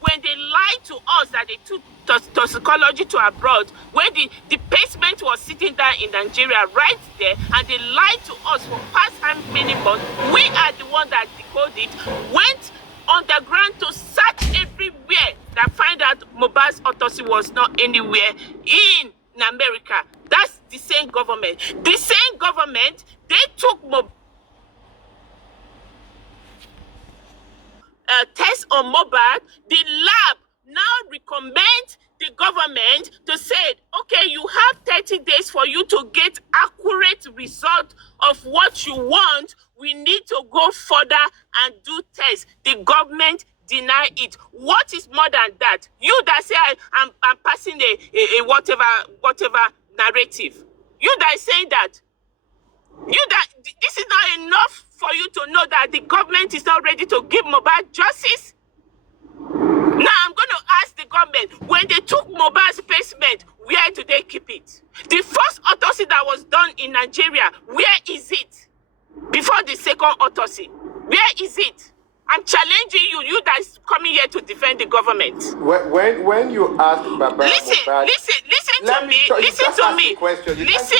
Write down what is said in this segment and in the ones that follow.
when they lied to us that they took toxicology to abroad, when the patient was sitting there in Nigeria right there, and they lied to us for past how many months, we are the one that decoded, went underground to search everywhere, that find out Mohbad's autopsy was not anywhere in America. That's the same government. The same government, they took test on Mohbad. The lab now recommend the government to say, okay, you have 30 days for you to get accurate result of what you want. We need to go further and do tests. The government deny it. What is more than that? You that say I'm passing a whatever narrative. You that is saying that. You that this is not enough for you to know that the government is not ready to give Mohbad justice. Now I'm going to ask the government, when they took Mohbad's specimen, where do they keep it? The first autopsy that was done in Nigeria, where is it? Before the second autopsy, where is it? I'm challenging you that is coming here to defend the government. When you ask Baba listen Mohbad, to me. Listen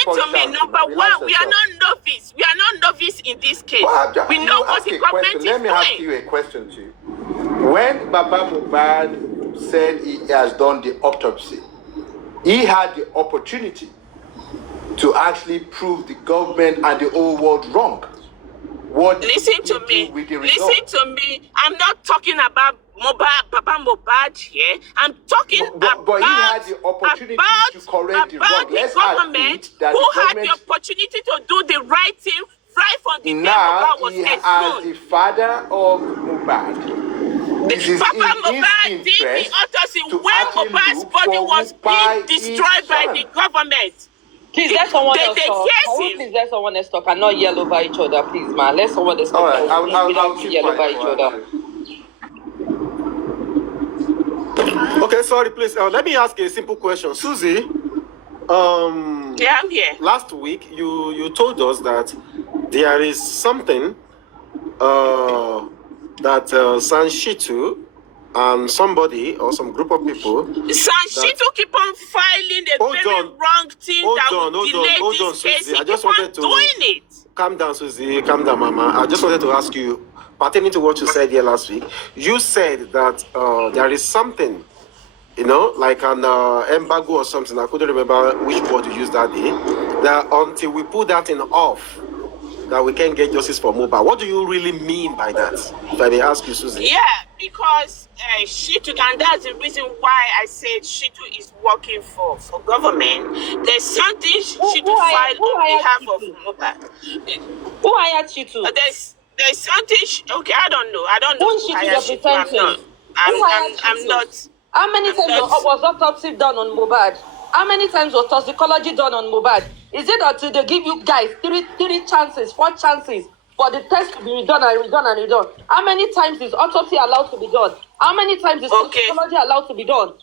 to me. Number one, we are not novice. We are not novice in this case. Well, we know what the government is doing. Let me ask you a question too. When Baba Mohbad said he has done the autopsy, he had the opportunity to actually prove the government and the whole world wrong. Listen to me. I'm not talking about Baba Mohbad here. I'm talking about he had the opportunity to correct the wrong. The government who had the opportunity to do the right thing right from the day Mohbad was exposed. As the father of Mohbad, Papa Mohbad did the autopsy when Mohbad's body was being destroyed by the government. Please let someone else talk. Please let someone else talk and not yell over each other, please, man. Let someone else talk. All right, I'll keep yell over each other. Okay, sorry, please. Let me ask a simple question, Susie. Yeah, I'm here. Last week, you told us that there is something that Sanshitu and somebody or some group of people. Sanshitu keep on filing a wrong thing that will delay this case. Susie. I just wanted to doing it. Calm down, Susie. Calm down, Mama. I just wanted to ask you, pertaining to what you said here last week. You said that there is something, like an embargo or something. I couldn't remember which word you used that day. That until we put that in off, that we can get justice for Mohbad. What do you really mean by that? If I may ask you, Susie. Yeah, because Shitu, and that's the reason why I said Shitu is working for government. There's something Shitu filed on behalf of Mohbad. Who hired Shitu? There's something. Okay, I don't know. Who is Shitu representing? I'm not. How many times was autopsy done on Mohbad? How many times was toxicology done on Mohbad? Is it until they give you guys three chances, 4 chances for the test to be redone and redone and redone? How many times is autopsy allowed to be done? How many times is toxicology allowed to be done?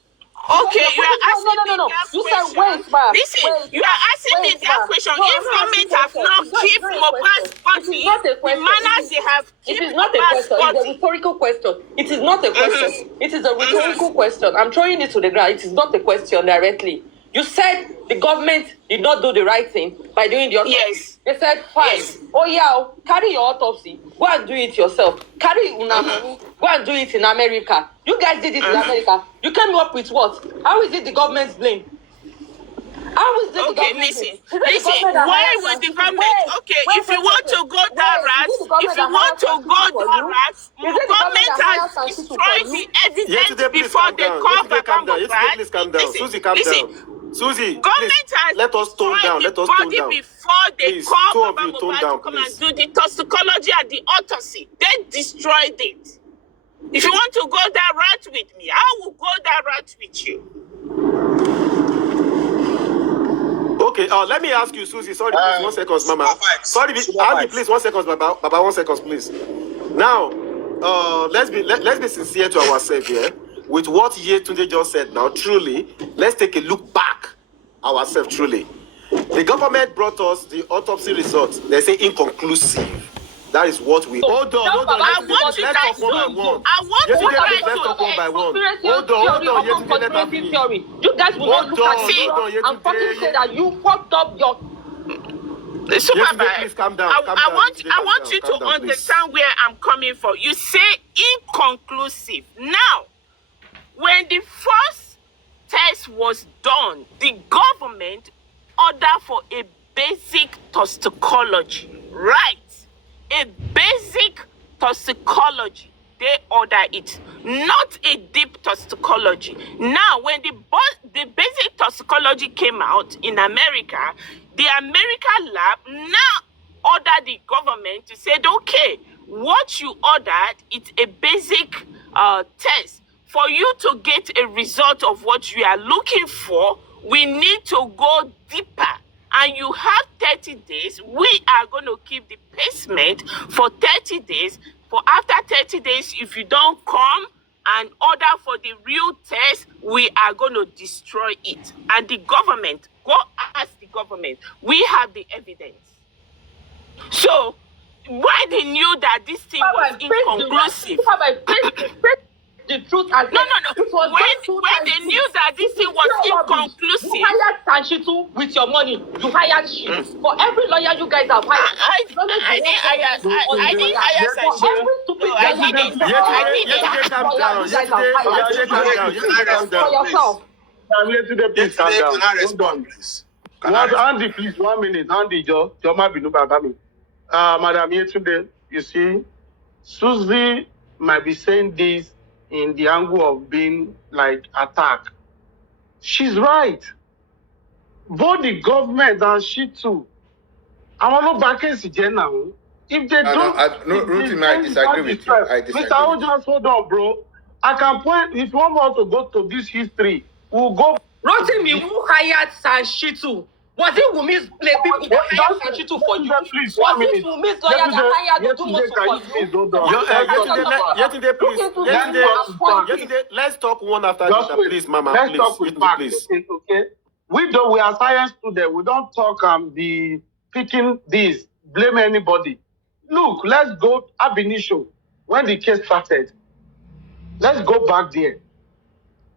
Okay, you are asking no. You said wait, man. Listen, you are asking me that question. If government have not given Mohbad's body the manners they have given. It is not a question. It's a rhetorical question. It is not a question. It is a rhetorical question. I'm throwing it to the ground. It is not a question directly. You said the government did not do the right thing by doing the autopsy. Yes. They said, fine. Yes. Oh, yeah, carry your autopsy. Go and do it yourself. Carry it Go and do it in America. You guys did it in America. You came up with what? How is it the government's blame? How is it the government's blame? Listen, why would the government... if you want to go that route, the government has destroyed the evidence before they call Mohbad. Please calm down. Susie, calm down. Susie, government has let us tone down. Before they please, call Baba Mohbad to come and do the toxicology and the autopsy. They destroyed it. If you want to go that route with me, I will go that route with you. Okay, let me ask you, Susie. Sorry, please, 1 second, Mama. Sorry, Andy, please, 1 second, Baba, 1 second, please. Now, let's be sincere to ourselves here. With what Yetunde just said now, truly, let's take a look back ourselves, truly. The government brought us the autopsy results. They say inconclusive. That is what we. Hold on. I want you Let's guys talk one by one. I want you guys Let's talk one by one. Hold on. Conspiracy theory. You guys will not look at it and fucking say that you fucked up your. Supervisor, please calm down. I want you to understand where I'm coming from. You say inconclusive. Now, when the first test was done, the government ordered for a basic toxicology, right? A basic toxicology. They order it, not a deep toxicology. Now, when the basic toxicology came out in America, the American lab now ordered the government to say, okay, what you ordered, it's a basic test. For you to get a result of what you are looking for, we need to go deeper. And you have 30 days. We are going to keep the pacement for 30 days. For after 30 days, if you don't come and order for the real test, we are going to destroy it. And the government, go ask the government. We have the evidence. So, why they knew that this thing was inconclusive? The truth as no. When they knew that this thing was inconclusive. You hired Sanshitu with your money. You hired shit. For every lawyer you guys have hired. I didn't hire Sanshitu. No, I didn't. For yourself. Please calm down. Hold on. What, Andy, please, 1 minute. Andy, Madam Yetunde, you see, Susie might be saying this in the angle of being like attacked. She's right. Both the government and she too. I want to back in now. If they don't, I disagree with you. Mr. Ojas, hold on, bro. I can point. If you want to go to this history, we'll go. Rotimi, who hired Sanshitu? Was it Wumi's people that hired Sanshitu for you? Please, was it Wumi's lawyer that hired for you? Let's talk one after the other, please, Mama. Let's talk please. with facts, okay? We are science students. We don't talk be picking this, blame anybody. Look, let's go ab initio. When the case started, let's go back there.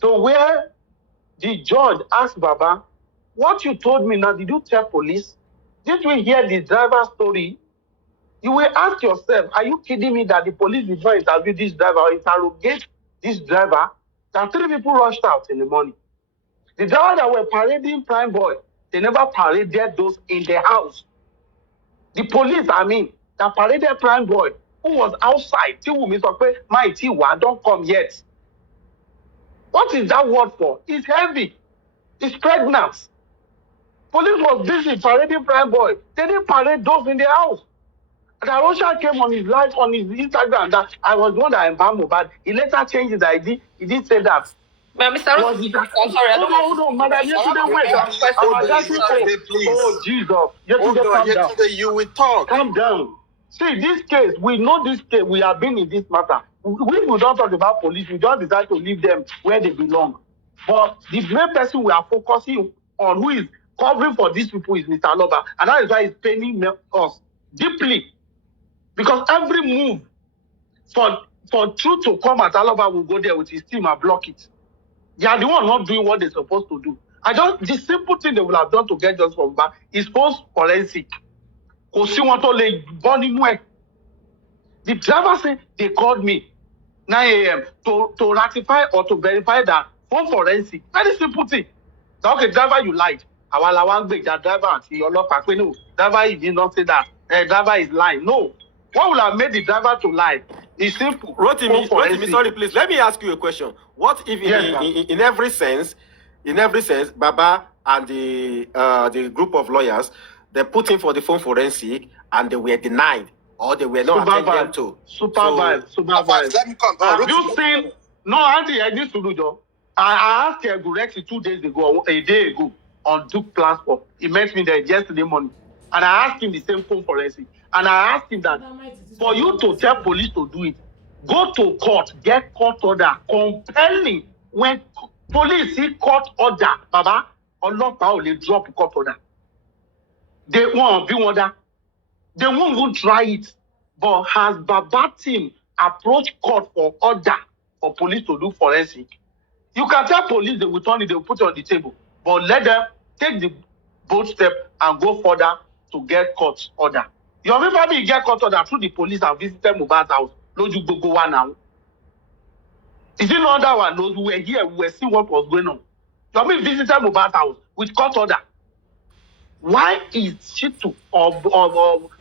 So where the judge asked Baba, what you told me now, did you tell police? Did we hear the driver's story? You will ask yourself, are you kidding me that the police did not interview this driver or interrogate this driver? That 3 people rushed out in the morning. The driver that were parading Prime Boy, they never paraded those in the house. The police, that paraded Prime Boy, who was outside, don't come yet. What is that word for? It's heavy. It's pregnant. Police was busy parading Prime Boy. They didn't parade those in the house. And Arosha came on his live on his Instagram that I was the one that embalmed, but he later changed his ID. He did say that. But Mr. Ross, I'm sorry, I don't hold on, madam. Yesterday wait. Oh, Jesus. Yesterday, calm down. You will talk. Calm down. See, this case, we know this case. We have been in this matter. We don't talk about police. We don't decide to leave them where they belong. But the main person we are focusing on, who is covering for these people, is Mr. Aloba. And that is why it's paining us deeply. Because every move for truth to come at Aloba will go there with his team and block it. They are the one not doing what they're supposed to do. The simple thing they will have done to get us from back is post forensic. The driver said they called me 9 a.m. to ratify or to verify that phone forensic. Very simple thing. Okay, driver, you lied. I want to that driver and see your love. No, driver, he did not say that. Driver is lying. No. What will have made the driver to lie? It's simple. Rotimi, sorry, please. Let me ask you a question. What if in every sense, Baba and the group of lawyers, they put in for the phone forensic and they were denied or they were not attended to? Supervised. Let me come. Have you seen? No, Auntie, I used to do though. I asked Gurexi 2 days ago, a day ago, on Duke platform. He met me there yesterday morning. And I asked him the same phone forensic. And I asked him that for you to tell police to do it, go to court, get court order, compelling. When police see court order, Baba, they drop court order. They won't be order. They won't even try it. But has Baba team approached court for order for police to do forensic? You can tell police they will turn it, they will put it on the table. But let them take the bold step and go further to get court order. Your family get court order through the police and visited Mohbad's house. Loju gbogbo wa now. Is it not that one? Those who were here, we were seeing what was going on. Your family visited Mohbad's house with court order. Why is Shitu or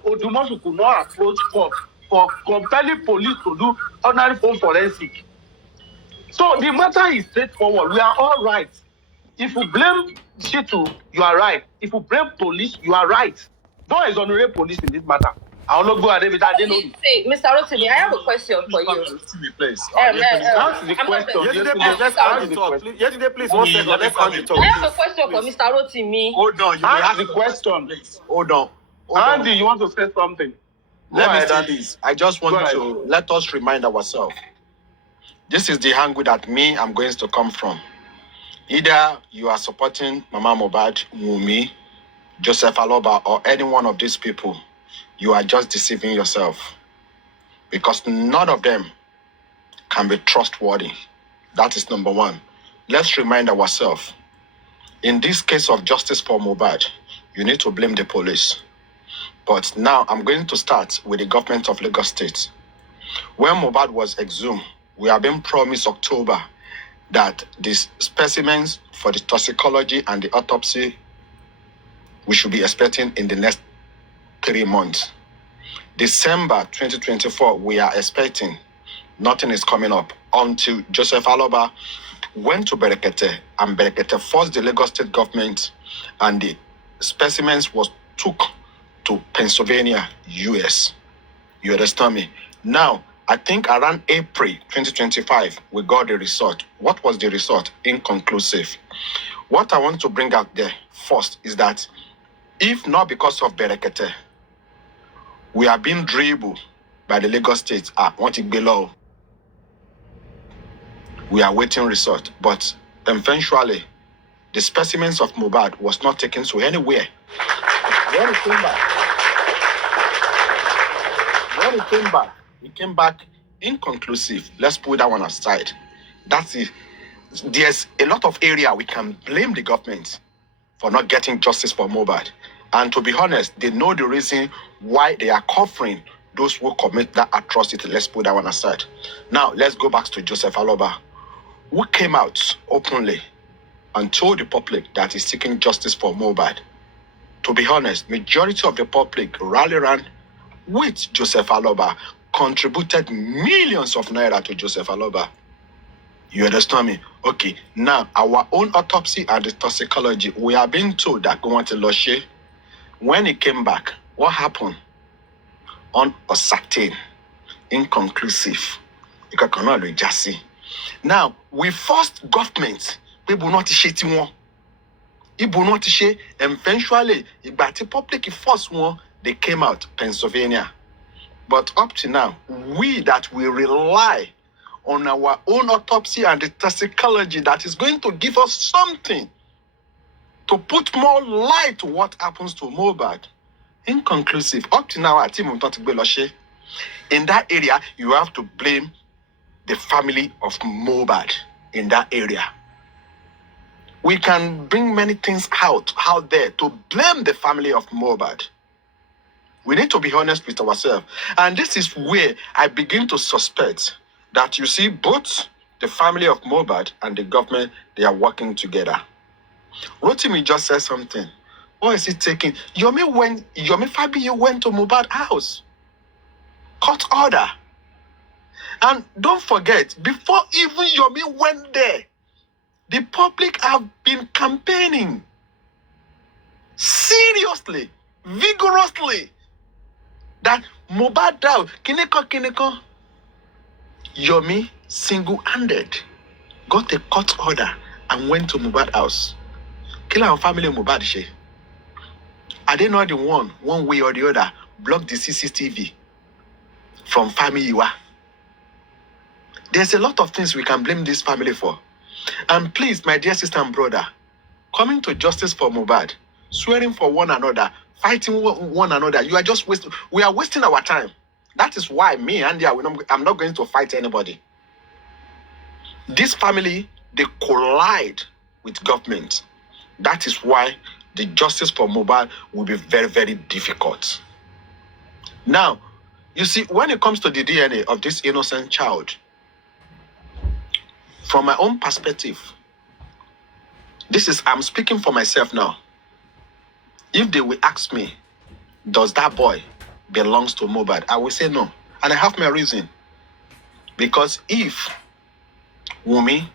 Odumosu could not approach court for compelling police to do ordinary phone forensic? So the matter is straightforward. We are all right. If you blame Shitu, you are right. If you blame police, you are right. Don't exonerate police in this matter. I will not go ahead with that. Say, Mr. Rotimi, I have a question for you. Please. Answer the question. Yesterday, please, 1 second. Let's end the talk. I have a question for Mr. Rotimi. Hold on. You Answer the question. Hold on. Andy, you want to say something? Let me say this. I just want to let us remind ourselves. This is the angle that I'm going to come from. Either you are supporting Mama Mohbad, Wunmi, Joseph Aloba, or any one of these people, you are just deceiving yourself. Because none of them can be trustworthy. That is number one. Let's remind ourselves. In this case of justice for Mohbad, you need to blame the police. But now I'm going to start with the government of Lagos State. When Mohbad was exhumed, we have been promised October that these specimens for the toxicology and the autopsy we should be expecting in the next 3 months. December 2024, we are expecting. Nothing is coming up until Joseph Aloba went to Berekete, and Berekete forced the Lagos State government, and the specimens was took to Pennsylvania, US. You understand me? Now, I think around April 2025, we got the result. What was the result? Inconclusive. What I want to bring out there first is that if not because of Berekete, we are being dribbled by the Lagos State. Want it below. We are waiting result. But eventually, the specimens of Mohbad was not taken to anywhere. When it came back inconclusive. Let's put that one aside. That's it. There's a lot of area we can blame the government for not getting justice for Mohbad. And to be honest, they know the reason why they are covering those who commit that atrocity. Let's put that one aside. Now, let's go back to Joseph Aloba, who came out openly and told the public that he's seeking justice for Mohbad. To be honest, majority of the public rally around with Joseph Aloba, contributed millions of naira to Joseph Aloba. You understand me? Okay, now our own autopsy and the toxicology, we are being told that we want to Loshe. When he came back, what happened? Uncertain, inconclusive. Jossy. Now, we forced government, people not to shit one. Eventually, but the public force one, they came out, Pennsylvania. But up to now, we rely on our own autopsy and the toxicology that is going to give us something to put more light to what happens to Mohbad. Inconclusive. Up to now, our team of Loshe. In that area, you have to blame the family of Mohbad in that area. We can bring many things out there to blame the family of Mohbad. We need to be honest with ourselves. And this is where I begin to suspect that you see both the family of Mohbad and the government, they are working together. Rotimi just said something. What is he taking? Yomi Fabi went to Mohbad's house. Court order. And don't forget, before even Yomi went there, the public have been campaigning seriously, vigorously, that Mohbad down, Kineko. Yomi single-handed got a court order and went to Mohbad's house. Killer and family Mohbad she. Are they not the one way or the other, block the CCTV from family Iwa? There's a lot of things we can blame this family for. And please, my dear sister and brother, coming to justice for Mohbad, swearing for one another, fighting one another, we are wasting our time. That is why me and I'm not going to fight anybody. This family, they collide with government. That is why the justice for Mohbad will be very, very difficult. Now, you see, when it comes to the DNA of this innocent child, from my own perspective, I'm speaking for myself now. If they will ask me, does that boy belongs to Mohbad? I will say no. And I have my reason. Because if Wunmi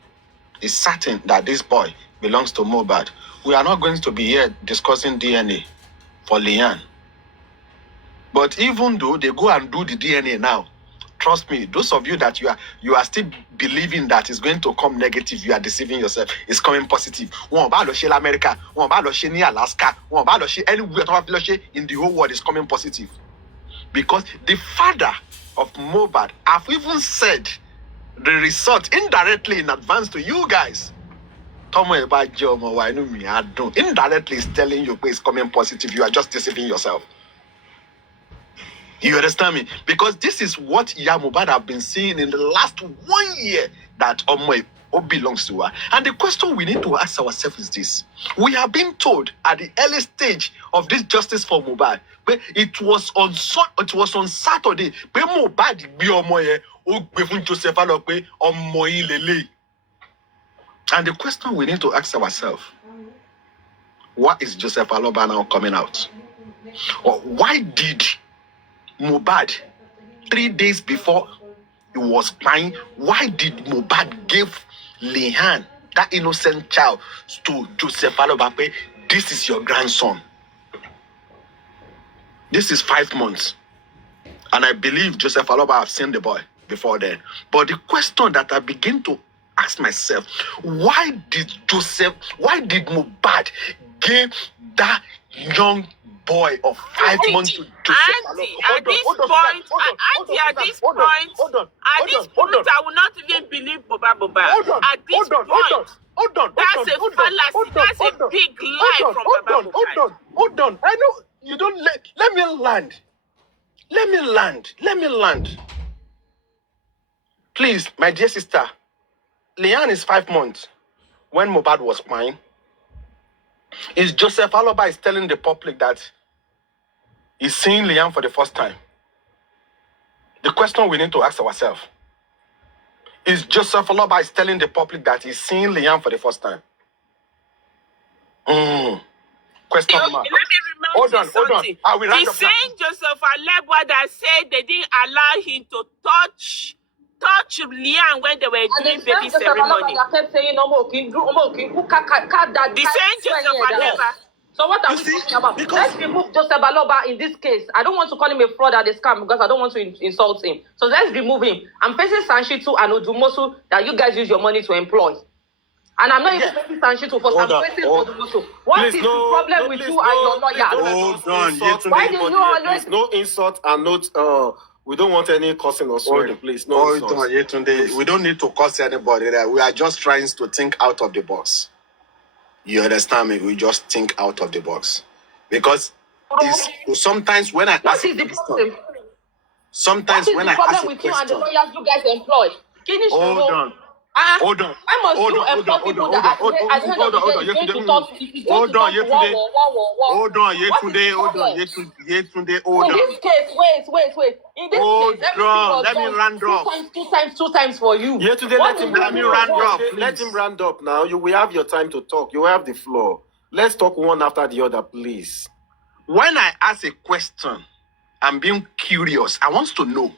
is certain that this boy belongs to Mohbad, we are not going to be here discussing DNA for Leanne. But even though they go and do the DNA now, trust me, those of you that you are still believing that it's going to come negative, you are deceiving yourself. It's coming positive. One ba lo se America, one ba lo se ni Alaska, one ba lo se anywhere in the whole world is coming positive. Because the father of Mohbad have even said the result indirectly in advance to you guys. Indirectly is telling you it's coming positive. You are just deceiving yourself. You understand me? Because this is what Mohbad have been seeing in the last 1 year that Omo belongs to her. And the question we need to ask ourselves is this. We have been told at the early stage of this justice for Mohbad, but it was on Saturday, but Mohbad be Omo Joseph Aloba Omo Lele. And the question we need to ask ourselves, what is Joseph Aloba now coming out? Or why did Mohbad, 3 days before he was crying, why did Mohbad give Leanne, that innocent child, to Joseph Aloba? This is your grandson. This is 5 months. And I believe Joseph Aloba have seen the boy before then. But the question that I begin to ask myself, why did Mohbad give that young boy of 5 months to Joseph Aloba? At this point, I will not even believe Mohbad. At this point, that's a fallacy. That's a big lie from Mohbad. Hold on. I know you don't let me land. Let me land. Please, my dear sister, Leanne is 5 months. When Mohbad was crying, is Joseph Aloba is telling the public that he's seeing Leanne for the first time? The question we need to ask ourselves, is Joseph Aloba is telling the public that he's seeing Leanne for the first time? Question mark. Let me remind you something. The same Joseph Aloba that said they didn't allow him to touch Leanne when they were doing baby ceremony. Kept saying, The same Joseph Aloba. So what are we talking about? Let's remove Joseph Aloba in this case. I don't want to call him a fraud at a scam because I don't want to insult him. So let's remove him. I'm facing Sanshitu and Odumosu that you guys use your money to employ. And I'm not even facing Sanshitu first. I'm facing Odumosu. What is the problem with you and your lawyers? Hold on. Why did you always... No insult and not... we don't want any cursing or swearing, please. No insult. We don't need to curse anybody there. We are just trying to think out of the box. You understand me? We just think out of the box. Because sometimes when I ask... Sometimes when I ask a question... What is the problem with you and the lawyers you guys employ? Hold on. Hold on. I must do employ people that at the end of the day is going to talk to you. Hold on, Yetunde. In this case, wait. In this case, let me round up. Two times for you. Yetunde, let me round up. Let him round up now. You will have your time to talk. You will have the floor. Let's talk one after the other, please. When I ask a question, I'm being curious. I want to know.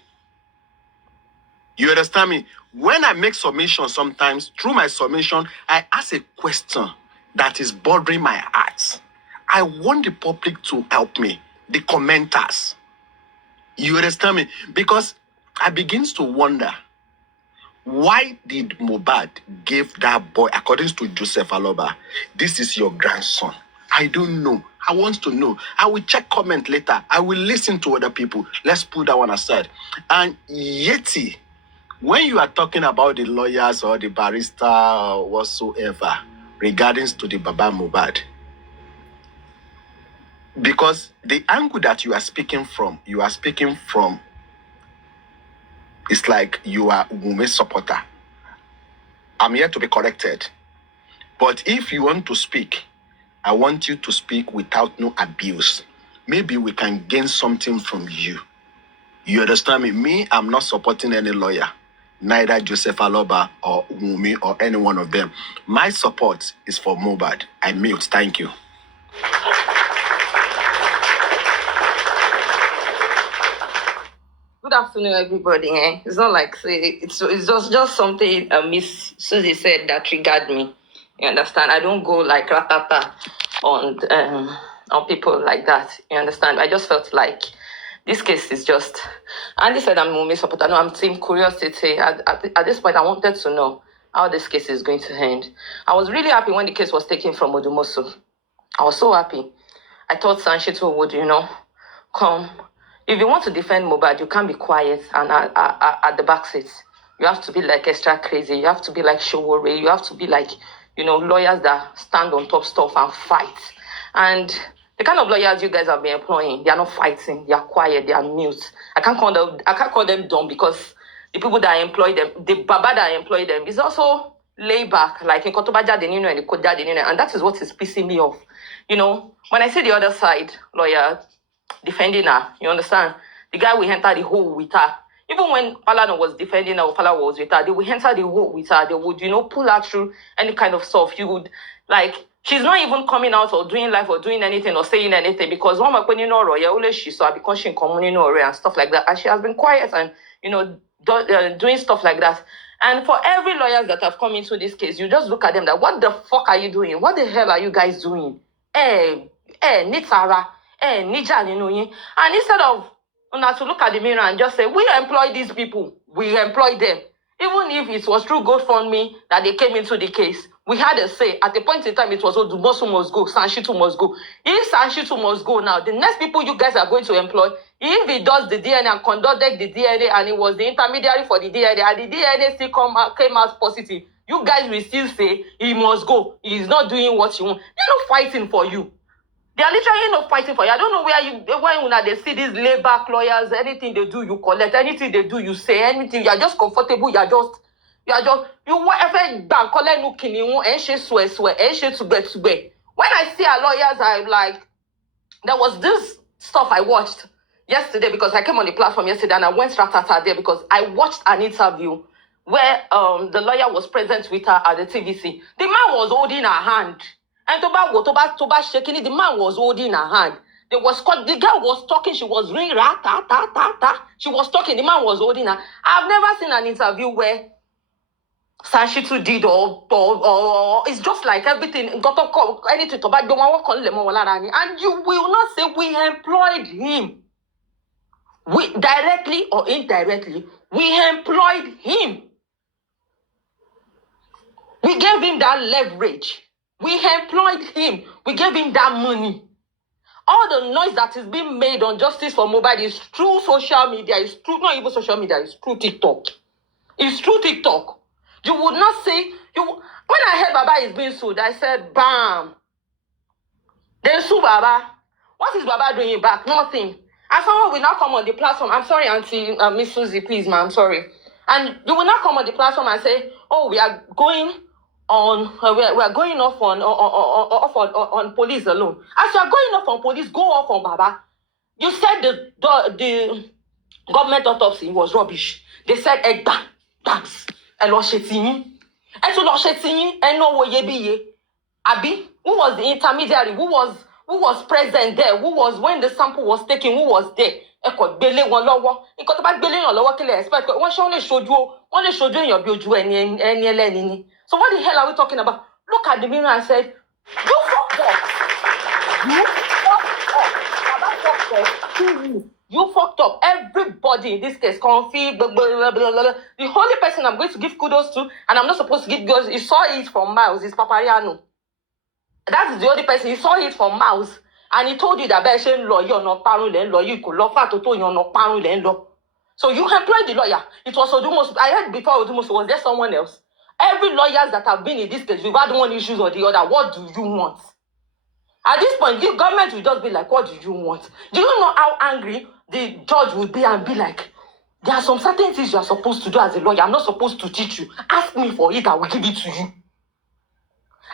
You understand me? When I make submission, sometimes through my submission, I ask a question that is bothering my heart. I want the public to help me, the commenters. You understand me? Because I begin to wonder, why did Mohbad give that boy, according to Joseph Aloba, this is your grandson? I don't know. I want to know. I will check comment later. I will listen to other people. Let's put that one aside. And Yeti, when you are talking about the lawyers or the barrister or whatsoever regarding to the Baba Mohbad, because the angle that you are speaking from it's like you are Wume's supporter. I'm here to be corrected. But if you want to speak, I want you to speak without no abuse. Maybe we can gain something from you. You understand me? Me, I'm not supporting any lawyer, neither Joseph Aloba or Wumi or any one of them. My support is for Mohbad. I mute. Thank you. Good afternoon, everybody. It's not like it's just something Miss Susie said that triggered me. You understand? I don't go like ratata on people like that. You understand? I just felt like this case is just. Andy said I'm Mumi supporter. No, I'm Team Curiosity. At this point, I wanted to know how this case is going to end. I was really happy when the case was taken from Odumosu. I was so happy. I thought Sanshito would, come. If you want to defend Mohbad, you can't be quiet and at the back seat. You have to be like extra crazy. You have to be like Showore. You have to be like, lawyers that stand on top stuff and fight. And the kind of lawyers you guys have been employing, they are not fighting. They are quiet. They are mute. I can't call them dumb because the people that employ them, the baba that employ them, is also laid back. Like in Kotobaja Denino and the Koda Denino, and that is what is pissing me off. When I see the other side lawyer defending her, you understand? The guy will enter the hole with her. Even when Falana was defending her or Falana was with her, they would enter the hole with her. They would, pull her through any kind of stuff. You would, she's not even coming out or doing life or doing anything or saying anything because one of my she saw because she and stuff like that. And she has been quiet and, doing stuff like that. And for every lawyer that have come into this case, you just look at them that, what the fuck are you doing? What the hell are you guys doing? Nitara. And instead of to look at the mirror and just say, we employ these people, we employ them. Even if it was through GoFundMe that they came into the case, we had a say. At the point in time, it was Odumosu must go, Sanshito must go. If Sanshito must go now, the next people you guys are going to employ, if he does the DNA and conducted the DNA and he was the intermediary for the DNA and the DNA still came out positive, you guys will still say he must go. He's not doing what you want. They're not fighting for you. They are literally not fighting for you. I don't know where they see these laid-back lawyers, anything they do, you collect. Anything they do, you say. Anything, you are just comfortable. You whatever bank collect no kini and she swear and she to get. When I see our lawyers, I'm like, there was this stuff I watched yesterday because I came on the platform yesterday and I went ratata there because I watched an interview where the lawyer was present with her at the TVC. The man was holding her hand. And Toba shaking, the man was holding her hand. The girl was talking, she was ring ta. She was talking, the man was holding her. I've never seen an interview where Sanshito did or it's just like everything anything and you will not say we employed him. We directly or indirectly, we employed him. We gave him that leverage. We employed him. We gave him that money. All the noise that is being made on justice for Mohbad is through social media. It's through, not even social media, it's through TikTok. It's through TikTok. You would not say, when I heard Baba is being sued, I said, bam. They sue Baba. What is Baba doing back? Nothing. And someone will now come on the platform. I'm sorry, Auntie Miss Susie, please, ma'am, I'm sorry. And you will not come on the platform and say, oh, we are going we're going off on police alone. As you are going off on police, go off on Baba. You said the government autopsy was rubbish. They said banks. And Abi, who was the intermediary? Who was present there? Who was when the sample was taken? Who was there? So what the hell are we talking about? Look at the mirror and said, you fucked up. You fucked up. Everybody in this case, config, blah, blah, blah, blah, blah. The only person I'm going to give kudos to, and I'm not supposed to give kudos, he saw it from Miles, is Papariano. That is the only person, he saw it from Miles. And he told you that you're not parallel law, you could love her to you're not parallel law. So you employed the lawyer. It was Odumosu. I heard before Odumosu, was there someone else? Every lawyers that have been in this case, you've had one issue or the other. What do you want? At this point, the government will just be like, what do you want? Do you know how angry the judge would be and be like, There are some certain things you are supposed to do as a lawyer. I'm not supposed to teach you. Ask me for it, I will give it to you.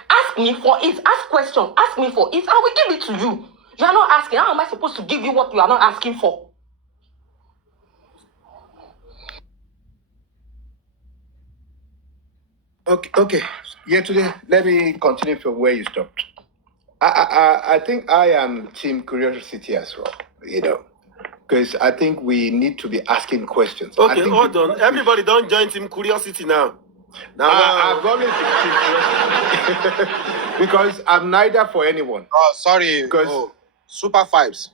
Ask me for it. Ask questions. Ask me for it, I will give it to you. You are not asking. How am I supposed to give you what you are not asking for? Okay. Yeah, today, let me continue from where you stopped. I think I am team curiosity as well, because I think we need to be asking questions. Okay, I think hold on. Everybody don't join team curiosity now. I've always been team curiosity because I'm neither for anyone. Oh, sorry. Because Super Fives.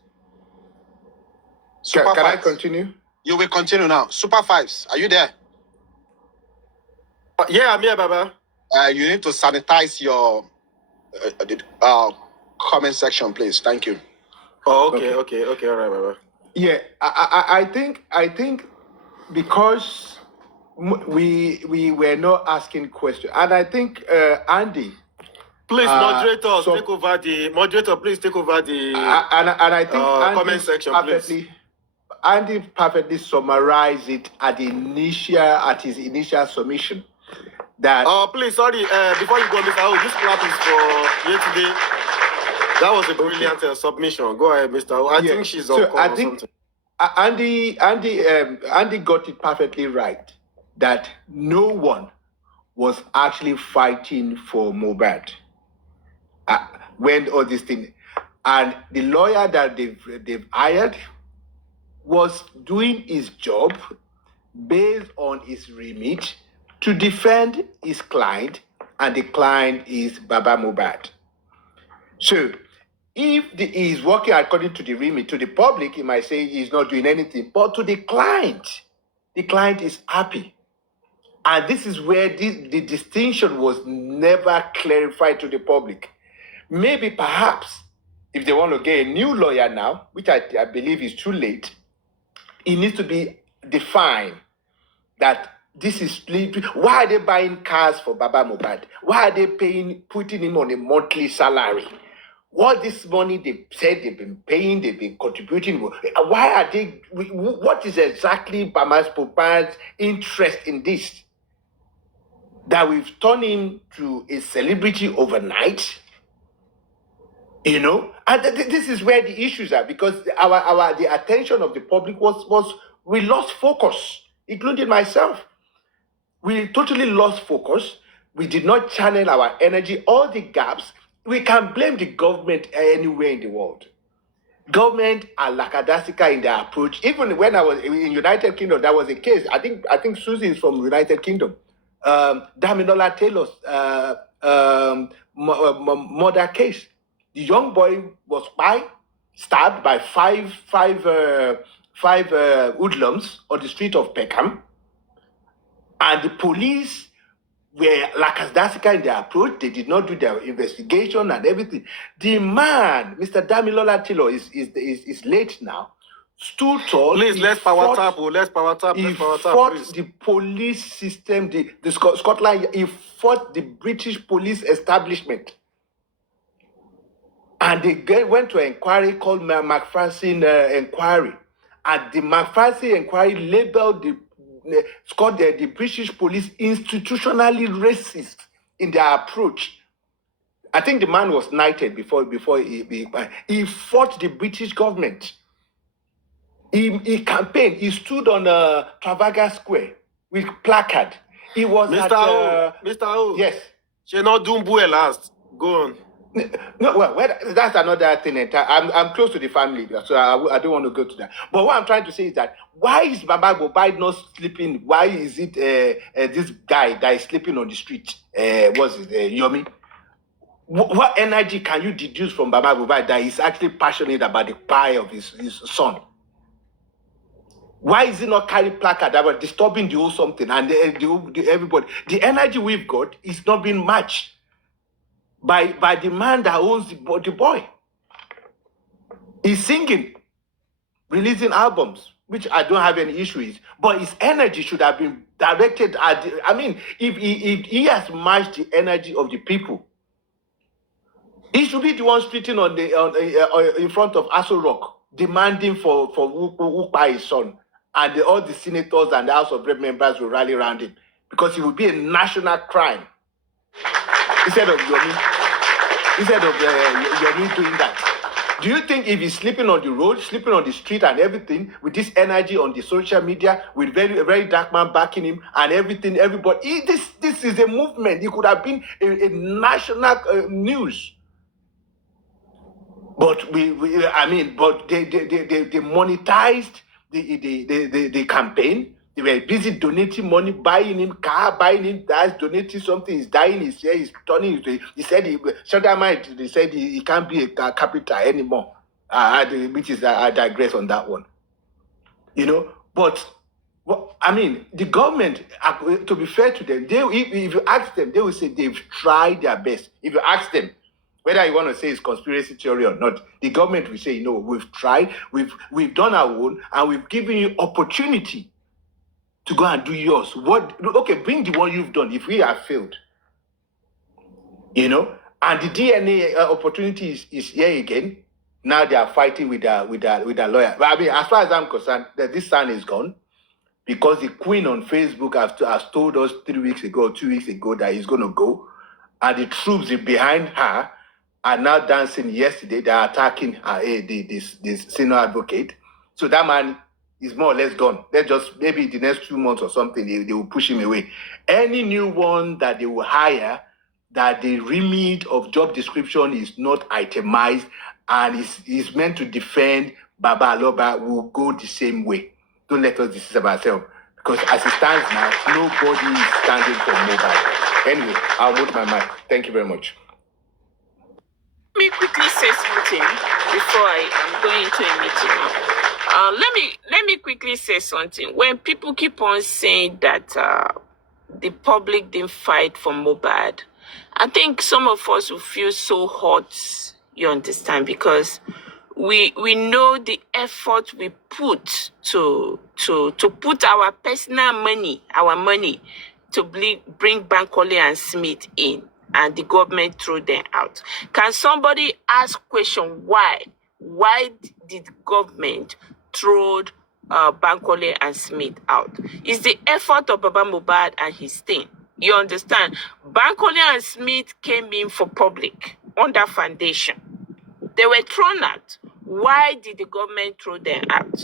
Super can I Fives. continue? You will continue now. Super Fives, are you there? Yeah, I'm here, Baba. You need to sanitize your comment section, please. Thank you. Oh, okay, all right, Baba. Yeah, I think because we were not asking questions, and I think Andy. Please, moderators, take over the moderator. Please take over the and I think comment section, please. Andy perfectly summarized it at his initial submission. That please, sorry. Before you go, Mr. O, this clap is for yesterday. That was a brilliant submission. Go ahead, Mr. O. I think she's on call or something. Andy got it perfectly right that no one was actually fighting for Mohbad when all this thing, and the lawyer that they've hired was doing his job based on his remit to defend his client, and the client is Baba Mohbad. So if he's working according to the remit, to the public, he might say he's not doing anything. But to the client is happy. And this is where the distinction was never clarified to the public. Maybe, perhaps, if they want to get a new lawyer now, which I believe is too late, it needs to be defined that this is... Why are they buying cars for Baba Mohbad? Why are they putting him on a monthly salary? What this money they said they've been paying, they've been contributing, why are they... What is exactly Baba Mohbad's interest in this? That we've turned him to a celebrity overnight, and this is where the issues are, because the attention of the public was we lost focus, including myself. We totally lost focus. We did not channel our energy. All the gaps, we can blame the government anywhere in the world. Government are lackadaisical in their approach. Even when I was in United Kingdom, there was a case. I think Susie is from United Kingdom. Damilola Taylor's murder case. The young boy was stabbed by five hoodlums on the street of Peckham, and the police were lackadaisical in their approach. They did not do their investigation and everything. The man, Mr. Damilola Taylor, is late now. Stood tall. Please, let's power tap. He fought the police system, the Scotland. He fought the British police establishment. And they went to an inquiry called McPherson inquiry. And the McPherson inquiry labeled the British police institutionally racist in their approach. I think the man was knighted before he fought the British government. He campaigned. He stood on Trafalgar Square with placard. He was Mr. O. Yes. She not doing well last. Go on. No, well, that's another thing. I'm close to the family, so I don't want to go to that. But what I'm trying to say is that why is Baba Mohbad not sleeping? Why is it this guy that is sleeping on the street? What's it, Yomi? What energy can you deduce from Baba Mohbad that he's actually passionate about the pie of his son? Why is he not carrying placard about disturbing the whole something and everybody? The energy we've got is not being matched by the man that owns the boy. He's singing, releasing albums, which I don't have any issue with, but his energy should have been directed at if he has matched the energy of the people, he should be the one sitting in front of Aso Rock demanding for Wukpa his son. and all the senators and the House of Rep members will rally around him because it would be a national crime instead of Yomi doing that. Do you think if he's sleeping on the road, sleeping on the street and everything, with this energy on the social media, with a very dark man backing him and everything, everybody, this is a movement. It could have been a national news. But but they monetized the campaign. They were busy donating money, buying him car, buying him that, donating something. He's dying. He's here. He's turning. He said they said he can't be a capital anymore. Which is I digress on that one. You know, but the government. To be fair to them, if you ask them, they will say they've tried their best. If you ask them, whether you want to say it's conspiracy theory or not, the government will say, we've tried, we've done our own, and we've given you opportunity to go and do yours. Bring the one you've done if we have failed. And the DNA opportunity is here again. Now they are fighting with their lawyer. But as far as I'm concerned, that this son is gone because the queen on Facebook has told us 3 weeks ago or 2 weeks ago that he's going to go, and the troops behind her are now dancing. Yesterday, they are attacking this senior advocate. So that man is more or less gone. Let's just, maybe the next 2 months or something, they will push him away. Any new one that they will hire, that the remit of job description is not itemized and is meant to defend Baba Aloba, will go the same way. Don't let us deceive ourselves. Because as it stands now, nobody is standing for mobile. Anyway, I'll mute my mic. Thank you very much. Let me quickly say something before I'm going into a meeting now. Let me quickly say something. When people keep on saying that the public didn't fight for Mohbad, I think some of us will feel so hot, you understand, because we know the effort we put to put our personal money, to bring Bankole and Smith in, and the government threw them out. Can somebody ask question why? Why did government throw Bankole and Smith out? It's the effort of Baba Mohbad and his team. You understand? Bankole and Smith came in for public under foundation. They were thrown out. Why did the government throw them out?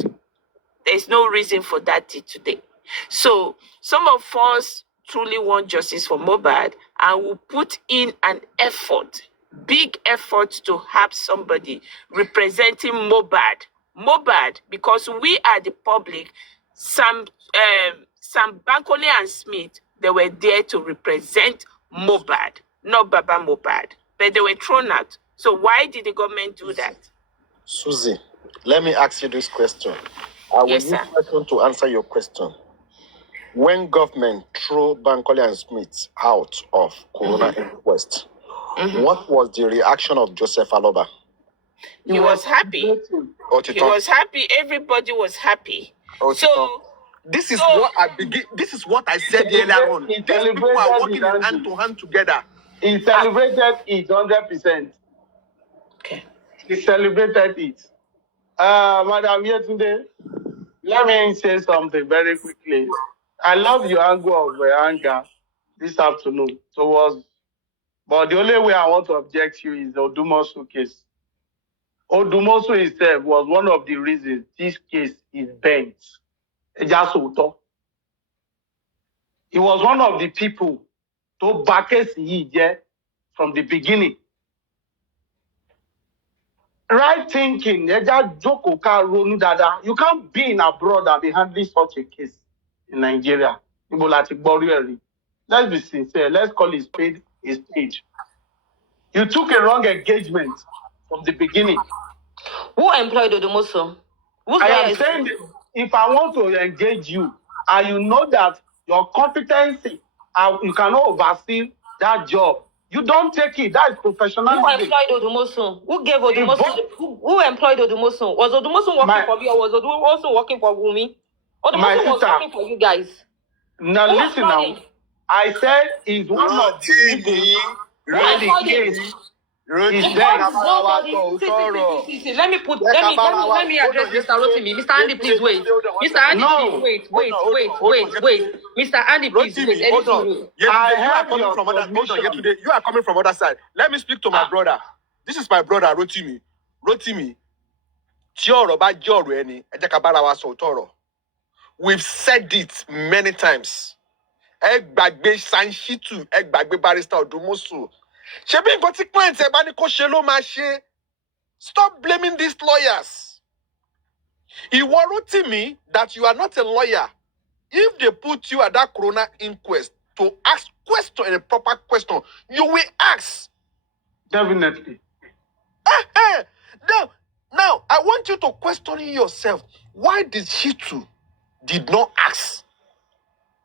There's no reason for that today. So some of us truly want justice for Mohbad and will put in an effort, big effort, to have somebody representing Mohbad, because we are the public. Some Bankole and Smith, they were there to represent Mohbad, not Baba Mohbad, but they were thrown out. So why did the government do that? Susie, let me ask you this question. I will use question to answer your question. When government threw Bankole and Smith out of Corona inquest, what was the reaction of Joseph Aloba? He was happy. He was happy. Everybody was happy. So this is what I begin. This is what I said earlier on. These people are working hand to hand together. He celebrated it 100%. Okay. He celebrated it. Madam Yetunde, let me say something very quickly. I love your angle of anger this afternoon but the only way I want to object to you is the Odumosu case. Odumosu himself was one of the reasons this case is bent. He was one of the people to back us from the beginning. Right thinking, you can't be in abroad and be handling such a case in Nigeria. Let's be sincere. Let's call it spade a spade. You took a wrong engagement from the beginning. Who employed Odumosu? I am saying that if I want to engage you, and you know that your competency, you cannot oversee that job, you don't take it. That is professionalism. Who employed Odumosu? Who gave Odumosu? Who employed Odumosu? Was Odumosu working for me, or was Odumosu working for Wumi? Odumosu was working for you guys. Now listen now. I said he's one of the people. He's Because dead. nobody. See. Let me address Mr. Rotimi. Mr. Andy, please wait. Mr. Andy, No. please wait. Mr. Andy, please wait. Hold on. I Yesterday, you are have coming your from other. Hold on. submission. Yesterday, you are coming from other side. Let me speak to my brother. This is my brother, Rotimi. Rotimi. Tí ọ̀rọ̀ bá jẹ́ ọ̀rọ̀ ẹni, ẹ jẹ́ ká bára wa sọ òótọ́ ọ̀rọ̀. We've said it many times. Ẹ gbàgbé Sanshitu, ẹ gbàgbé Barrister Odumosu. Ṣebí nǹkan tí client ẹ bá ní kó ṣe ló máa ṣe. Stop blaming these lawyers. Ìwọ Rotimi, that you are not a lawyer. If they put you at that corona inquest to ask question, a proper question, you will ask. Definitely. Now, I want you to question yourself. Why did Shitu did not ask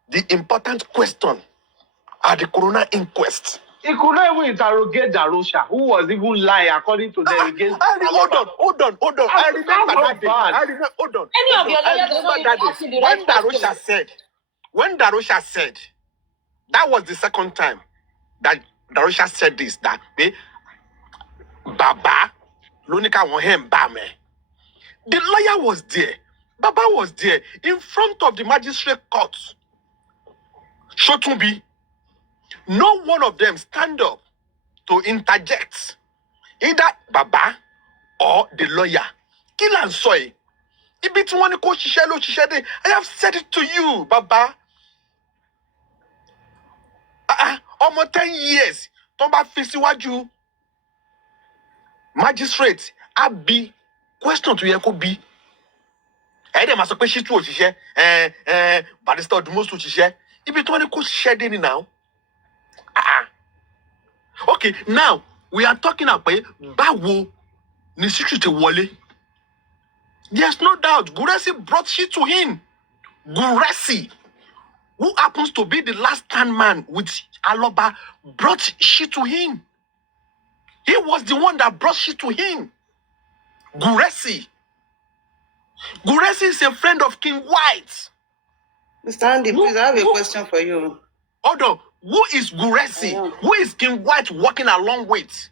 the important question at the corona inquest? He could not even interrogate Darosha, who was even lying according to them against. Hold on. I remember that day. Hold on. Any of your lawyers are not even asking the right question. When Darosha said, that was the second time that Darosha said this, that Baba, Lonika won him Bame. The lawyer was there. Baba was there in front of the magistrate court. Shotumbi. No one of them stand up to interject. Either Baba or the lawyer. Kill and soy. If it's one I have said it to you, Baba. Almost 10 years. Tomba Fisiwaju. Magistrate. Abi. Question to Yeko B. Ede ma sọ pé Shitu òṣìṣẹ́. Barrister Odumosu òṣìṣẹ́. Ibi tí wọ́n ní kó ṣiṣẹ́ dé ni now. Okay, now we are talking about báwo ni Shitu ti wọlé. There's no doubt. Guresi brought Shitu in. Guresi, who happens to be the last stand man with Aloba, brought Shitu in. He was the one that brought Shitu in. Guresi. Guresi is a friend of King White. Mr. Andy, please, I have a question for you. Hold on. Who is Guresi? Who is King White working along with?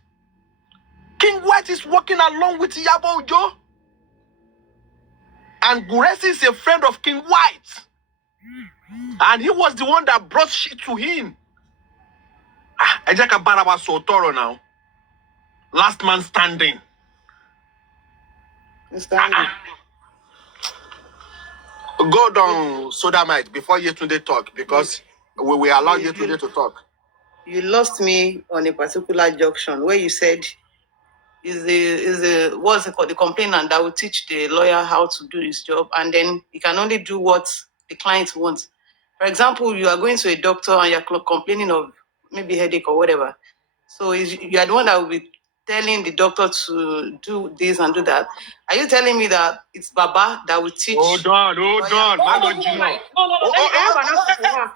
King White is working along with Yabo Ojo. And Guresi is a friend of King White. And he was the one that brought shit to him. Ejeka Barawa Sotoro now. Last man standing. Mr. Andy. Go down, Sodamite, before Yetunde talk, because we will allow Yetunde to talk. You lost me on a particular junction where you said what's it called, the complainant that will teach the lawyer how to do his job, and then he can only do what the client wants. For example, you are going to a doctor and you're complaining of maybe headache or whatever. So you are the one that will be telling the doctor to do this and do that. Are you telling me that it's Baba that will teach? Hold on. No. I have an answer for her.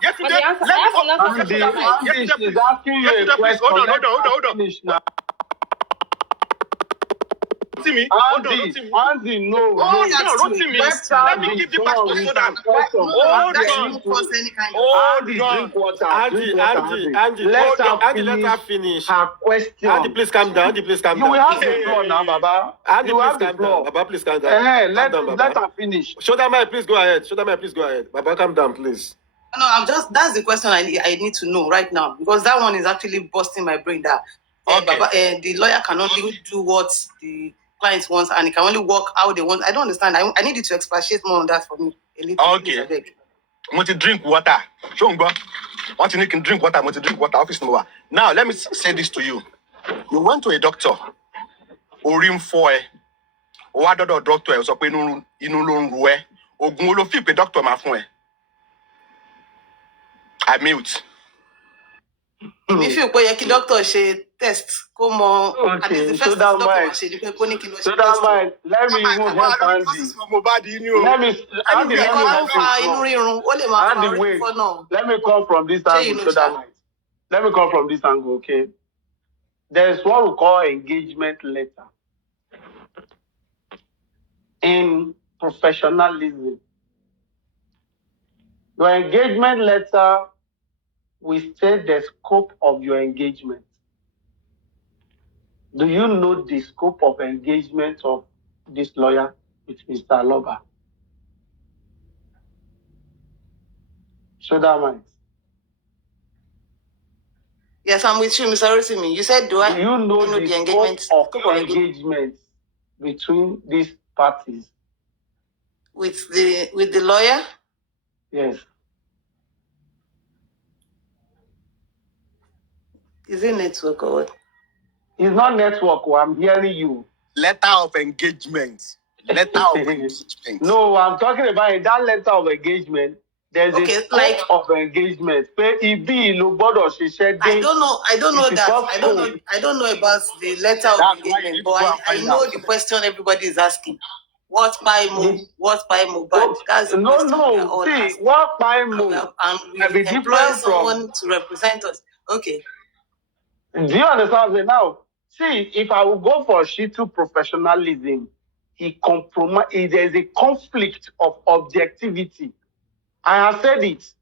Andy is asking you a question. Hold on. Finish now. Rotimi, Andy, no. Rotimi. Let me give you back to Soda. Hold on. Andy, let her finish. Her question. Andy, please calm down. You will have the floor now, Baba. Andy, you please have the calm floor. down. Baba, please calm down. Let her finish. Shodamai, please go ahead. Baba, calm down, please. No, that's the question I need to know right now, because that one is actually busting my brain. That Baba, the lawyer can only do what the client wants, and he can only work how they want. I don't understand. I need you to expatiate more on that for me a little. Okay. I want to drink water. Want to drink water. Office number. Now, let me say this to you. You went to a doctor. Orim for what the doctor was up in Inulungue. Ogun fi pe doctor ma fun e. I mute. If you go yeki doctor she test come on. Okay, so that might. Let me even help Andy. Let me come from this angle. Let me come from this angle, okay? There's what we call engagement letter. In professionalism, your engagement letter will state the scope of your engagement. Do you know the scope of engagement of this lawyer with Mr. Aloba? So that means. Yes, I'm with you, Mr. Rotimi. You said, do you know the the engagement scope of engagement between these parties? with the lawyer? Yes. Is it network or what? It's not network. I'm hearing you. Letter of engagement. Letter of engagement. No, I'm talking about in that letter of engagement. There's a scope of engagement. I don't know that. I don't know about the letter of engagement, but I know the question everybody is asking. What by Mohbad? That's the question we are all asking. What by Mohbad? And we employ someone to represent us. Okay. Do you understand what I'm saying now? See, if I will go for Shitu professionalism, there's a conflict of objectivity. I have said it.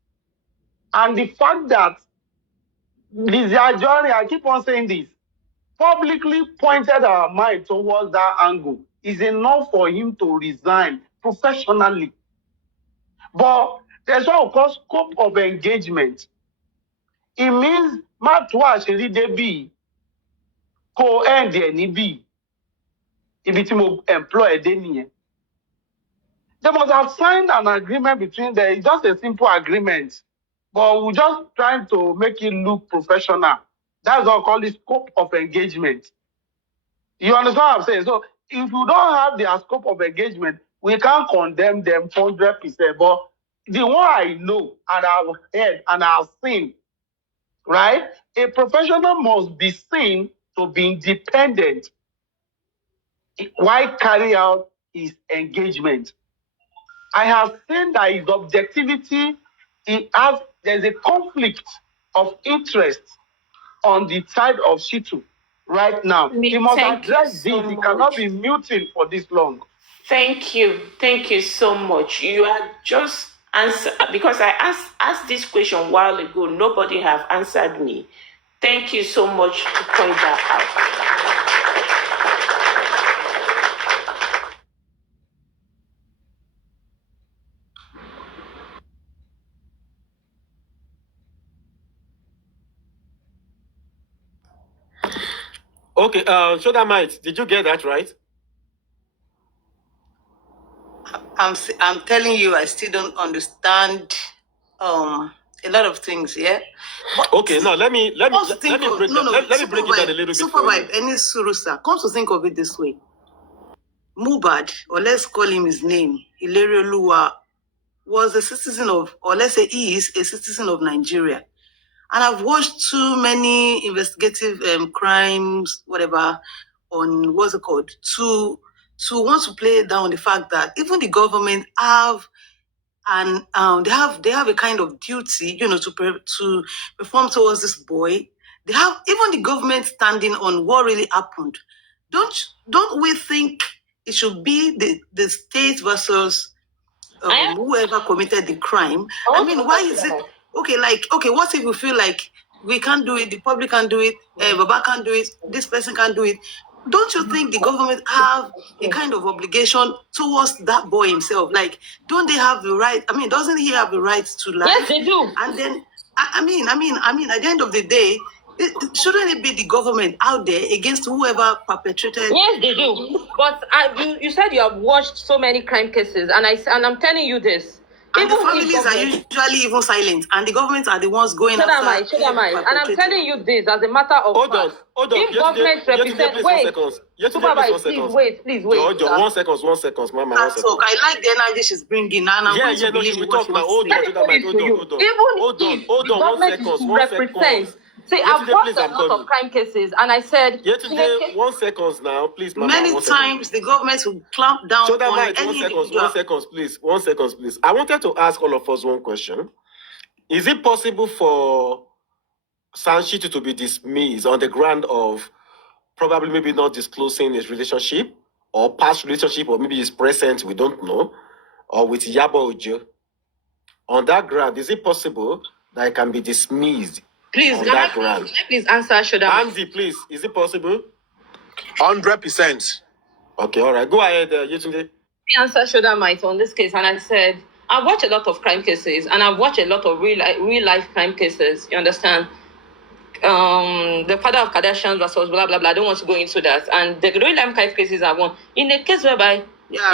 And the fact that Lizzie Ajori, I keep on saying this, publicly pointed our mind towards that angle is enough for him to resign professionally. But there's what we call scope of engagement. It means Matwa Shiri Debi co-end NEB. If it's employed, they must have signed an agreement between them. It's just a simple agreement. But we're just trying to make it look professional. That's what I call the scope of engagement. You understand what I'm saying? So if you don't have their scope of engagement, we can't condemn them 100%. But the one I know and I've heard and I've seen, right? A professional must be seen to be independent while carry out his engagement. I have seen that his objectivity, there's a conflict of interest on the side of Shitu right now. He must address this. He cannot be muting for this long. Thank you. Thank you so much. You are just answer because I asked this question a while ago. Nobody have answered me. Thank you so much to point that out. Okay, Shoda Might, did you get that right? I'm telling you, I still don't understand a lot of things. Yeah. But okay, now let me break it down a little bit. Super vibe, any Surusa. Come to think of it this way. Mohbad, or let's call him his name, Hilario Lua, was a citizen of, or let's say he is a citizen of Nigeria. And I've watched too many investigative crimes, whatever, on what's it called, to want to play down the fact that even the government have and they have a kind of duty, to perform towards this boy. They have even the government standing on what really happened. Don't we think it should be the state versus whoever committed the crime? I mean, why is it okay? What if we feel like we can't do it, the public can't do it, Baba can't do it, this person can't do it? Don't you think the government have a kind of obligation towards that boy himself? Like, don't they have the right? I mean, doesn't he have the right to life? Yes, they do. And then, I mean, at the end of the day, shouldn't it be the government out there against whoever perpetrated? Yes, they do. But you said you have watched so many crime cases, and I'm telling you this. And the families are usually even silent, and the governments are the ones going after. And I'm telling you this as a matter of fact. Hold on. If government represent, please wait. George, 1 second, Mama. I like the energy she's bringing, and I'm going to believe what she wants to say. Hold on, 1 second. See, I've watched a lot of crime cases, and I said... Yesterday, 1 second now, please, Mama. Many times, the government will clamp down on any individual. 1 second, please. 1 second, please. I wanted to ask all of us one question. Is it possible for Sanchitu to be dismissed on the ground of probably maybe not disclosing his relationship, or past relationship, or maybe his present, we don't know, or with Yabo Ojo? On that ground, is it possible that it can be dismissed? Please, on that ground? Please answer, Shoda. Andy, please, is it possible? 100%. Okay, all right. Go ahead, Yetunde. I answered shoulder might on this case, and I said I've watched a lot of crime cases, and I've watched a lot of real life crime cases. You understand? The father of Kardashians versus blah blah blah. I don't want to go into that. And the real life crime cases are one. In a case whereby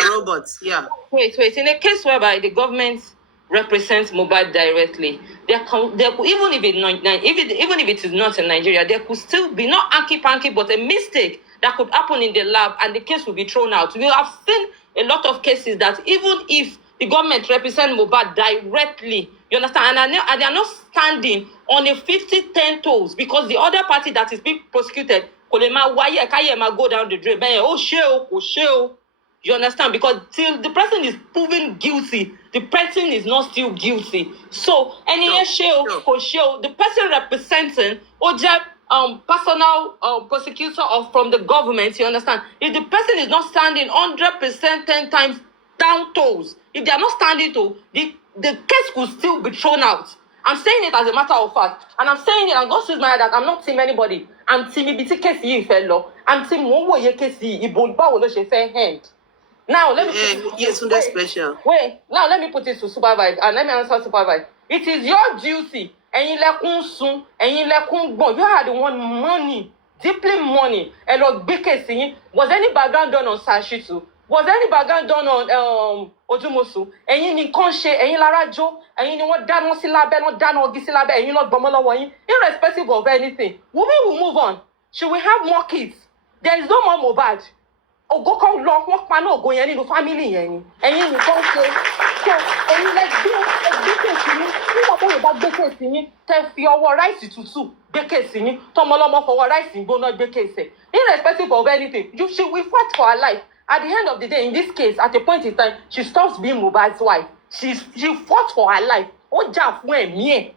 robots. Yeah. wait. In a case whereby the government represents Mohbad directly, there could, even if it is not in Nigeria, there could still be not hanky-panky, but a mistake that could happen in the lab, and the case will be thrown out. We have seen a lot of cases that even if the government represents Mohbad directly, you understand, and they are not standing on a 50-10 toes, because the other party that is being prosecuted, go down the drain. You understand? Because till the person is proven guilty, the person is not still guilty. So, the person representing Oja personal prosecutor from the government, you understand? If the person is not standing 100% 10 times down toes, if they are not standing to, the case could still be thrown out. I'm saying it as a matter of fact, and I'm saying it, and God sees my head, that I'm not team anybody. I'm team Ibiti Kesi Ifelo. I'm team Mowo Yekesi Ibonba Oloshefe hand. Now let me special. Wait, now let me put it to supervise, and let me answer supervise. It is your duty. You had the one money, deeply money, and was any background done on Sashitu? Was any background done on Ojumosu? And you need conscious, and you larajo, and you know what dano silabe, not dano gisilabe, and you not bomolo, irrespective of anything. Women will move on. Should we have more kids? There is no more Mohbad. Ogo kan lọ wọ́n pa náà ògo yẹn nínú family yẹn ni. Ẹ̀yin nìkan ṣe. So ẹ̀yin lẹ gbé kéèsì yín. Nígbà tó yẹ bá gbé kéèsì yín, tẹ fi ọwọ́ ráìsì tútù gbé kéèsì yín. Tọmọlọmọ fọwọ́ ráìsì gbóná gbé kéèsì. Irrespective of anything, we fought for her life. At the end of the day, in this case, at a point in time, she stops being Mohbad's wife. She fought for her life. Ó jà fún ẹ̀mí ẹ̀.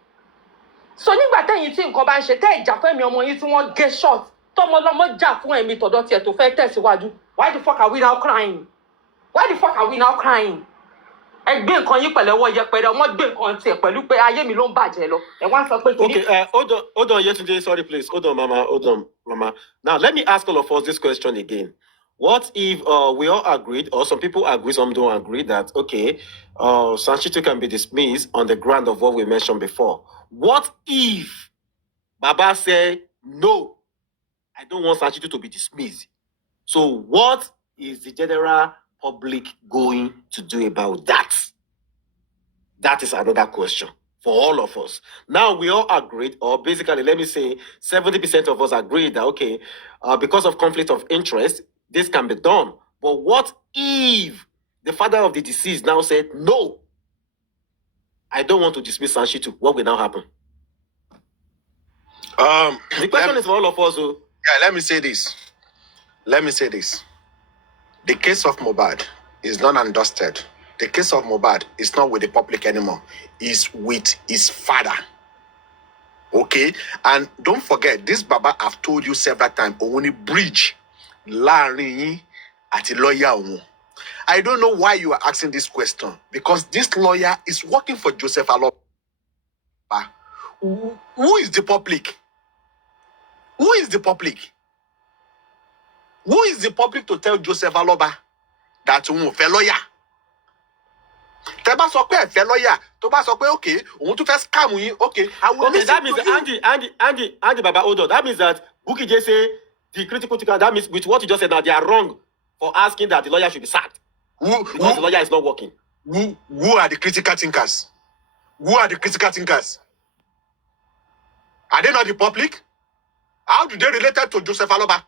So nígbà tẹ́yìn tí nǹkan bá ń ṣe, tẹ́ ìjà fún ẹ̀mí ọmọ yín tí wọ́n gé short. Tọmọlọmọ jà fún ẹ̀mí tọ̀dọ̀ tiẹ̀ tó fẹ́ tẹ̀síwájú. Why the fuck are we now crying? Ẹgbẹ́ nǹkan yín pẹ̀lú ọwọ́ yẹpẹrẹ, ọmọ gbé nǹkan tiẹ̀ pẹ̀lú pé ayé mi ló ń bàjẹ́ lọ. Ẹ wá sọ pé kí ni. Okay, hold on, Yetunde, sorry, please. Hold on, Mama. Now, let me ask all of us this question again. What if we all agreed, or some people agree, some don't agree, that, okay, Sanchito can be dismissed on the ground of what we mentioned before? What if Baba said, no, I don't want Sanchito to be dismissed? So what is the general public going to do about that? That is another question for all of us. Now we all agreed, or basically, let me say 70% of us agreed that, okay, because of conflict of interest, this can be done. But what if the father of the deceased now said, no, I don't want to dismiss Sanchito? What will now happen? The question is for all of us. Yeah, let me say this. The case of Mohbad is not undusted. The case of Mohbad is not with the public anymore. It's with his father. Okay? And don't forget, this Baba, I've told you several times, only bridge láàrin àti lawyer òun. I don't know why you are asking this question, because this lawyer is working for Joseph Aloba. Who is the public? Who is the public? Who is the public to tell Joseph Aloba that òun fẹ́ lawyer? Tẹ́ bá sọ pé ẹ fẹ́ lawyer, tó bá sọ pé okay, òun tún fẹ́ scam yín, okay, I will listen that means to you. Andy Baba, hold on. That means that Bukky just say the critical thinker, that means with what you just said now, they are wrong for asking that the lawyer should be sacked. Because the lawyer is not working. Who are the critical thinkers? Who are the critical thinkers? Are they not the public? How do they relate to Joseph Aloba?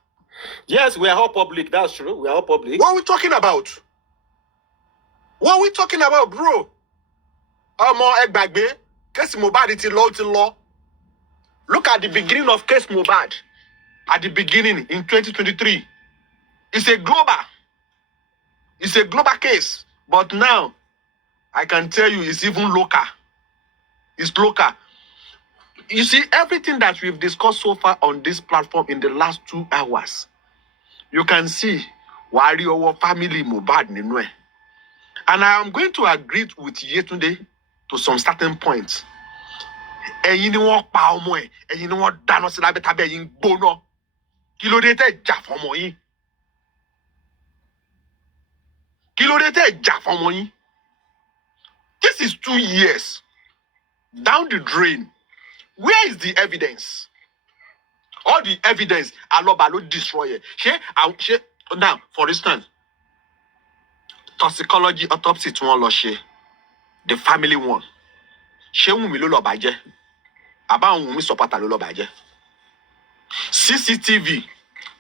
Yes, we are all public. That's true. We are all public. What are we talking about? What are we talking about, bro? Egbagbe, case Mohbad ti lọ. Look at the beginning of case Mohbad. At the beginning in 2023. It's a global case. But now, I can tell you it's even local. It's local. You see, everything that we've discussed so far on this platform in the last 2 hours, you can see Wariowo family Mohbad Ninwe. And I am going to agree with Yetunde to some certain points. Ẹ̀yin ni wọ́n pa ọmọ ẹ̀, ẹ̀yin ni wọ́n dáná sí lábẹ́ tábẹ́ ẹ̀yin gbóná. Kí ló dé tẹ́ jà fọ́mọ yín? Kí ló dé tẹ́ jà fọ́mọ yín? This is 2 years down the drain. Where is the evidence? All the evidence aloba ló destroy it. Now, for instance, toxicology autopsy tí wọ́n lọ ṣe, the family one. Ṣé Wùnmí ló lọ bàjẹ́? Àbá Wùnmí supporter ló lọ bàjẹ́? CCTV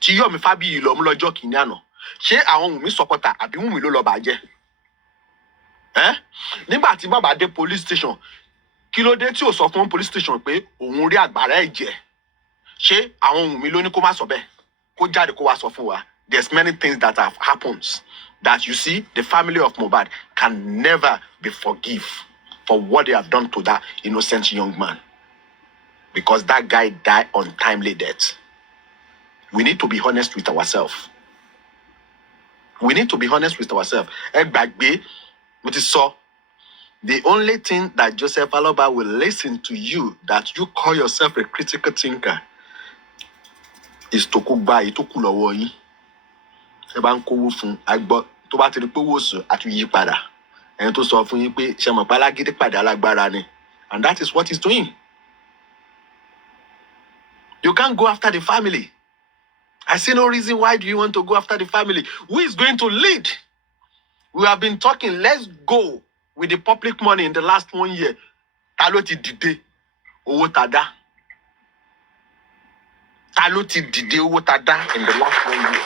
tí Yomi Fabiyi lọ mú lọ́jọ́ kìíní àná. Ṣé àwọn Wùnmí supporter àbí Wùnmí ló lọ bàjẹ́? Nígbà tí bàbá dé police station, kí ló dé tí ò sọ fún police station pé òun rí àgbàrá ẹ̀jẹ̀? Ṣé àwọn Wùnmí ló ní kó má sọ bẹ́ẹ̀? Kó jáde kó wá sọ fún wa. There's many things that have happened that you see the family of Mohbad can never be forgive for what they have done to that innocent young man. Because that guy died untimely death. We need to be honest with ourselves. We need to be honest with ourselves. What is so? The only thing that Joseph Aloba will listen to you, that you call yourself a critical thinker, is to cook by to cool away. Ebanko fun agbo to ba ti ri pe wo so ati yi pada. En to sọ fún yín pé ṣé mo pa lágídí padà lágbára ni. And that is what he's doing. You can't go after the family. I see no reason why do you want to go after the family. Who is going to lead? We have been talking, let's go with the public money in the last 1 year. Ta ló ti dìde owó tá dá? Ta ló ti dìde owó tá dá in the last 1 year?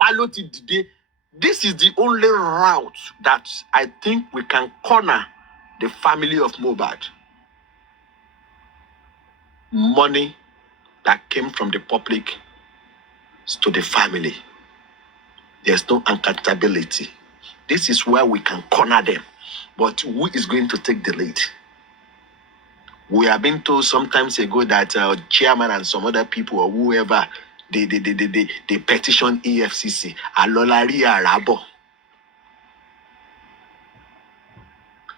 Ta ló ti dìde? This is the only route that I think we can corner the family of Mohbad. Money that came from the public to the family. There's no accountability. This is where we can corner them. But who is going to take the lead? We have been told sometimes ago that chairman and some other people or whoever, they petition EFCC. Alolari Arabo.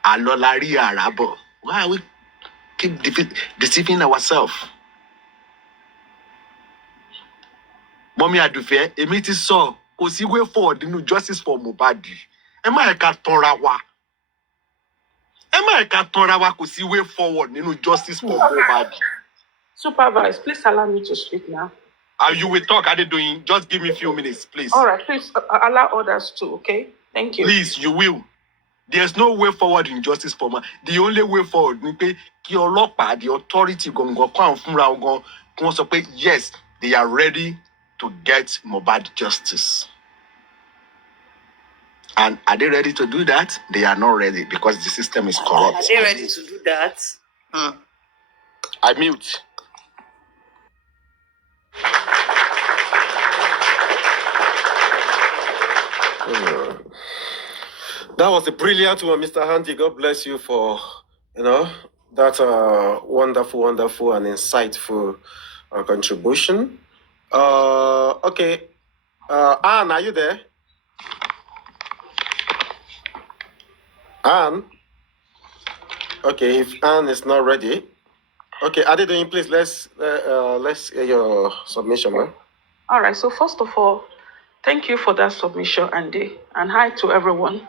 Alolari Arabo. Why are we keep deceiving ourselves? Mommy Adufe, èmi ti sọ kò sí way forward nínú justice for Mohbad. Ẹ má ká tanra wa. Ẹ má ká tanra wa, kò sí way forward nínú justice for Mohbad. Supervise, please allow me to speak now. You will talk, Adedoyin. Just give me a few minutes, please. All right, please allow others to, okay? Thank you. Please, you will. There's no way forward in justice for Mohbad. The only way forward ni pé kí ọlọ́pàá, the authority gongo kan fúnra wọn kí wọ́n sọ pé yes, they are ready to get Mohbad justice. And are they ready to do that? They are not ready because the system is corrupt. Are they ready to do that? I mute. That was a brilliant one, Mr. Handy. God bless you for, that wonderful and insightful contribution. Okay. Anne, are you there? Anne? Okay, if Anne is not ready. Okay, Adedoyin, please, let's hear your submission, man. All right, so first of all, thank you for that submission, Andy, and hi to everyone.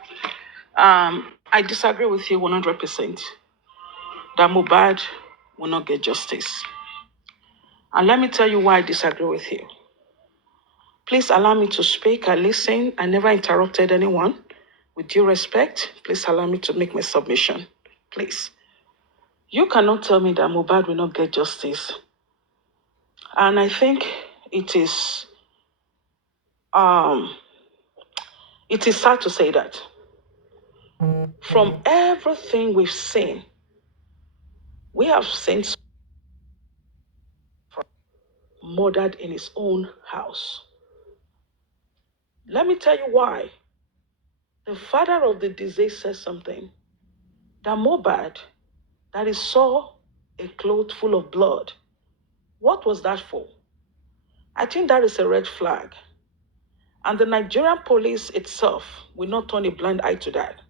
I disagree with you 100% that Mohbad will not get justice. And let me tell you why I disagree with you. Please allow me to speak. I listen. I never interrupted anyone. With due respect, please allow me to make my submission. Please. You cannot tell me that Mohbad will not get justice. And I think it is sad to say that. From everything we've seen, we have seen murdered in his own house. Let me tell you why. The father of the deceased said something. That Mohbad, that he saw a cloth full of blood. What was that for? I think that is a red flag. And the Nigerian police itself will not turn a blind eye to that.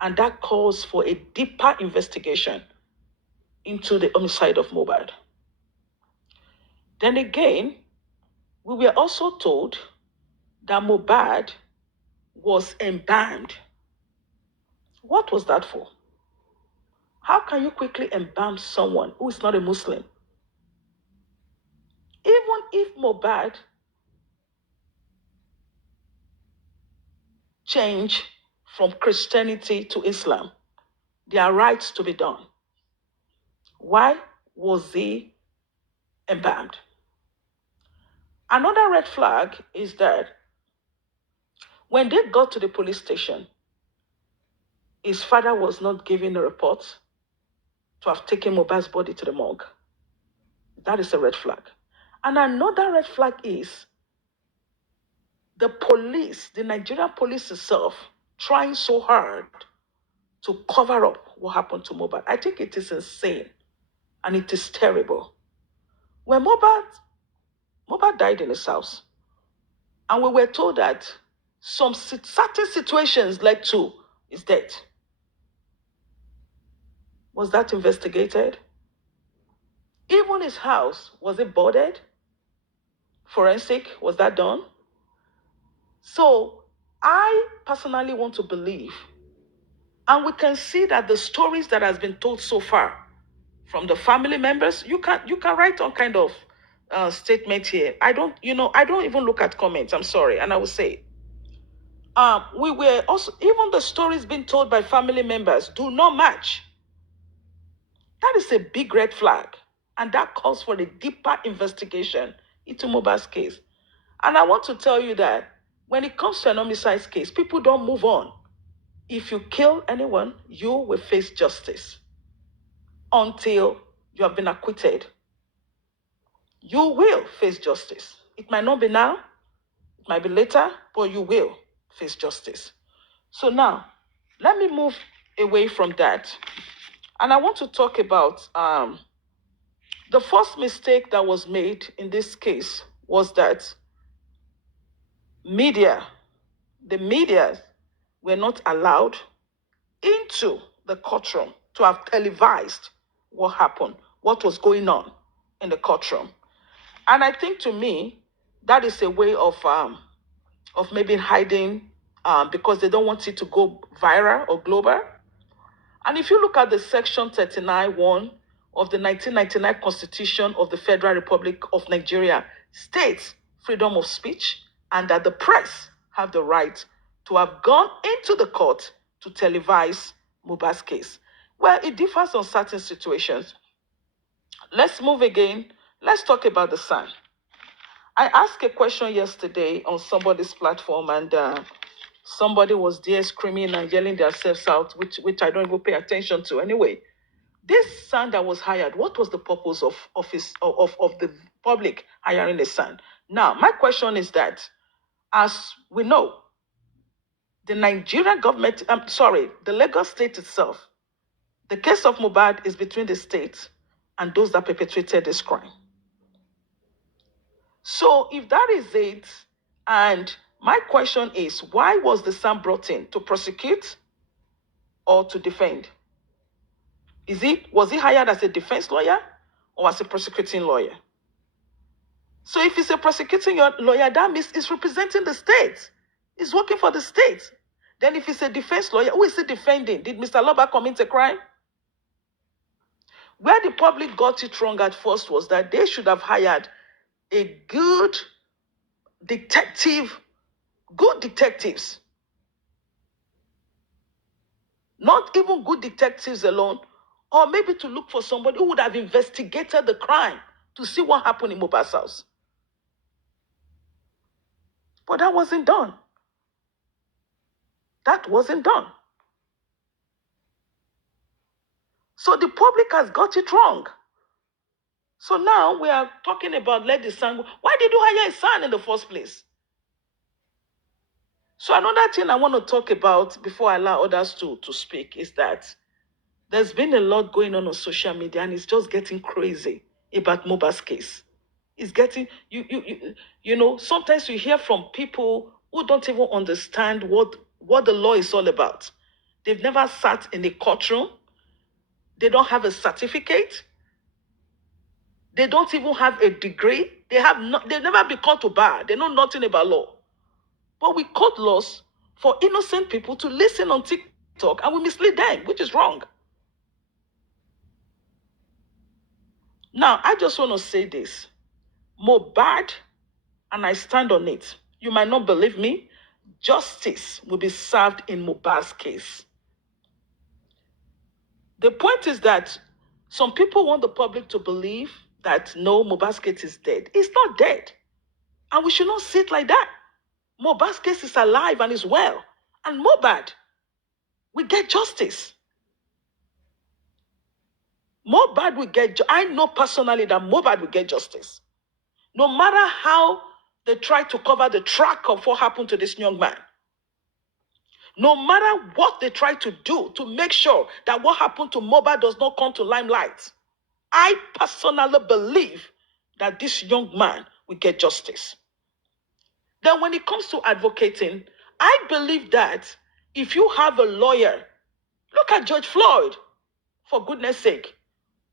And that calls for a deeper investigation into the homicide of Mohbad. Then again, we were also told that Mohbad was embalmed. What was that for? How can you quickly embalm someone who is not a Muslim? Even if Mohbad changed from Christianity to Islam, there are rites to be done. Why was he embalmed? Another red flag is that when they got to the police station, his father was not giving a report to have taken Mohbad's body to the morgue. That is a red flag. And another red flag is the police, the Nigerian police itself, trying so hard to cover up what happened to Mohbad. I think it is insane and it is terrible. When Mohbad died in his house, and we were told that some certain situations led to his death. Was that investigated? Even his house, was it boarded? Forensic, was that done? So I personally want to believe, and we can see that the stories that has been told so far from the family members, you can write on kind of statement here. I don't even look at comments. I'm sorry, and I will say, we were also, even the stories being told by family members do not match. That is a big red flag, and that calls for a deeper investigation into Mohbad's case. And I want to tell you that when it comes to an homicide case, people don't move on. If you kill anyone, you will face justice until you have been acquitted. You will face justice. It might not be now, it might be later, but you will face justice. So now, let me move away from that. And I want to talk about the first mistake that was made in this case was that the media were not allowed into the courtroom to have televised what happened, what was going on in the courtroom. And I think, to me, that is a way of maybe hiding because they don't want it to go viral or global. And if you look at the Section 39(1) of the 1999 Constitution of the Federal Republic of Nigeria, states freedom of speech and that the press have the right to have gone into the court to televise Mohbad's case. Well, it differs on certain situations. Let's move again. Let's talk about the son. I asked a question yesterday on somebody's platform, and somebody was there screaming and yelling themselves out, which I don't even pay attention to. Anyway, this son that was hired, what was the purpose of the public hiring a son? Now, my question is that, as we know, the Nigerian government, the Lagos state itself, the case of Mohbad is between the state and those that perpetrated this crime. So if that is it, and my question is, why was the son brought in? To prosecute or to defend? Was he hired as a defense lawyer or as a prosecuting lawyer? So if he's a prosecuting lawyer, that means he's representing the state. He's working for the state. Then if he's a defense lawyer, who is he defending? Did Mr. Aloba commit a crime? Where the public got it wrong at first was that they should have hired a good detectives, not even good detectives alone, or maybe to look for somebody who would have investigated the crime to see what happened in Mohbad's house. But that wasn't done. That wasn't done. So the public has got it wrong. So now we are talking about let the son go. Why did you hire a son in the first place? So another thing I want to talk about before I allow others to speak is that there's been a lot going on social media, and it's just getting crazy about Mohbad's case. It's getting, sometimes you hear from people who don't even understand what the law is all about. They've never sat in a courtroom. They don't have a certificate. They don't even have a degree. They've never been called to bar. They know nothing about law. But we quote laws for innocent people to listen on TikTok and we mislead them, which is wrong. Now, I just want to say this. Mohbad, and I stand on it. You might not believe me. Justice will be served in Mohbad's case. The point is that some people want the public to believe that no, Mohbad's case is dead. It's not dead. And we should not sit like that. Mohbad's case is alive and is well. And Mohbad will get justice. Mohbad will get, I know personally that Mohbad will get justice. No matter how they try to cover the track of what happened to this young man. No matter what they try to do to make sure that what happened to Mohbad does not come to limelight. I personally believe that this young man will get justice. Then when it comes to advocating, I believe that if you have a lawyer, look at George Floyd, for goodness sake.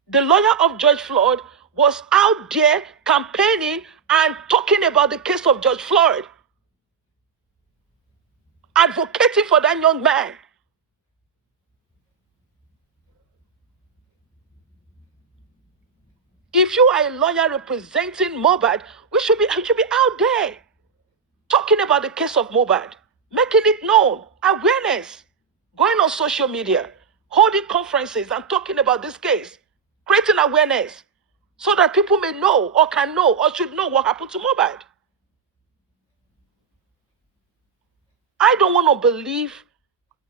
The lawyer of George Floyd was out there campaigning and talking about the case of George Floyd, advocating for that young man. If you are a lawyer representing Mohbad, you should be out there talking about the case of Mohbad, making it known, awareness, going on social media, holding conferences and talking about this case, creating awareness so that people may know or can know or should know what happened to Mohbad. I don't want to believe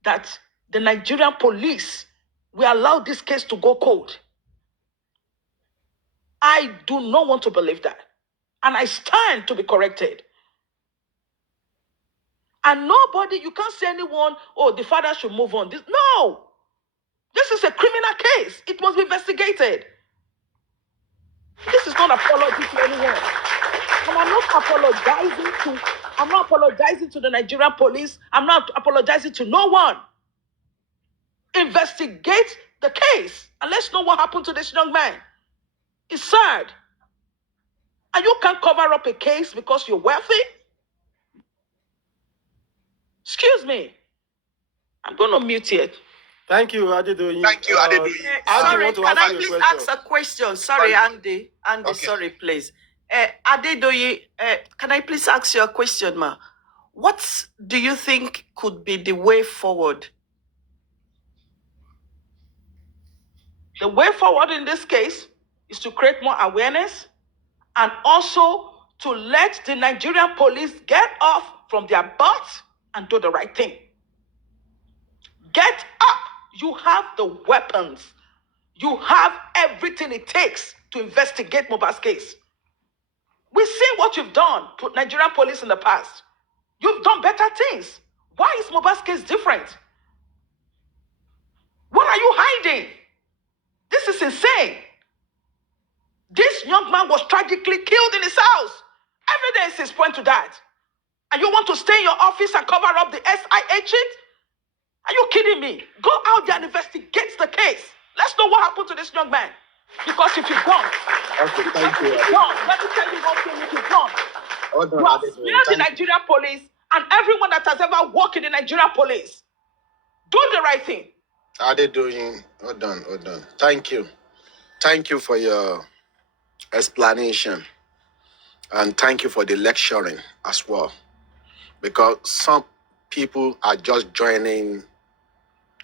that the Nigerian police will allow this case to go cold. I do not want to believe that. And I stand to be corrected. And nobody, you can't say anyone, oh, the father should move on. No. This is a criminal case. It must be investigated. This is not apology to anyone. And I'm not apologizing to the Nigerian police. I'm not apologizing to no one. Investigate the case and let's know what happened to this young man. It's sad. And you can't cover up a case because you're wealthy? Excuse me. I'm going to mute it. Thank you, Adedoyin. Thank you, Adedoyin. Sorry, can I please ask a question? Sorry, Andy. Andy, Okay. sorry, please. Adedoyin, can I please ask you a question, ma? What do you think could be the way forward? The way forward in this case is to create more awareness and also to let the Nigerian police get off from their butts and do the right thing. Get up. You have the weapons. You have everything it takes to investigate Mohbad's case. We've seen what you've done to Nigerian police in the past. You've done better things. Why is Mohbad's case different? What are you hiding? This is insane. This young man was tragically killed in his house. Evidences point to that. And you want to stay in your office and cover up the SIA cheat? Are you kidding me? Go out there and investigate the case. Let's know what happened to this young man. Because if you don't, Okay, thank you. let me tell you one thing, if you don't, Hold on, you have Adedoyin. failed the Thank you. Nigerian police and everyone that has ever worked in the Nigerian police. Do the right thing. Adedoyin, hold on. Thank you. Thank you for your explanation. And thank you for the lecturing as well. Because some people are just joining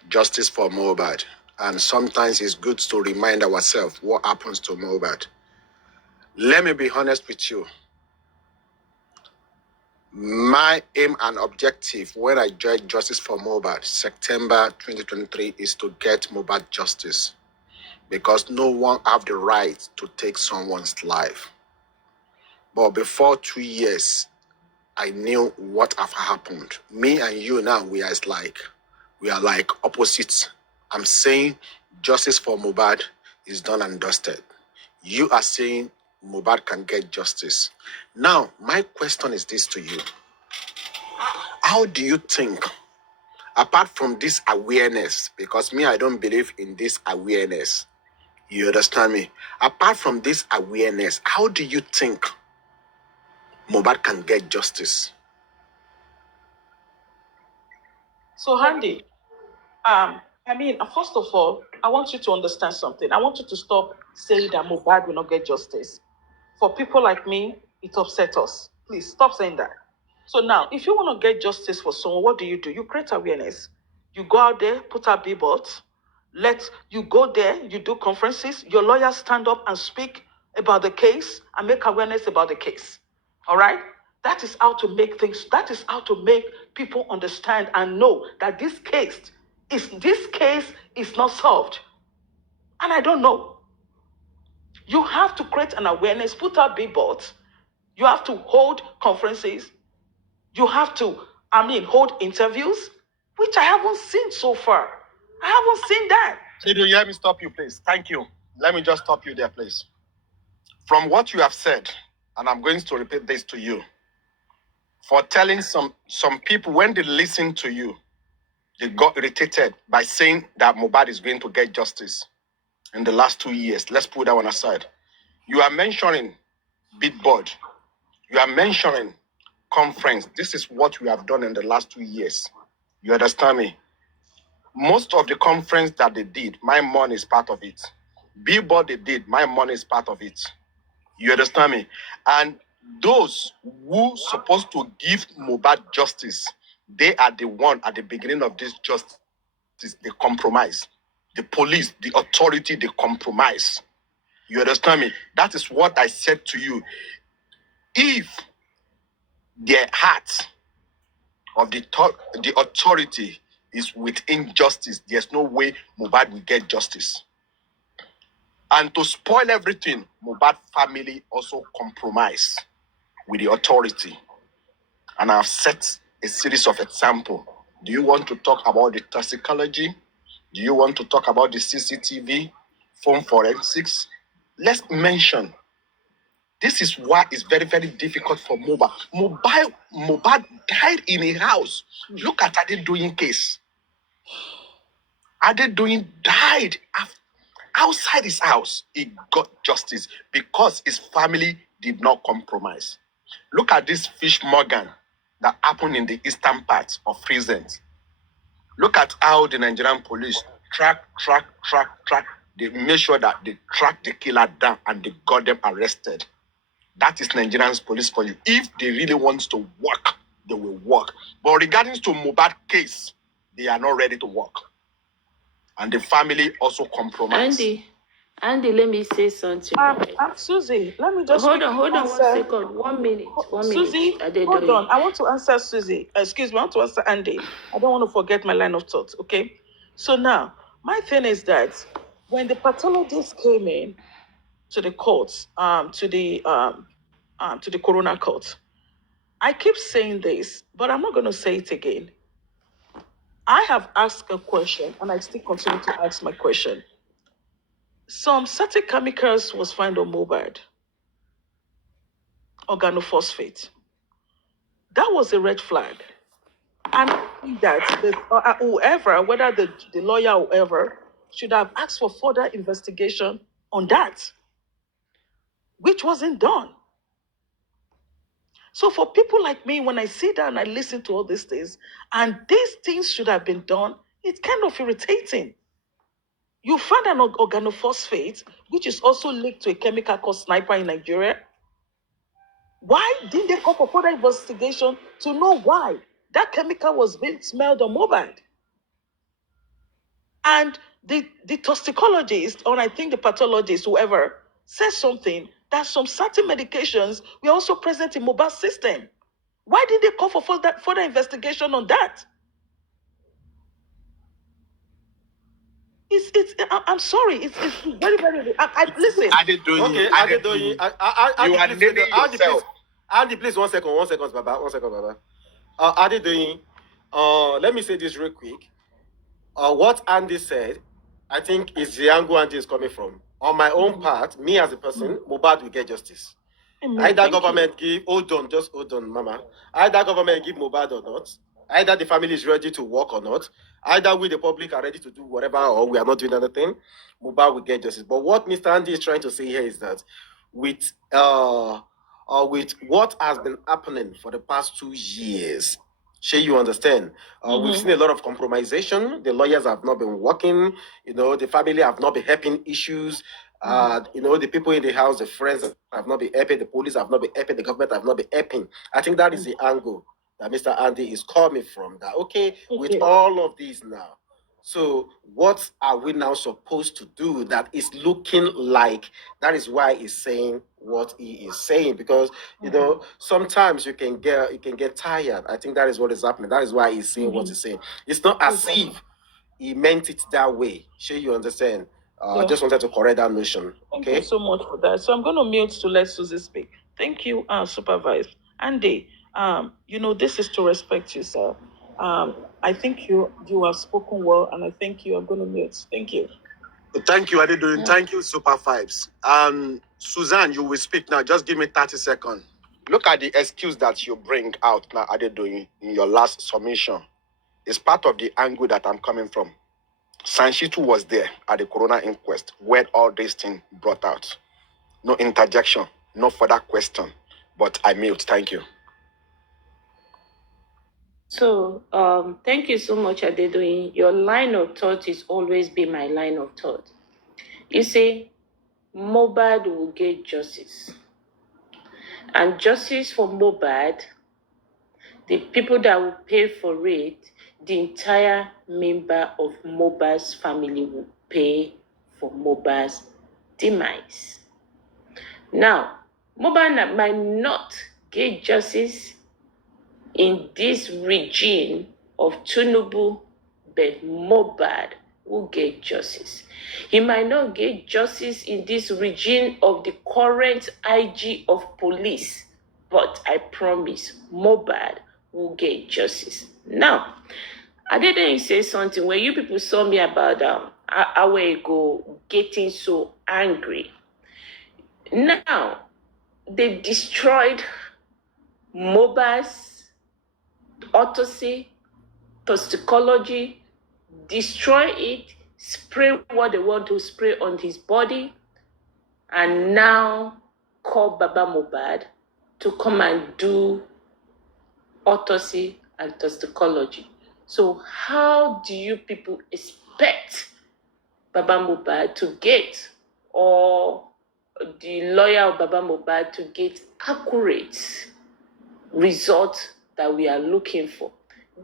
Justice for Mohbad. And sometimes it's good to remind ourselves what happens to Mohbad. Let me be honest with you. My aim and objective when I joined Justice for Mohbad, September 2023, is to get Mohbad justice. Because no one have the right to take someone's life. But before 2 years, I knew what have happened. Me and you now, we are like opposites. I'm saying justice for Mohbad is done and dusted. You are saying Mohbad can get justice. Now, my question is this to you. How do you think, apart from this awareness, because me, I don't believe in this awareness, You understand me? Apart from this awareness, how do you think Mohbad can get justice? So, Handy, first of all, I want you to understand something. I want you to stop saying that Mohbad will not get justice. For people like me, it upsets us. Please stop saying that. So now, if you want to get justice for someone, what do? You create awareness. You go out there, put out billboards. You go there, you do conferences. Your lawyers stand up and speak about the case and make awareness about the case. All right? That is how to make things, that is how to make people understand and know that this case is not solved. And I don't know. You have to create an awareness, put out billboards. You have to hold conferences. You have to, hold interviews, which I haven't seen so far. I haven't seen that. Did you hear me stop you, please? Thank you. Let me just stop you there, please. From what you have said, and I'm going to repeat this to you, for telling some people when they listen to you, they got irritated by saying that Mohbad is going to get justice in the last 2 years. Let's put that one aside. You are mentioning billboard. You are mentioning conference. This is what we have done in the last 2 years. You understand me? Most of the conference that they did, my money is part of it. Billboard they did, my money is part of it. You understand me? And those who supposed to give Mohbad justice, they are the one at the beginning of this justice, they compromise. The police, the authority, they compromise. You understand me? That is what I said to you. If their heart of the authority is with injustice, there's no way Mohbad will get justice. And to spoil everything, Mohbad family also compromise with the authority. And I've set a series of examples. Do you want to talk about the toxicology? Do you want to talk about the CCTV, phone forensics? Let's mention. This is why it's very, very difficult for Mohbad. Mohbad died in a house. Look at Adedoyin case. Adedoyin died outside his house. He got justice because his family did not compromise. Look at this fish Morgan that happened in the eastern part of prison. Look at how the Nigerian police track. They made sure that they tracked the killer down and they got them arrested. That is Nigerian police for you. If they really want to work, they will work. But regarding to Mohbad case, they are not ready to work. And the family also compromise. Andy, let me say something. Susie, let me just hold on 1 second. 1 minute. Susie, hold on. I want to answer Susie. Excuse me, I want to answer Andy. I don't want to forget my line of thought, okay? So now, my thing is that when the pathologist came in to the courts, to the coroner court, I keep saying this, but I'm not going to say it again. I have asked a question, and I still continue to ask my question. Some certain chemicals was found on Mohbad, organophosphate. That was a red flag. And I think that whoever, whether the lawyer or whoever, should have asked for further investigation on that, which wasn't done. So for people like me, when I sit down and I listen to all these things, and these things should have been done, it's kind of irritating. You found an organophosphate, which is also linked to a chemical called sniper in Nigeria. Why didn't they call for further investigation to know why that chemical was being smelled on Mohbad? And the toxicologist, or I think the pathologist, whoever, says something that some certain medications were also present in Mohbad's system. Why did they call for further investigation on that? I'm sorry. It's very, very. Listen. Andy, please, 1 second, Baba. 1 second, Baba. Adedoyin, let me say this real quick. What Andy said, I think is the angle Andy is coming from. On my own part, me as a person, Mohbad will get justice. Either government give, hold on, Mama. Either government give Mohbad or not, Either the family is ready to work or not. Either we, the public, are ready to do whatever, or we are not doing anything. Mohbad will get justice. But what Mr. Andy is trying to say here is that with what has been happening for the past 2 years, sure, you understand. We've seen a lot of compromisation. The lawyers have not been working. The family have not been helping issues. The people in the house, the friends have not been helping. The police have not been helping. The government have not been helping. I think that is the angle that Mr. Andy is coming from. That with all of these now. So what are we now supposed to do that is looking like? That is why he's saying what he is saying, because sometimes you can get tired. I think that is what is happening. That is why he's saying what he's saying. It's not as if he meant it that way. Sure, you understand? I just wanted to correct that notion. Okay. Thank you so much for that. So I'm going to mute to let Susie speak. Thank you, Supervisor Andy. This is to respect you, sir. I think you have spoken well, and I think you are going to mute. Thank you. Thank you, Adedoyin. Thank you, Super Vibes. Suzanne, you will speak now. Just give me 30 seconds. Look at the excuse that you bring out now, Adedoyin, in your last submission. It's part of the angle that I'm coming from. Sanshitu was there at the coroner inquest when all these things brought out. No interjection, no further question. But I mute. Thank you. So, thank you so much, Adedoyin. Your line of thought is always be my line of thought. You say, Mohbad will get justice. And justice for Mohbad, the people that will pay for it, the entire member of Mohbad's family will pay for Mohbad's demise. Now, Mohbad might not get justice in this regime of Tinubu, but Mohbad will get justice. He might not get justice in this regime of the current IG of police, but I promise Mohbad will get justice. Now, I didn't say something when you people saw me about an hour ago getting so angry. Now, they've destroyed Mohbad's autopsy, toxicology, destroy it, spray what they want to spray on his body, and now call Baba Mohbad to come and do autopsy and toxicology. So how do you people expect Baba Mohbad to get, or the lawyer of Baba Mohbad to get accurate results that we are looking for?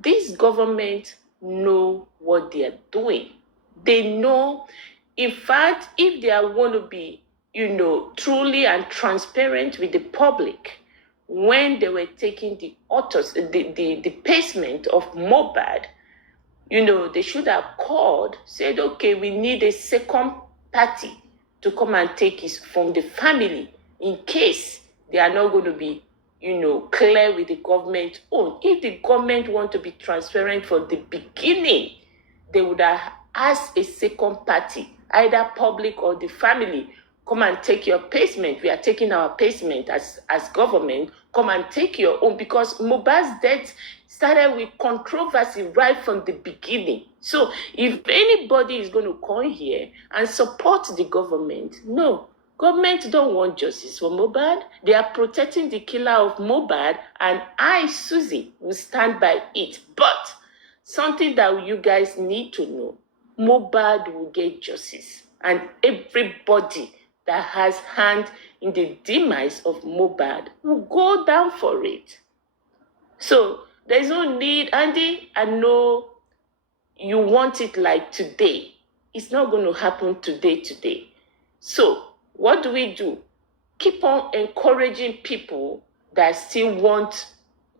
This government know what they are doing. They know, in fact, if they are going to be, truly and transparent with the public, when they were taking the placement of Mohbad, they should have called, said, okay, we need a second party to come and take it from the family in case they are not going to be clear with the government own. If the government want to be transparent from the beginning, they would have asked a second party, either public or the family, come and take your placement. We are taking our placement as government. Come and take your own, because Mohbad's death started with controversy right from the beginning. So if anybody is going to come here and support the government, no. Government don't want justice for Mohbad. They are protecting the killer of Mohbad, and I, Susie, will stand by it. But something that you guys need to know, Mohbad will get justice, and everybody that has hand in the demise of Mohbad will go down for it. So there's no need, Andy, I know you want it like today. It's not going to happen today. So what do? Keep on encouraging people that still want,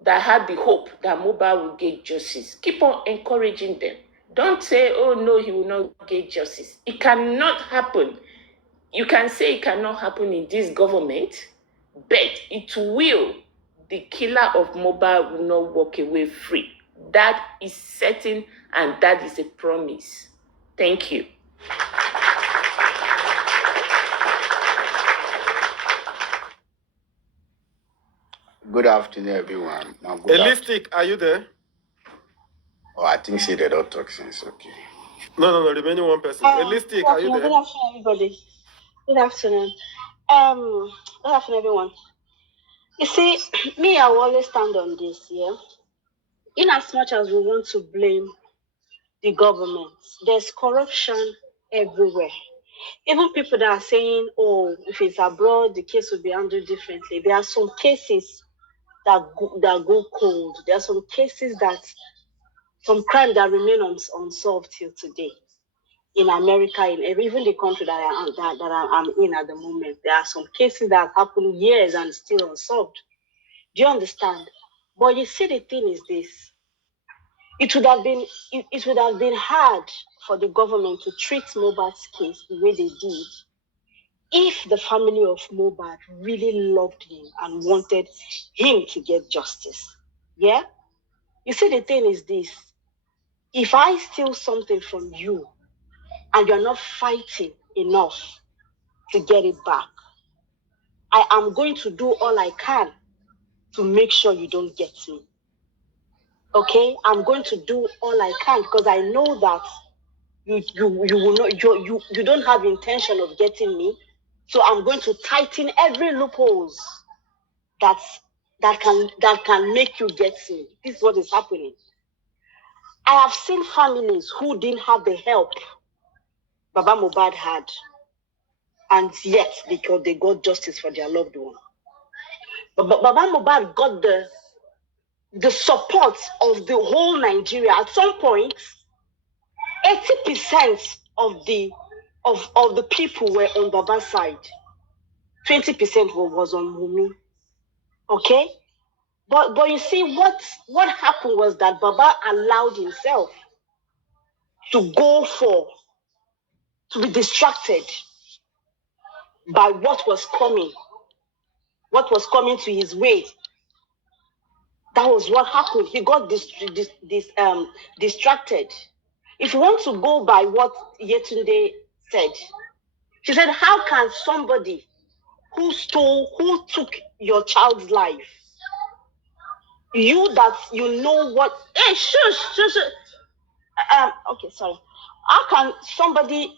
that have the hope that Mohbad will get justice. Keep on encouraging them. Don't say, oh no, he will not get justice. It cannot happen. You can say it cannot happen in this government, but it will. The killer of Mohbad will not walk away free. That is certain, and that is a promise. Thank you. Good afternoon, everyone. Elistic, are you there? Oh, I think say they don't talk since. Okay. No, remaining one person. Elistic, are you there? Good afternoon, everybody. Good afternoon. Good afternoon, everyone. You see, me, I will always stand on this, yeah? In as much as we want to blame the government, there's corruption everywhere. Even people that are saying, oh, if it's abroad, the case will be handled differently. There are some cases that go cold. There are some cases some crime that remain unsolved till today. In America, in even the country that I'm in at the moment, there are some cases that happened years and still unsolved. Do you understand? But you see, the thing is this: it would have been hard for the government to treat Mohbad's case the way they did if the family of Mohbad really loved him and wanted him to get justice. Yeah? You see, the thing is this: if I steal something from you and you're not fighting enough to get it back, I am going to do all I can to make sure you don't get me. Okay? I'm going to do all I can because I know that you will not you don't have intention of getting me. So I'm going to tighten every loopholes that can make you get me. This is what is happening. I have seen families who didn't have the help Baba Mohbad had, and yet because they got justice for their loved one. But Baba Mohbad got the support of the whole Nigeria. At some point, 80% of the people were on Baba's side. 20% was on Wunmi. Okay? But you see, what happened was that Baba allowed himself to be distracted by what was coming to his way. That was what happened. He got distracted. If you want to go by what Yetunde said, she said, how can somebody who took your child's life, you know what? Hey, shush. Okay, sorry. How can somebody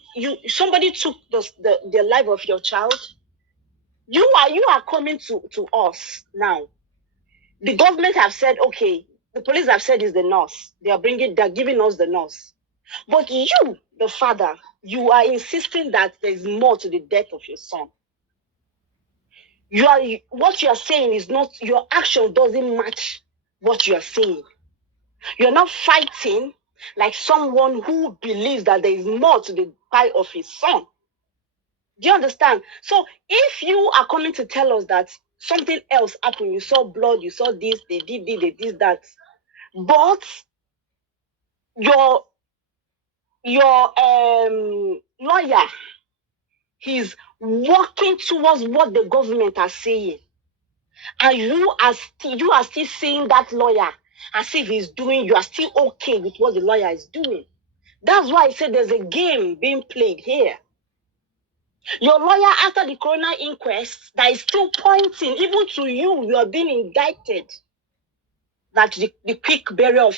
took the life of your child? You are coming to us now. The government have said, okay, the police have said is the nurse. They're giving us the nurse. But you, the father, you are insisting that there is more to the death of your son. What you are saying is not, your action doesn't match what you are saying. You're not fighting like someone who believes that there is more to the die of his son. Do you understand? So if you are coming to tell us that something else happened, you saw blood, you saw this, they did that, but your lawyer, he's working towards what the government are saying, and you are still seeing that lawyer as if you are still okay with what the lawyer is doing. That's why I said there's a game being played here. Your lawyer, after the coroner inquest, that is still pointing, even to you are being indicted, that the quick burial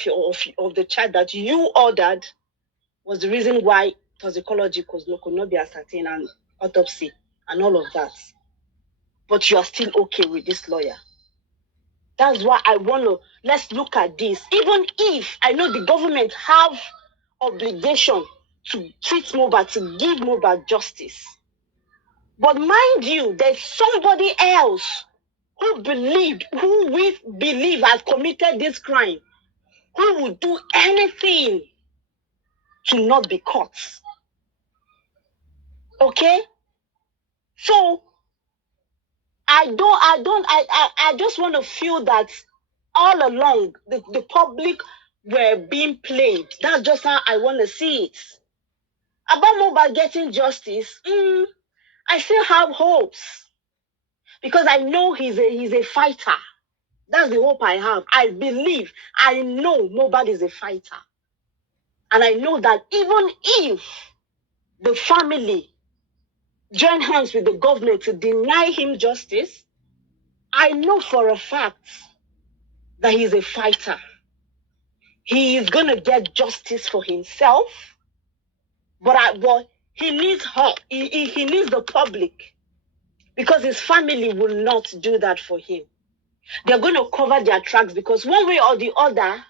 of the child that you ordered was the reason why toxicology could not be ascertained, and autopsy and all of that. But you are still okay with this lawyer. That's why let's look at this. Even if I know the government have obligation to treat Mohbad, to give Mohbad justice. But mind you, there's somebody else who we believe has committed this crime, who would do anything to not be caught. Okay? So I just want to feel that all along the public were being played. That's just how I want to see it. About Mohbad getting justice, I still have hopes. Because I know he's a fighter. That's the hope I have. I know Mohbad is a fighter. And I know that even if the family join hands with the government to deny him justice, I know for a fact that he's a fighter. he is going to get justice for himself, but he needs help. He needs the public, because his family will not do that for him. They're going to cover their tracks, because one way or the other,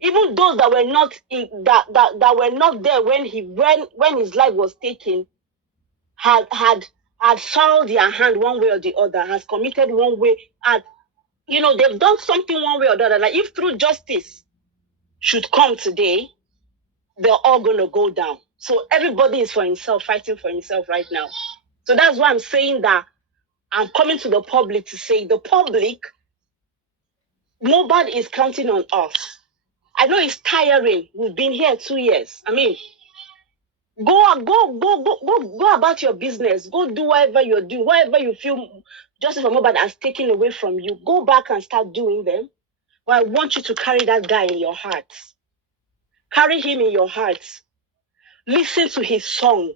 even those that were not that were not there when his life was taken had fouled their hand one way or the other, has committed one way, they've done something one way or the other. Like, if true justice should come today, they're all going to go down. So everybody is for himself, fighting for himself right now. So that's why I'm saying that I'm coming to the public to say, the public, nobody is counting on us. I know it's tiring. We've been here 2 years. I mean, go about your business. Go do whatever you're doing, whatever you feel justice for Mohbad has taken away from you. Go back and start doing them. But I want you to carry that guy in your heart. Carry him in your heart. Listen to his song.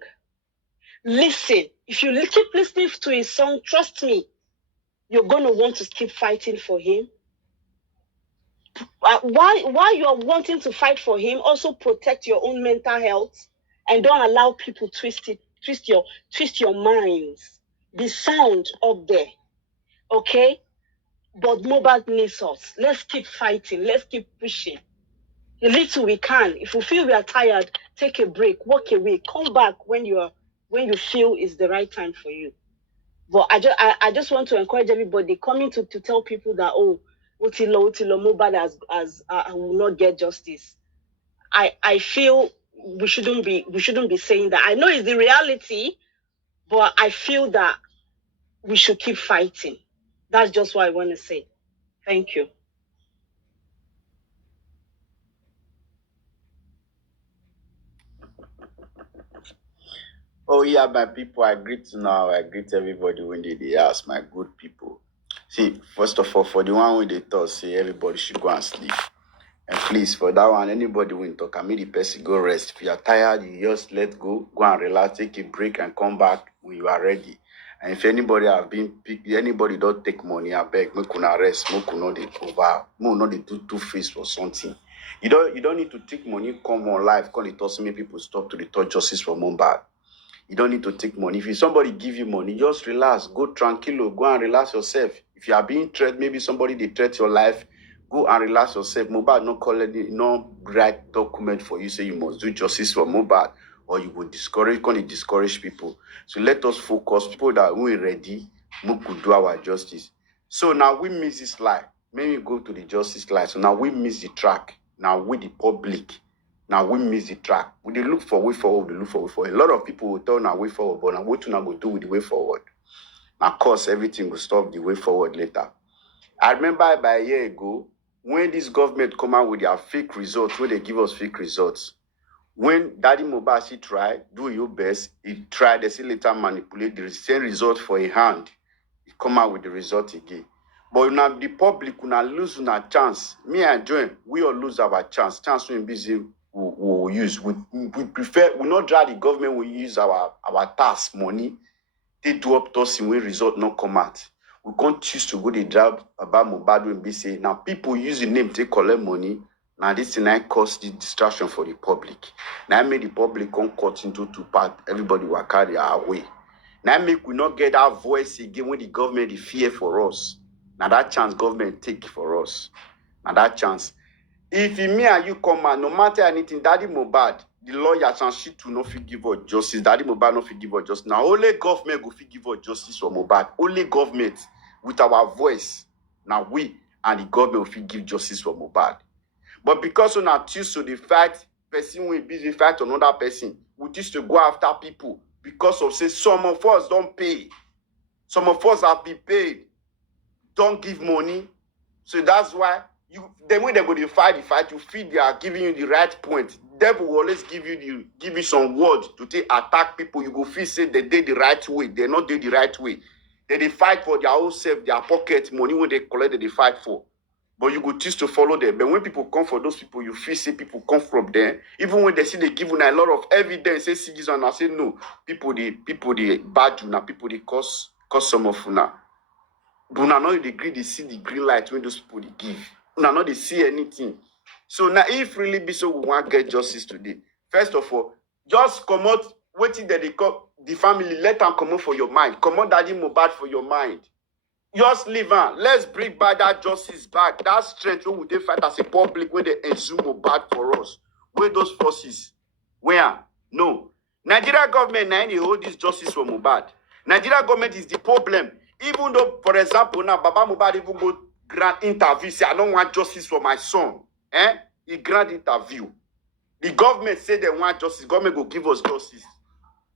Listen. If you keep listening to his song, trust me, you're going to want to keep fighting for him. While you're wanting to fight for him, also protect your own mental health, and don't allow people twist your minds. Be sound up there, okay? But Mohbad needs us. Let's keep fighting. Let's keep pushing. The little we can. If we feel we are tired, take a break, walk away, come back when you feel is the right time for you. But I just want to encourage everybody coming to tell people that, oh, Otilo Mohbad will not get justice. I feel we shouldn't be saying that. I know it's the reality, but I feel that we should keep fighting. That's just what I want to say. Thank you. Oh yeah, my people, I greet now. I greet everybody when they ask, my good people. See, first of all, for the one when they talk, say everybody should go and sleep. And please, for that one, anybody when talk, I mean the person go rest. If you are tired, you just let go and relax, take a break and come back when you are ready. And if anybody anybody don't take money, I beg, make una rest, make una dey over, make una dey do two-face for something. You don't need to take money, come on live, call it also make people stop to return justice for Mohbad. You don't need to take money. If somebody give you money, just relax. Go tranquilo. Go and relax yourself. If you are being threatened, maybe somebody they threat your life, go and relax yourself. Mohbad no call any, no write document for you say you must do justice for Mohbad, or you will discourage people. So let us focus. People that we ready, we could do our justice. So now we miss this line. Maybe go to the justice line. So now we miss the track. Now we the public. Now we miss the track. We dey look for way forward. We look for way forward. A lot of people will tell now way forward, but now what we now go do with the way forward? Now, of course, everything will stop the way forward later. I remember about a year ago when this government come out with their fake results, where they give us fake results. When Daddy Mohbad tried, do your best. He tried. They say later manipulate the same result for a hand. He come out with the result again. But now the public will not lose a chance. Me and Joan, we all lose our chance. Chance we busy. We use. We prefer, we not drive the government, we use our tax money. They do up to us in way result not come out. We can't choose to go the drive about Mohbad and be say, now people use the name to collect money. Now this thing I cause the distraction for the public. Now I made the public come cut into two parts. Everybody will carry our way. Now make we not get that voice again when the government is fear for us. Now that chance government take for us. Now that chance. If me and you come out, no matter anything, Daddy Mohbad, the lawyers and shit will not fit give us justice. Daddy Mohbad not fit give us justice. Now only government go fit give us justice for Mohbad. Only government with our voice. Now we and the government will fit give justice for Mohbad. But because we not choose to the fact, person will busy fight another person. We choose to go after people because of say some of us don't pay. Some of us have been paid. Don't give money. So that's why then when they go to fight the fight, you feel they are giving you the right point. Devil will always give you some words to take attack people. You go feel say they did the right way. They not did the right way. They fight for their own self, their pocket money when they collect, they fight for. But you go choose to follow them. But when people come for those people, you feel say people come from them. Even when they see they give you a lot of evidence, say citizens, and I say no, people they bad you now, people they cause some of you now. But now they agree, they see the green light when those people they give. Now they see anything. So now, if really be so, we want get justice today. First of all, just come out, waiting that they call the family, let them come out for your mind. Come out Daddy Mohbad for your mind. Just leave on. Let's bring back that justice back. That strength when they fight as a public, when they assume Mohbad for us. Where those forces? Where? No. Nigeria government now they hold this justice for Mohbad. Nigeria government is the problem. Even though, for example, now Baba Mohbad even go grant interview, say I don't want justice for my son. He grant interview. The government say they want justice. Government will give us justice.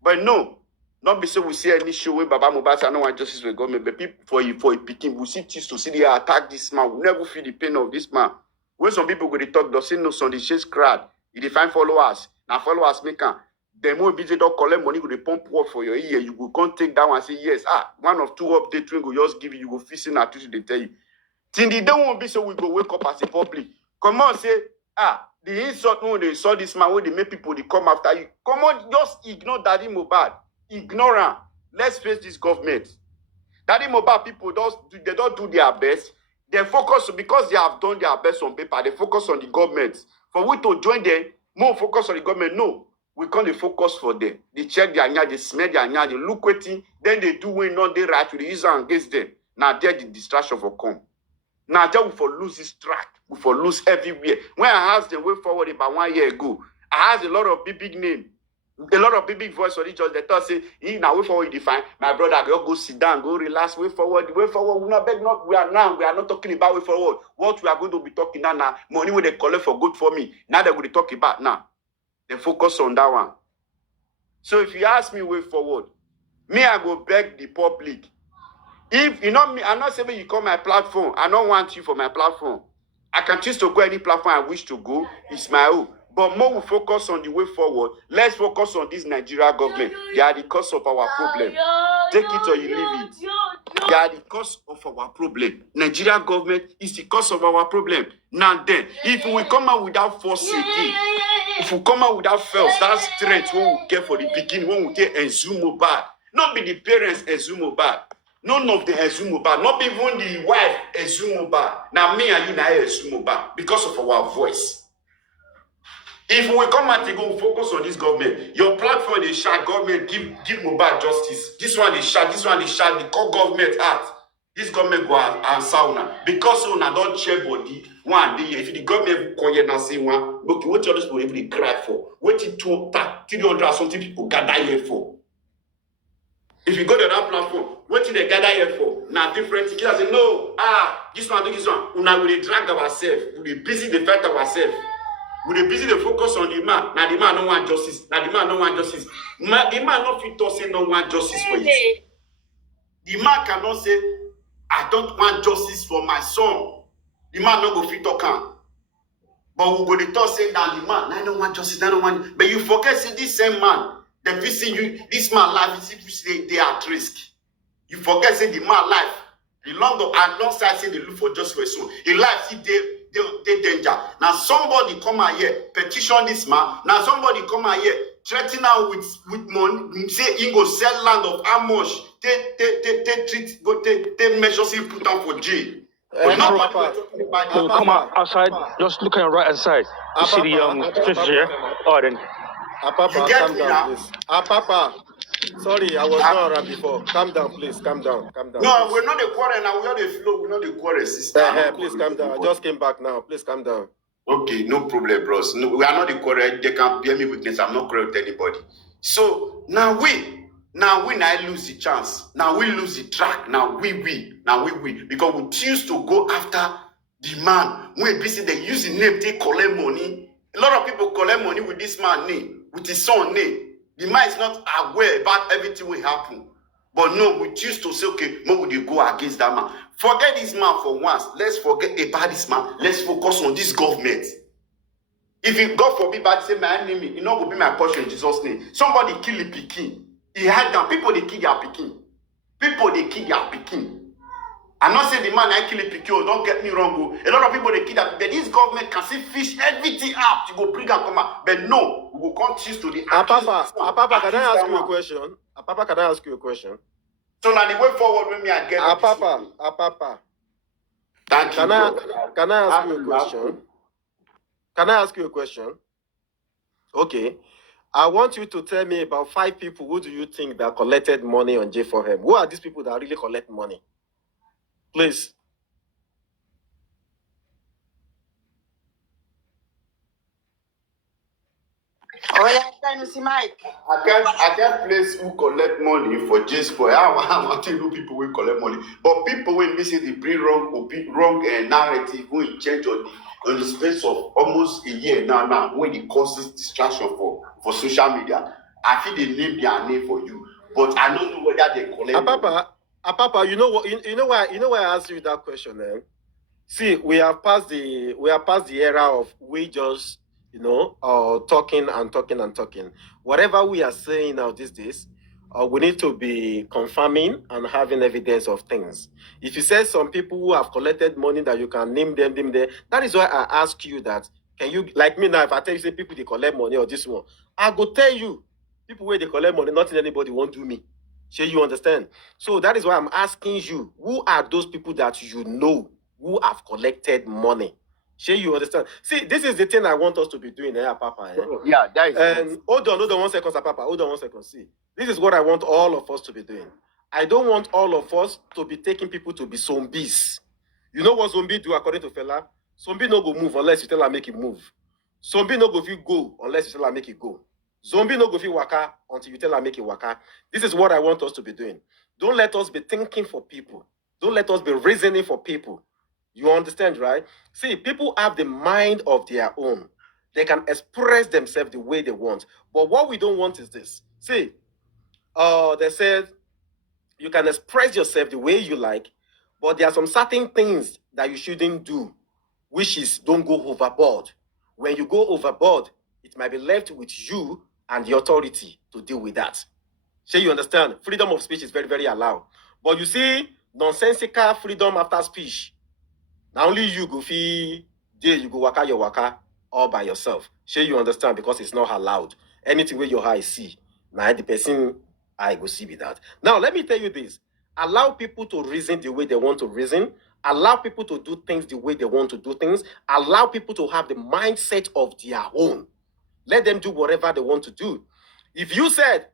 But no. Not be so we see any show where Baba Mohbad say I don't want justice for government, but people for a picking, we see things to see they attack this man. We never feel the pain of this man. When some people go to talk, they say no, son, the chase crowd. If they find followers, now followers make them. The more busy don't collect money, go they pump word for your ear. You go can't take that one and say yes. One of two updates we go just give you go fixing at two they tell you. Till the day won't be so we go wake up as a public. Come on, say the insult when they saw this man when they make people they come after you. Come on, just ignore Daddy Mohbad. Ignorant. Let's face this government. Daddy Mohbad people they don't do their best. They focus because they have done their best on paper. They focus on the government. For we to join them, more focus on the government. No, we can't focus for them. They check their anya, they smell their anya, they look waiting, then they do when not they right with the user against them. Now there the distraction for come. Now there we for lose this track. We for lose everywhere. When I asked the way forward about 1 year ago, I asked a lot of big name. A lot of big voice on each other. They thought say, now way forward you define. My brother, go sit down, go relax, way forward. We are not talking about way forward. What we are going to be talking now, money when they collect for good for me. Now they're going to talk about now. They focus on that one. So if you ask me way forward, me I go beg the public. If you know me, I'm not saying you call my platform. I don't want you for my platform. I can choose to go any platform I wish to go. It's my own. But more we focus on the way forward. Let's focus on this Nigeria government. They are the cause of our problem. Take it or you leave it. They are the cause of our problem. Nigeria government is the cause of our problem. Now then, if we come out without force again, if we come out without force, that strength when we get for the beginning, when we get Mohbad, not be the parents Mohbad. None of the Mohbad, not even the wife Mohbad. Now me and you now Mohbad because of our voice. If we come out to go focus on this government, your platform is shot government, give Mohbad justice. This one is shot, the call government act. This government go answer una. Because una don't share body, one day, if the government call you and say one, look, what all these people even cry for? What it 300 something people gather here for? If you go to that platform, what did they gather here for? Now different things. I say, no, this one. Una will drag ourselves. We will busy the fight ourselves. We dey busy to focus on the man. Now the man don't want justice. The man not fit to say no want justice for it. The man cannot say, I don't want justice for my son. The man not go fit to can. But we go to talk say that the man, I don't want justice, I don't want. But you forget say this same man, they see you, this man life is they are at risk. You forget say the man life, the alongside say they look for justice for his son. The life see they danger. Now somebody come out here, petition this man. Now somebody come out here, threaten her with money. Say he go sell land of how much? Take measures he put down for jail. Come outside, just look at your right hand side. You see the fifth here? Oh, then. Papa, calm down, please. Papa. Sorry, I was not around before. Calm down, please. Calm down. No, please. we're not the quarrel now. We are the flow. We're not the quarrel, sister. Please calm down. I just came back now. Please calm down. Okay, no problem, bros. No, we are not the quarrel. They can bear me witness. I'm not quarrel with anybody. So now we now lose the chance. Now we lose the track. Now we because we choose to go after the man. When busy they use the name, they collect money. A lot of people collect money with this man name, with his son name. The man is not aware about everything will happen. But no, we choose to say, okay, what would you go against that man? Forget this man for once. Let's forget about this man. Let's focus on this government. If you, God forbid, bad say my enemy, it not will be my portion in Jesus' name. Somebody kill the pikin. He had down. People, they kill their pikin. I'm not saying the man I kill the pikin. Don't get me wrong. A lot of people, they kill that. But this government can see fish everything up to go bring and come out. But no, we will continue to the Papa, can I ask you a question? Papa, can I ask you a question? So now the way forward when me I get Papa. Thank you. Can I ask you a question? Can I ask you a question? Okay. I want you to tell me about 5 people who do you think that collected money on J4M. Who are these people that really collect money? Please. Oh yeah, can you see Mike? I can't place who collect money for just for I want to know people who collect money. But people when they say they bring wrong narrative when it change on the space of almost a year now when it causes distraction for social media. I feel they name their name for you, but I don't know whether they collect money. Papa, you know what? You know why I asked you that question, eh? See, we have passed the era of we just talking and talking and talking. Whatever we are saying now these days, we need to be confirming and having evidence of things. If you say some people who have collected money that you can name them, that is why I ask you that. Can you, like me now, if I tell you say people they collect money or this one, I go tell you people where they collect money, nothing anybody won't do me. Sure, you understand? So that is why I'm asking you, who are those people that you know who have collected money? Sure, you understand? See, this is the thing I want us to be doing here, Papa. Eh? Yeah, that is And hold on 1 second, Sir Papa. Hold on 1 second. See, this is what I want all of us to be doing. I don't want all of us to be taking people to be zombies. You know what zombie do according to Fela? Zombie no go move unless you tell her make it move. Zombie no go fit go unless you tell her make it go. Zombie no go fit waka until you tell her make it waka. This is what I want us to be doing. Don't let us be thinking for people. Don't let us be reasoning for people. You understand, right? See, people have the mind of their own. They can express themselves the way they want. But what we don't want is this. See, they said you can express yourself the way you like, but there are some certain things that you shouldn't do, which is don't go overboard. When you go overboard, it might be left with you and the authority to deal with that. So you understand? Freedom of speech is very, very allowed. But you see, nonsensical freedom after speech. Now only you go feel there, you go waka your waka all by yourself. Sure you understand, because it's not allowed. Anything where your eye see, now the person I go see with that. Now let me tell you this. Allow people to reason the way they want to reason. Allow people to do things the way they want to do things. Allow people to have the mindset of their own. Let them do whatever they want to do. If you said,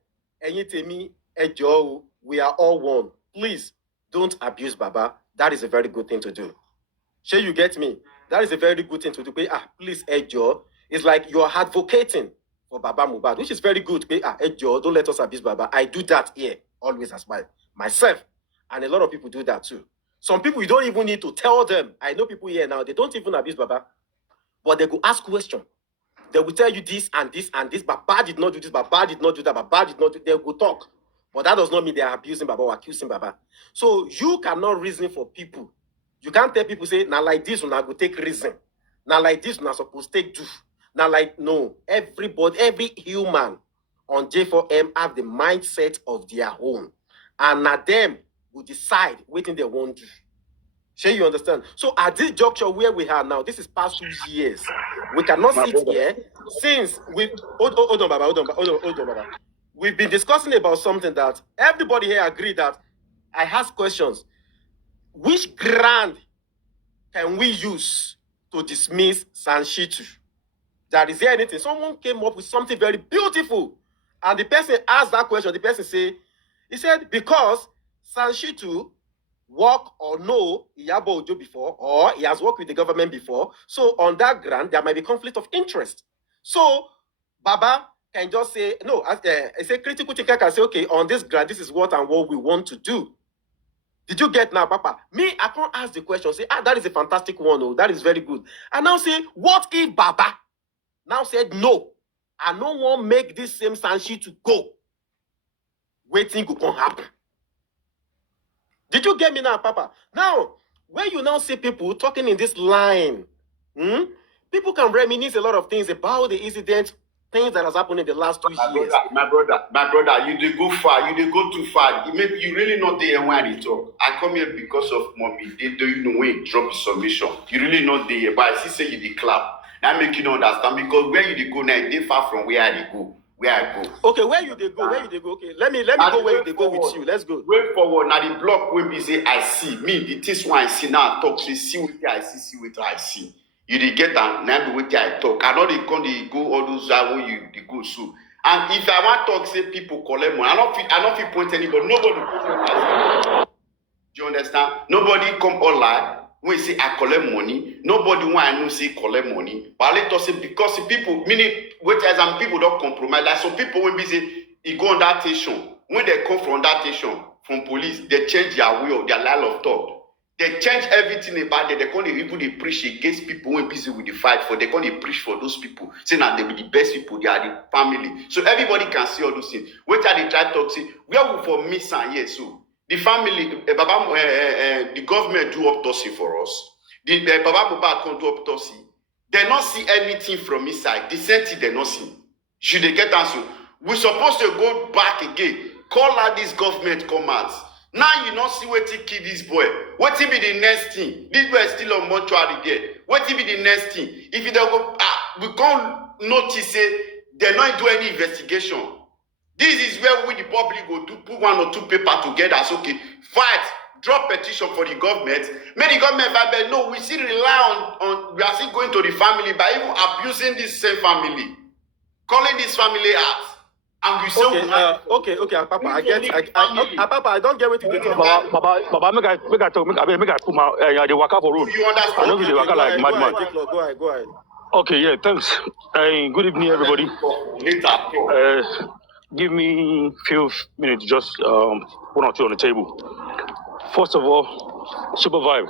Enyitemi, Ejo, we are all one, please don't abuse Baba. That is a very good thing to do. Sure, you get me? That is a very good thing to do. Please, Ejo. It's like you're advocating for Baba Mohbad, which is very good. Ejo, don't let us abuse Baba. I do that here always as myself. And a lot of people do that too. Some people, you don't even need to tell them. I know people here now, they don't even abuse Baba. But they go ask questions. They will tell you this and this and this. Baba did not do this. Baba did not do that. Baba did not do. They will talk. But that does not mean they are abusing Baba or accusing Baba. So you cannot reason for people. You can't tell people, say, now like this, when I go take reason. Now like this, when I supposed to take do. Now like, no. Everybody, every human on J4M have the mindset of their own. And now them will decide what they want to do. Sure, you understand? So at this juncture where we are now, this is past 2 years. We cannot sit here since we hold on, Baba. We've been discussing about something that everybody here agreed that I asked questions. Which ground can we use to dismiss Sanshitu? That is there anything? Someone came up with something very beautiful. And the person asked that question. The person said, because Sanshitu work or know Iyabo Ojo before, or he has worked with the government before. So on that ground, there might be conflict of interest. So Baba can just say, no, I say critical thinker can say, okay, on this ground, this is what and what we want to do. Did you get now, Papa? Me, I can't ask the question. Say, that is a fantastic one. Oh, that is very good. And now say, what if Baba now said, no, I don't want to make this same Sanshi to go. Waiting to come happen. Did you get me now, Papa? Now, when you now see people talking in this line, people can reminisce a lot of things about the incident, things that has happened in the last 2 years. My brother, you did go far. You did go too far. You really not there when I talk. I come here because of mommy. They do you know when you drop the submission. You really not there. But I see say you did clap. That make you not understand because where you did go now, they far from where I did go. Where I go. Okay, where you did go? Where you did go? Okay, let me go where you did go with you. Let's go. Way forward. Now the block will be say I see. Me, the things when I see now, I talk. See what I see what I see. You dey get am, na be wetin I talk. I no dey come dey go all those when you dey go so. And if I want talk, say people collect money, I no fit point anybody. Nobody. Do you understand? Nobody come online when say I collect money. Nobody when I know say collect money. But let us say because the people, meaning wait as some people don't compromise. Like some people when we say you go on that station, when they come from that station from police, they change their way of their line of thought. They change everything about it. They can't even they preach against people when busy with the fight for. They can't preach for those people, saying that they be the best people. They are the family. So everybody can see all those things. Wait till they try to talk. Say where we for miss and yes, so the family, the government do autopsy for us. The Baba Baba can't do autopsy. They not see anything from inside. The same thing they not see. Should they get answer? We're supposed to go back again. Call out this government commands. Now you not see what to kill this boy. What will be the next thing? This boy is still on mortuary there. What will be the next thing? If you don't go, we can't notice say they not do any investigation. This is where we the public go to put one or two paper together. So okay, fight, drop petition for the government. Make the government but no, we still rely on we are still going to the family by even abusing this same family, calling this family out. And we say okay, Papa, I don't get what you do. Baba, make I put my the waka for road. You understand? I know the waka like madman. Go ahead. Okay, yeah, thanks. Good evening, everybody. Give me a few minutes, just one or two on the table. First of all, super vibe.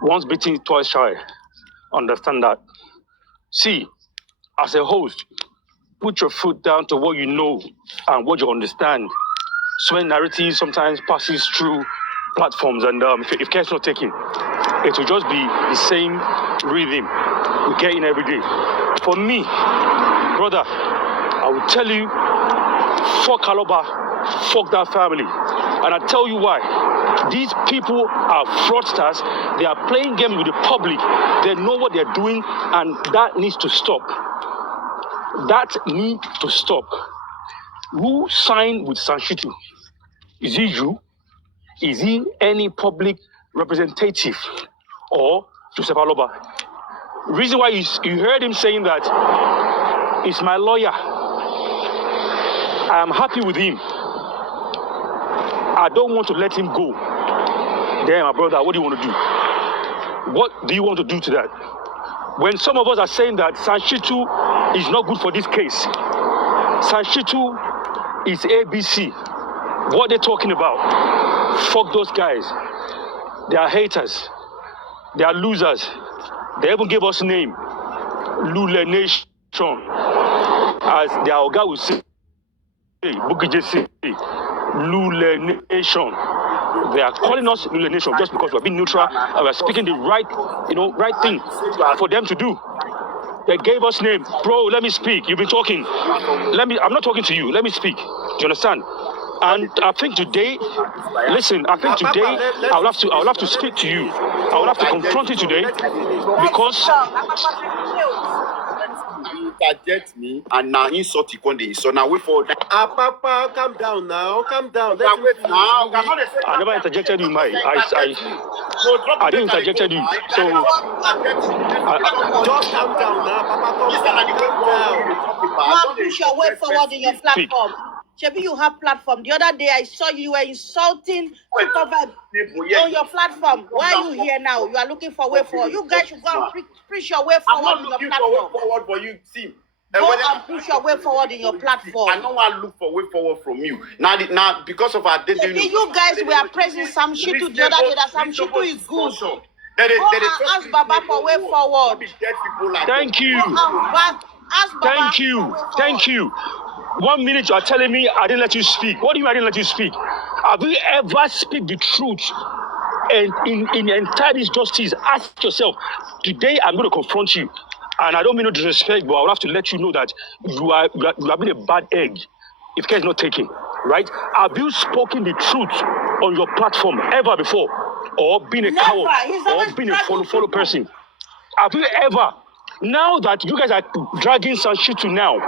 Once bitten, twice shy. Understand that. See, as a host, put your foot down to what you know and what you understand. Swing narrative sometimes passes through platforms, and if care's not taken, it will just be the same rhythm we get in every day. For me, brother, I will tell you, fuck aloba, fuck that family. And I tell you why. These people are fraudsters. They are playing games with the public. They know what they're doing, and that needs to stop. That needs to stop. Who signed with Sanshitu? Is he you? Is he any public representative or Joseph Aloba? Reason why you heard him saying that is my lawyer. I am happy with him. I don't want to let him go. Damn, my brother, what do you want to do? What do you want to do to that? When some of us are saying that Sanshitu is not good for this case, Sanshitu is ABC. What they're talking about? Fuck those guys. They are haters. They are losers. They even give us name. Lule Nation. As their Oga will say, Bukije say, Lule Nation. They are calling us Lule Nation just because we're being neutral and we're speaking the right thing for them to do. They gave us name. Bro, let me speak. You've been talking. I'm not talking to you. Let me speak. Do you understand? And I think today, listen, I think today I'll have to speak to you. I will have to confront you today because you interject me and now insult you. So now wait for that. Papa, calm down now. Calm down. I never interjected you, Mike. I didn't interjected you. So just calm down now, Papa. Calm down. Push your way forward in your platform. Shebi, you have platform. The other day I saw you were insulting on your platform. Why are you here now? You are looking for way forward. You guys should go and preach your way forward in your platform. I'm not looking for way forward for you, team. Go and push your way forward in your platform. I don't want to look for way forward from you. Now because of our identity. You guys were praising Sanshitu the other day that Sanshitu is good. Go and ask Baba for way forward. Thank you. Thank you. 1 minute you are telling me I didn't let you speak. What do you mean I didn't let you speak? Have you ever speak the truth and in entire justice? Ask yourself. Today I'm going to confront you. And I don't mean no disrespect, but I will have to let you know that you have been a bad egg if care is not taken. Right? Have you spoken the truth on your platform ever before? Or been a coward? Or been a follow person? Have you ever? Now that you guys are dragging Sanshitu now,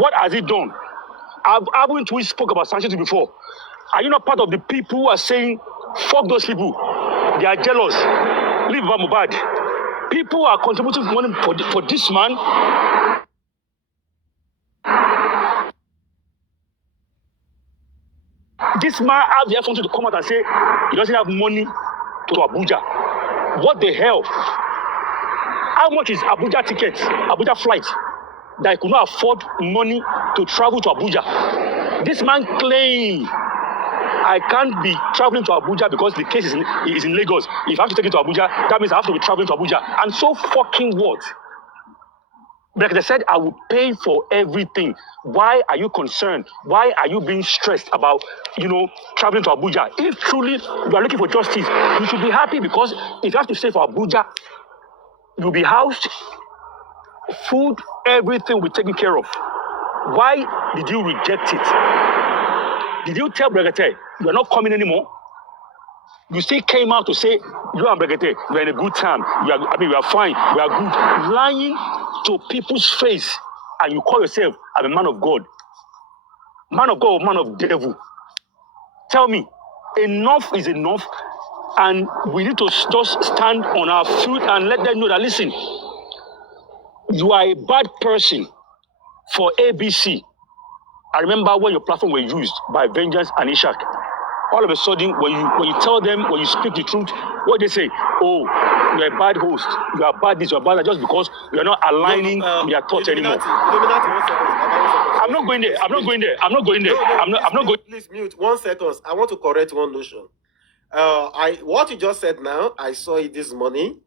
what has he done? Haven't we spoke about Sanshitu before? Are you not part of the people who are saying, fuck those people? They are jealous. Leave Mohbad. People are contributing money for this man. This man has the opportunity to come out and say he doesn't have money to Abuja. What the hell? How much is Abuja ticket, Abuja flight, that he could not afford money to travel to Abuja? This man claims I can't be traveling to Abuja because the case is in Lagos. If I have to take it to Abuja, that means I have to be traveling to Abuja. And so fucking what? Like they said, I will pay for everything. Why are you concerned? Why are you being stressed about, traveling to Abuja? If truly you are looking for justice, you should be happy because if you have to stay for Abuja, you'll be housed, food, everything will be taken care of. Why did you reject it? Did you tell Bregete you are not coming anymore? You still came out to say, you and Bregete, we are in a good time. We are fine. We are good. Lying to people's face, and you call yourself a man of God. Man of God or man of devil? Tell me, enough is enough, and we need to just stand on our feet and let them know that, listen, you are a bad person for ABC. I remember when your platform were used by Vengeance and Ishak. All of a sudden, when you tell them, when you speak the truth, what they say, oh, you're a bad host, you are bad this, you are bad that, just because you're not aligning with their thoughts anymore. I'm not going there. I'm not going there. I'm not going there. I'm not going. Please mute 1 second. I want to correct one notion. What you just said now, I saw it this morning.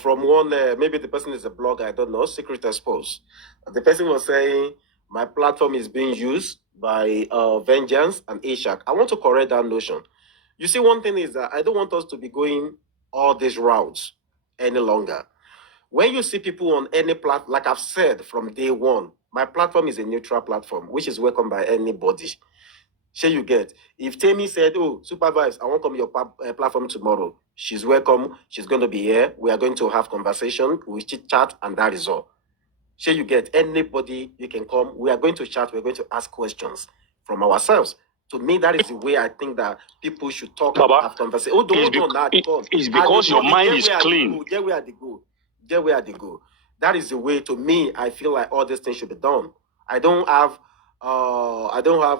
From one, maybe the person is a blogger, I don't know, Secret Expose. The person was saying, my platform is being used by Vengeance and Ishak. I want to correct that notion. You see, one thing is that I don't want us to be going all these routes any longer. When you see people on any platform, like I've said from day one, my platform is a neutral platform, which is welcome by anybody. Sure you get. If Temi said, oh, Supervise, I want to come to your platform tomorrow, she's welcome. She's going to be here. We are going to have conversation. We chit chat, and that is all. Sure you get. Anybody, you can come. We are going to chat. We're going to ask questions from ourselves. To me, that is the way I think that people should talk Baba, and have conversation. Oh, don't now. It's because your mind is clean. There where they go. There where they go. That is the way. To me, I feel like all these things should be done. I don't have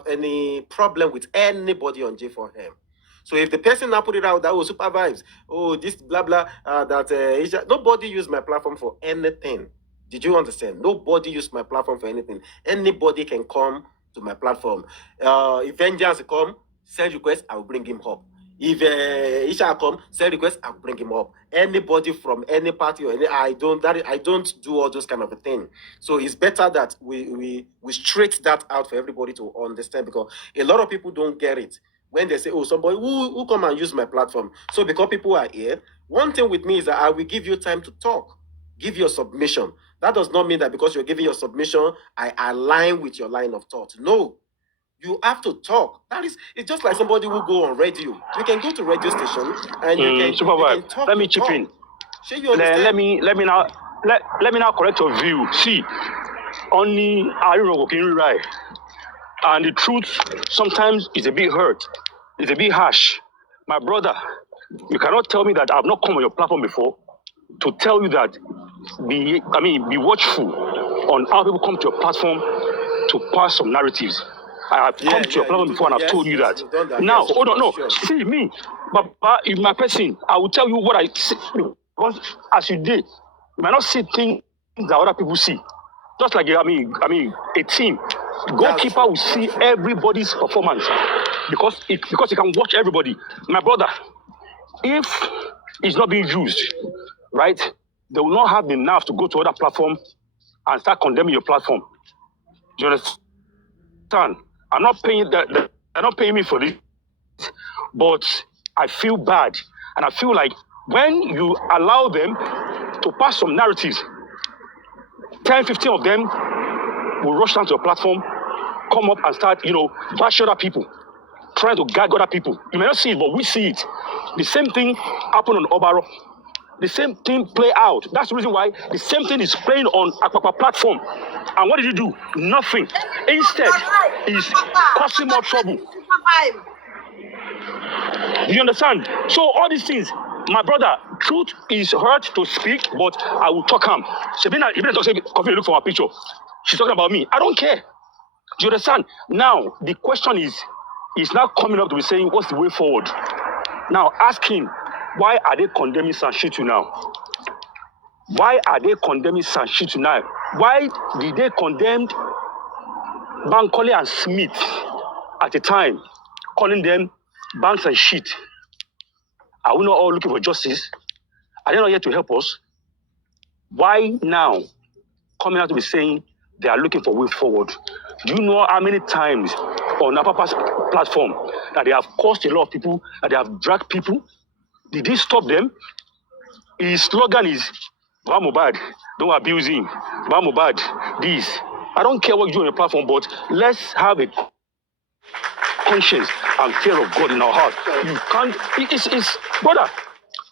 any problem with anybody on J4M. So if the person now put it out that Supervise, this blah blah, nobody used my platform for anything. Did you understand? Nobody used my platform for anything. Anybody can come to my platform. If Vengeance come, send request, I will bring him up. If Isha come, send request, I will bring him up. Anybody from any party or any, I don't do all those kind of a thing. So it's better that we straight that out for everybody to understand, because a lot of people don't get it when they say, oh, somebody who come and use my platform. So because people are here, one thing with me is that I will give you time to talk, give your submission. That does not mean that because you're giving your submission, I align with your line of thought. No. You have to talk. It's just like somebody who go on radio. You can go to radio station and you can talk. Let me chip in. Sure, you understand? Let me now correct your view. See, only I don't right. And the truth sometimes is a bit hurt. It's a bit harsh. My brother, you cannot tell me that I've not come on your platform before to tell you that be watchful on how people come to your platform to pass some narratives. I have come to your platform before and I've told you that. Now, hold on, no. Sure. See me, but in my person, I will tell you what I see. Because as you did, you might not see things that other people see. Just like a team. Goalkeeper will see everybody's performance because he can watch everybody. My brother, if it's not being used, right, they will not have the nerve to go to other platform and start condemning your platform. Do you understand? I'm not paying they're not paying me for this, but I feel bad, and I feel like when you allow them to pass some narratives, 10, 15 of them will rush down to your platform, come up and start, bash other people, trying to gag other people. You may not see it, but we see it. The same thing happened on Obaro. The same thing play out. That's the reason why the same thing is playing on Akpakpa platform. And what did you do? Nothing. Instead, he's causing more trouble. Do you understand? So all these things, my brother, Truth is hard to speak, but I will talk him. Sabina, if you talk, say, Coffee, look for my picture. She's talking about me. I don't care. Do you understand? Now, the question is, he's now coming up to be saying, what's the way forward? Now, ask him, why are they condemning Sanshitu now? Why are they condemning Sanshitu now? Why did they condemn Bankole and Smith at the time, calling them banks and shit? Are we not all looking for justice? Are they not here to help us? Why now coming out to be saying they are looking for way forward? Do you know how many times on Apapa's platform that they have caused a lot of people, that they have dragged people? Did they stop them? His slogan is, Mohbad, don't abuse him. Mohbad, this. I don't care what you do on your platform, but let's have a conscience and fear of God in our heart. You can't, it's brother,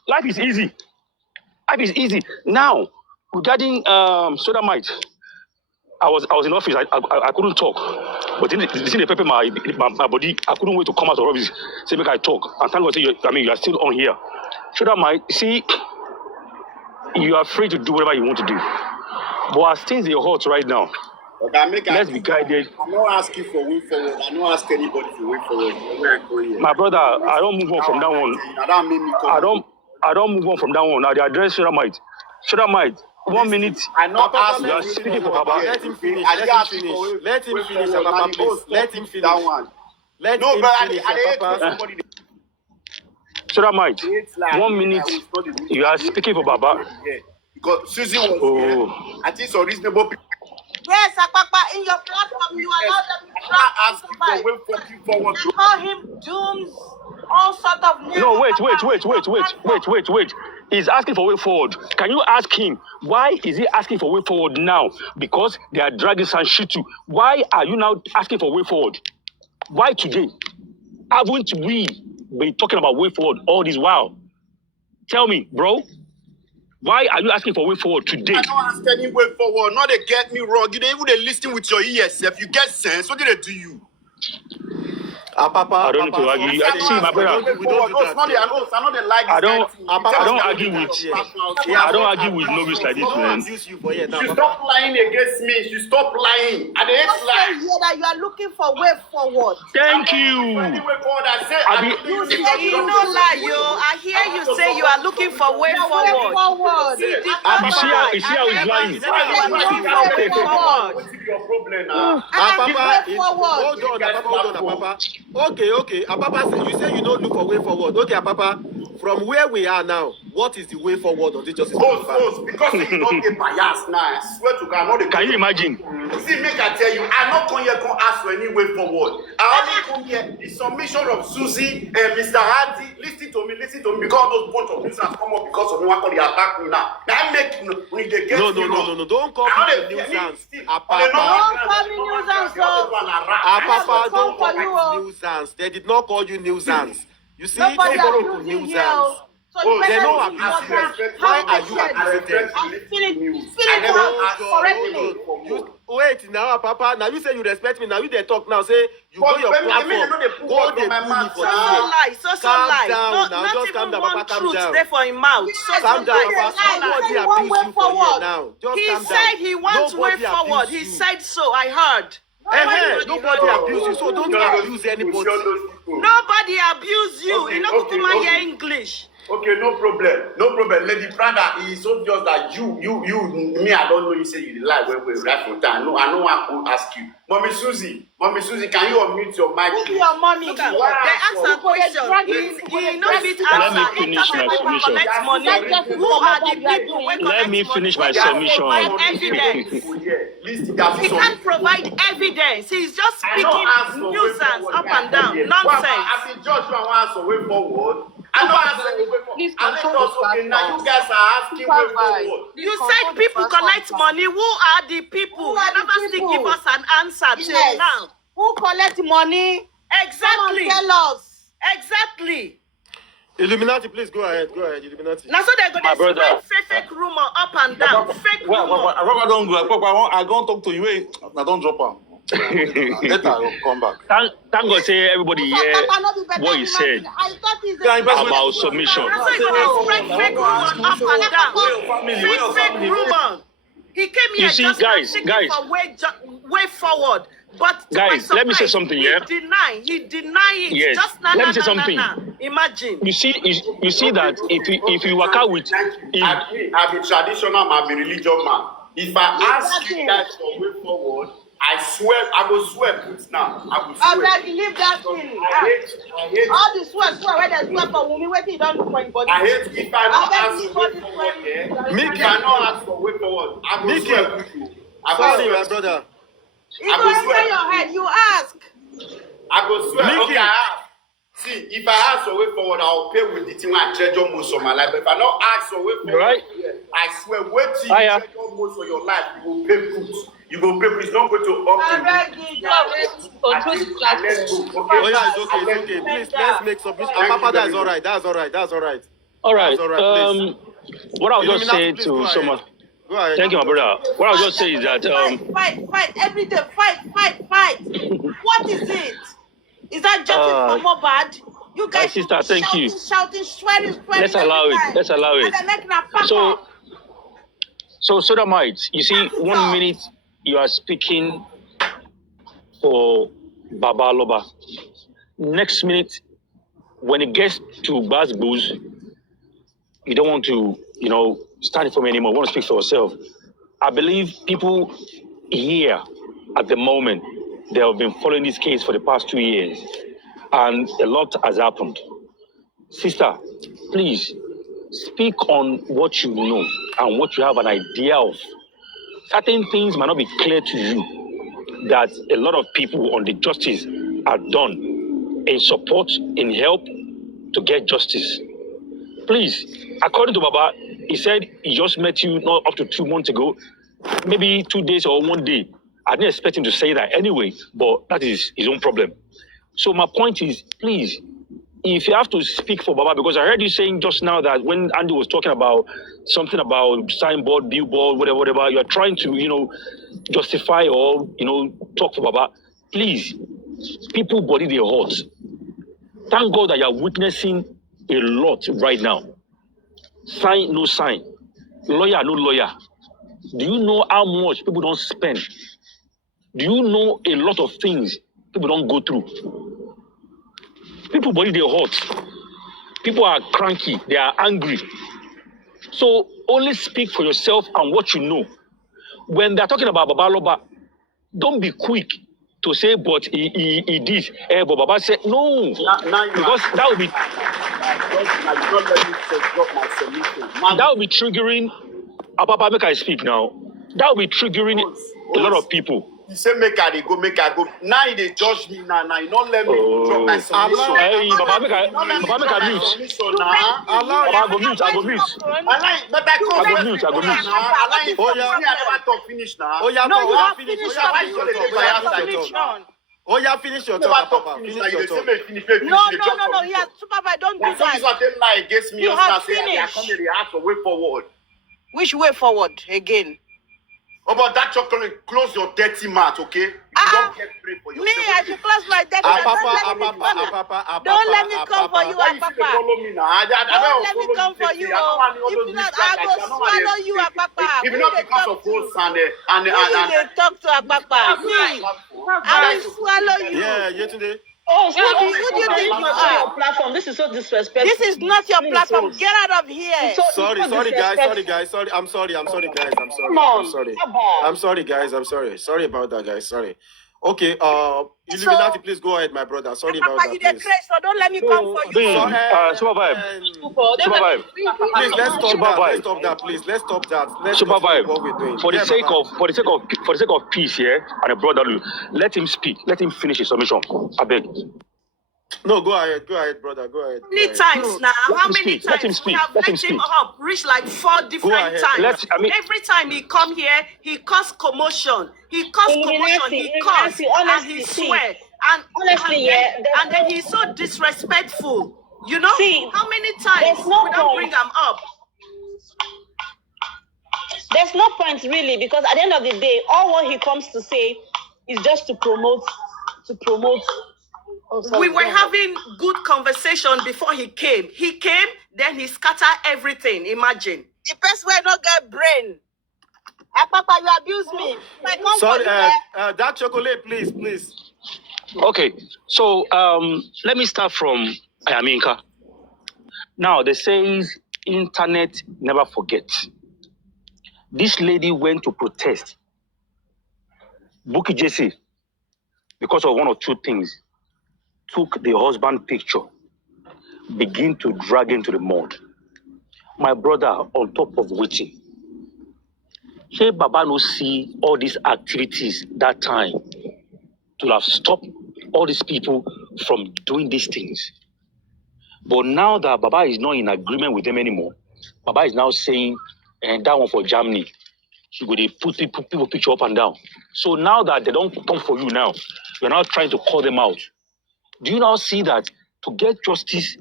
life is easy. Life is easy. Now, regarding Sodomite, I was in office, I couldn't talk. But in the paper, my body, I couldn't wait to come out of office, say, make I talk. And thank God, you are still on here. Sodomite, see, you are free to do whatever you want to do. But as things are hot right now, let's be guided. I'm not asking for way forward. I don't ask anybody for way forward. My brother, I don't move on from that one. I don't move on from that one. I address Sodomite. Sodomite, 1 minute. I not ask you are speaking for Baba. Let him finish. Let him finish, Papa, please. Let him finish. That one. Let him finish, Papa. Sodomite, 1 minute. You are speaking for Baba. Because Susie was here. I think it's reasonable people. Yes, Akpakpa, in your platform, you allow them to asking for way fucking forward. You call him dooms, all sort of names. No, wait. He's asking for way forward. Can you ask him, why is he asking for way forward now? Because they are dragging Sanshitu. Why are you now asking for way forward? Why today? Haven't we been talking about way forward all this while? Tell me, bro. Why are you asking for way forward today? I don't ask any way forward. Not they get me wrong. You don't even listen with your ears. If you get sense, what did they do you? Papa, I don't need to argue. See, my brother. We don't do that. I don't argue with novice like this, man. You should stop lying against me. You should stop lying. And they lie. That you are looking for way forward. Thank you. You say you don't lie, yo. I hear you say you are looking for way forward. You see how he's lying. What's your problem now? Papa, hold on, Papa. Okay. Papa, you say you don't look for way forward. Okay, Papa, from where we are now, what is the way forward on this justice? Because you don't get biased now. I swear to God, Can you imagine? See, make I tell you, I'm not coming here to ask for any way forward. I only come here, the submission of Susie and Mr. Hardy. Listen to me, because those bunch of things have come up because of me. Why can't they attack me now? Now make when they get No. Don't call me nuisance. Don't call me nuisance. Papa, don't call me nuisance. They did not call you nuisance. You see, they call you nuisance. So they know abusing. Why are you abusing? Wait now, Papa. Now you say you respect me. Now you they talk now. Say you go your platform. Go they bully for you. Calm down now. Just calm down, Papa. Calm down. There for him mouth. Calm down, Papa. Nobody abuse you for here now. Just he calm down. Said he wants way forward. He said so. I heard. Nobody abuse you, so don't abuse anybody. Nobody abuse you. You know, Kukuma hear English. Okay, no problem. Lady Prada, it's obvious that you, me, I don't know. You say you lie when we right for time. No, I know I could ask you. Mommy Susie, can you unmute your mic? Who's your mommy? They ask a question. He no fit answer. Let me finish my submission. Who are the people? Let me finish my submission. He can't provide evidence. He's just speaking nuisance up and down. Nonsense. I think Joshua wants a way forward. I don't ask any way forward. Okay, now you guys are asking way forward. You said people collect money. Who are the people? You never still give us an answer till now. Who collect money? Exactly. Tell us. Exactly. Illuminati, please go ahead, Illuminati. Now so they're going to spread fake rumor up and down. Fake rumor. I don't talk to you. I don't drop her. Later, I'll come back. Thank God, say everybody here what he said about submission. Fake rumors. He came here You see, just guys, for way forward. But guys, let me say something. He deny it. Yes. Just let me say something. Imagine. You see that if you work out with, I'm a traditional man, I'm a religious man. If I ask you guys for way forward, I swear, I will swear put now. I will swear. I leave that thing. I hate all the swear where there's swear for women, waiting don't look for anybody. I hate if I not ask for way forward, if I not ask for way forward, I will swear put you. Sorry, my brother. You go enter your head, you ask. I will swear, okay, I ask. See, if I ask for way forward, I'll pay with the thing I treasure most of my life. But if I not ask for way forward, right? I swear, wait till you treasure most of your life, you will pay good. You will pay, it's not going to up. Let's go. Okay. Oh yeah, it's okay. Please, let's make submission. Papa, that's all right. All right. All right. Please. What I'll just say to someone. Thank you, my brother. What I'll just say is that fight every day, fight. What is it? Is that justice for Mohbad? You guys, my sister, thank you. Shouting, swearing. Let's allow it. So Sodomites, you see, 1 minute you are speaking for Baba Aloba. Next minute, when it gets to Baz Booz, you don't want to, stand it for me anymore. You want to speak for yourself. I believe people here at the moment, they have been following this case for the past 2 years, and a lot has happened. Sister, please speak on what you know and what you have an idea of. Certain things might not be clear to you that a lot of people on the justice are done in support, in help to get justice. Please, according to Baba, he said he just met you not up to 2 months ago, maybe 2 days or 1 day. I didn't expect him to say that anyway, but that is his own problem. So my point is, please, if you have to speak for Baba, because I heard you saying just now that when Andy was talking about something about signboard, billboard, whatever, you're trying to, justify or, talk for Baba. Please, people body their hearts. Thank God that you're witnessing a lot right now. Sign, no sign. Lawyer, no lawyer. Do you know how much people don't spend? Do you know a lot of things people don't go through? People body their hearts. People are cranky. They are angry. So only speak for yourself and what you know. When they're talking about Baba Aloba, don't be quick to say, but he did. But Baba said, no. Because that would be... That would be triggering... Papa, make I speak now. That would be triggering a lot of people. You say make I go. Now they judge me now. You don't let me drop my submission. Hey, Baba, make I mute. I go mute. I go mute. Oh yeah, I never talk finish now. Oh yeah, no, you have finish. Oh yeah, finish your talk, Papa. Finish your talk. No. Yeah, Supervisor, don't do that. Somebody's going to lie against me. You have finished. They are coming. They ask for way forward. Which way forward again? About that chocolate, close your dirty mouth, okay? If you don't get free for yourself. Me, I should close my dirty mouth. Don't let me come for you, Papa. Don't let me come for you. If not, I will swallow you, Papa. If not because of hosts and they talk to Papa. Me, I will swallow you. Yeah, yesterday. Oh, who do you think you are? Your platform. This is so disrespectful. This is not your platform. Get out of here. Sorry, guys. I'm sorry, guys. I'm sorry, guys. Sorry about that, guys. Sorry. Okay, Illuminati, please go ahead, my brother. Sorry about that. You crazy, so don't let me come for you. Super vibe. Please, let's stop that. Please, let's stop that. Let's Super vibe. What we're doing. For the sake of peace here and a brotherly, let him speak. Let him finish his submission. I beg. No, go ahead, brother. Go ahead. How many times now? How many times? Let him speak. Let him up. Reach like 4 different times. Every time he come here, he cause commotion. He curse, and he swear. And then he's so disrespectful. You know? See, how many times we don't bring him up? There's no point really, because at the end of the day, all what he comes to say It's just to promote. Oh, sorry, We were go ahead. having good conversation before he came. He came, then he scattered everything. Imagine. The person will not get brain. Papa, you abuse me. I come Sorry, for you. that chocolate, please. Okay, so let me start from Ayaminka. Now, they say internet never forgets. This lady went to protest. Bukky Jesse, because of one or two things, took the husband picture, begin to drag into the mud. My brother, on top of waiting. Hey, Baba no see all these activities that time to have stopped all these people from doing these things. But now that Baba is not in agreement with them anymore, Baba is now saying, and that one for Germany, she go dey put people picture up and down. So now that they don't come for you now, you're now trying to call them out. Do you now see that to get justice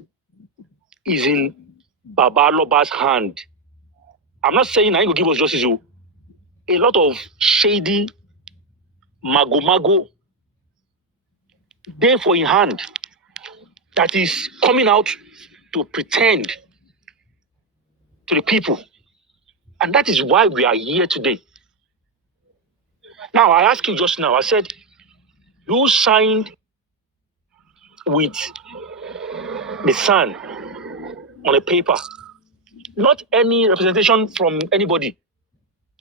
is in Baba Loba's hand? I'm not saying I ain't gonna give us justice. A lot of shady mago there for in hand that is coming out to pretend to the people. And that is why we are here today. Now, I asked you just now, I said, you signed with the Sun on a paper, not any representation from anybody.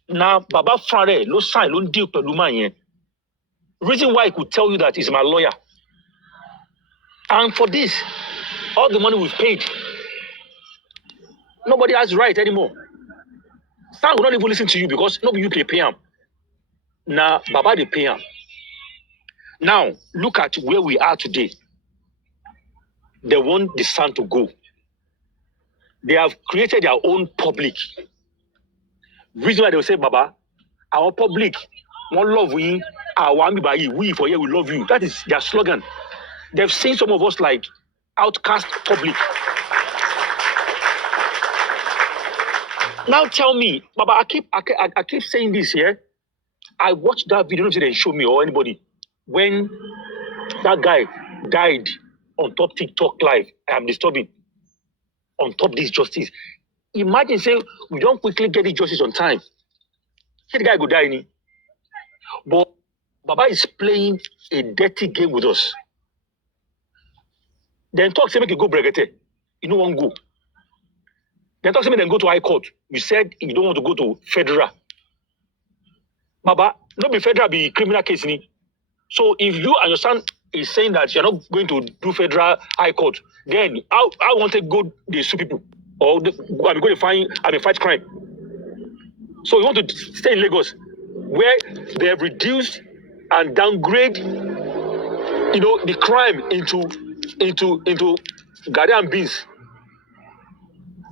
Now, Baba Fare, no sign, no deal with the reason why I could tell you that is my lawyer. And for this, all the money we've paid, nobody has right anymore. Sam will not even listen to you because nobody you pay him. Now, Baba they pay him. Now, look at where we are today. They want the Sun to go. They have created their own public. Reason why they will say, Baba, our public, one love we, we for here we love you. That is their slogan. They've seen some of us like outcast public. Now tell me, Baba, I keep saying this here. I watched that video, they show me or anybody. When that guy died on top TikTok live, I am disturbing. On top this justice. Imagine saying we don't quickly get the justice on time. The guy go die. But Baba is playing a dirty game with us. Then talk say make you go bregete. You don't want to go. Then talk say make them go to High Court. You said you don't want to go to federal. Baba, not be federal, be criminal case. So if you and your son is saying that you're not going to do federal High Court, then I want to go they sue people. Or I'm going to fight crime. So you want to stay in Lagos, where they have reduced and downgrade, the crime into Gari and beans.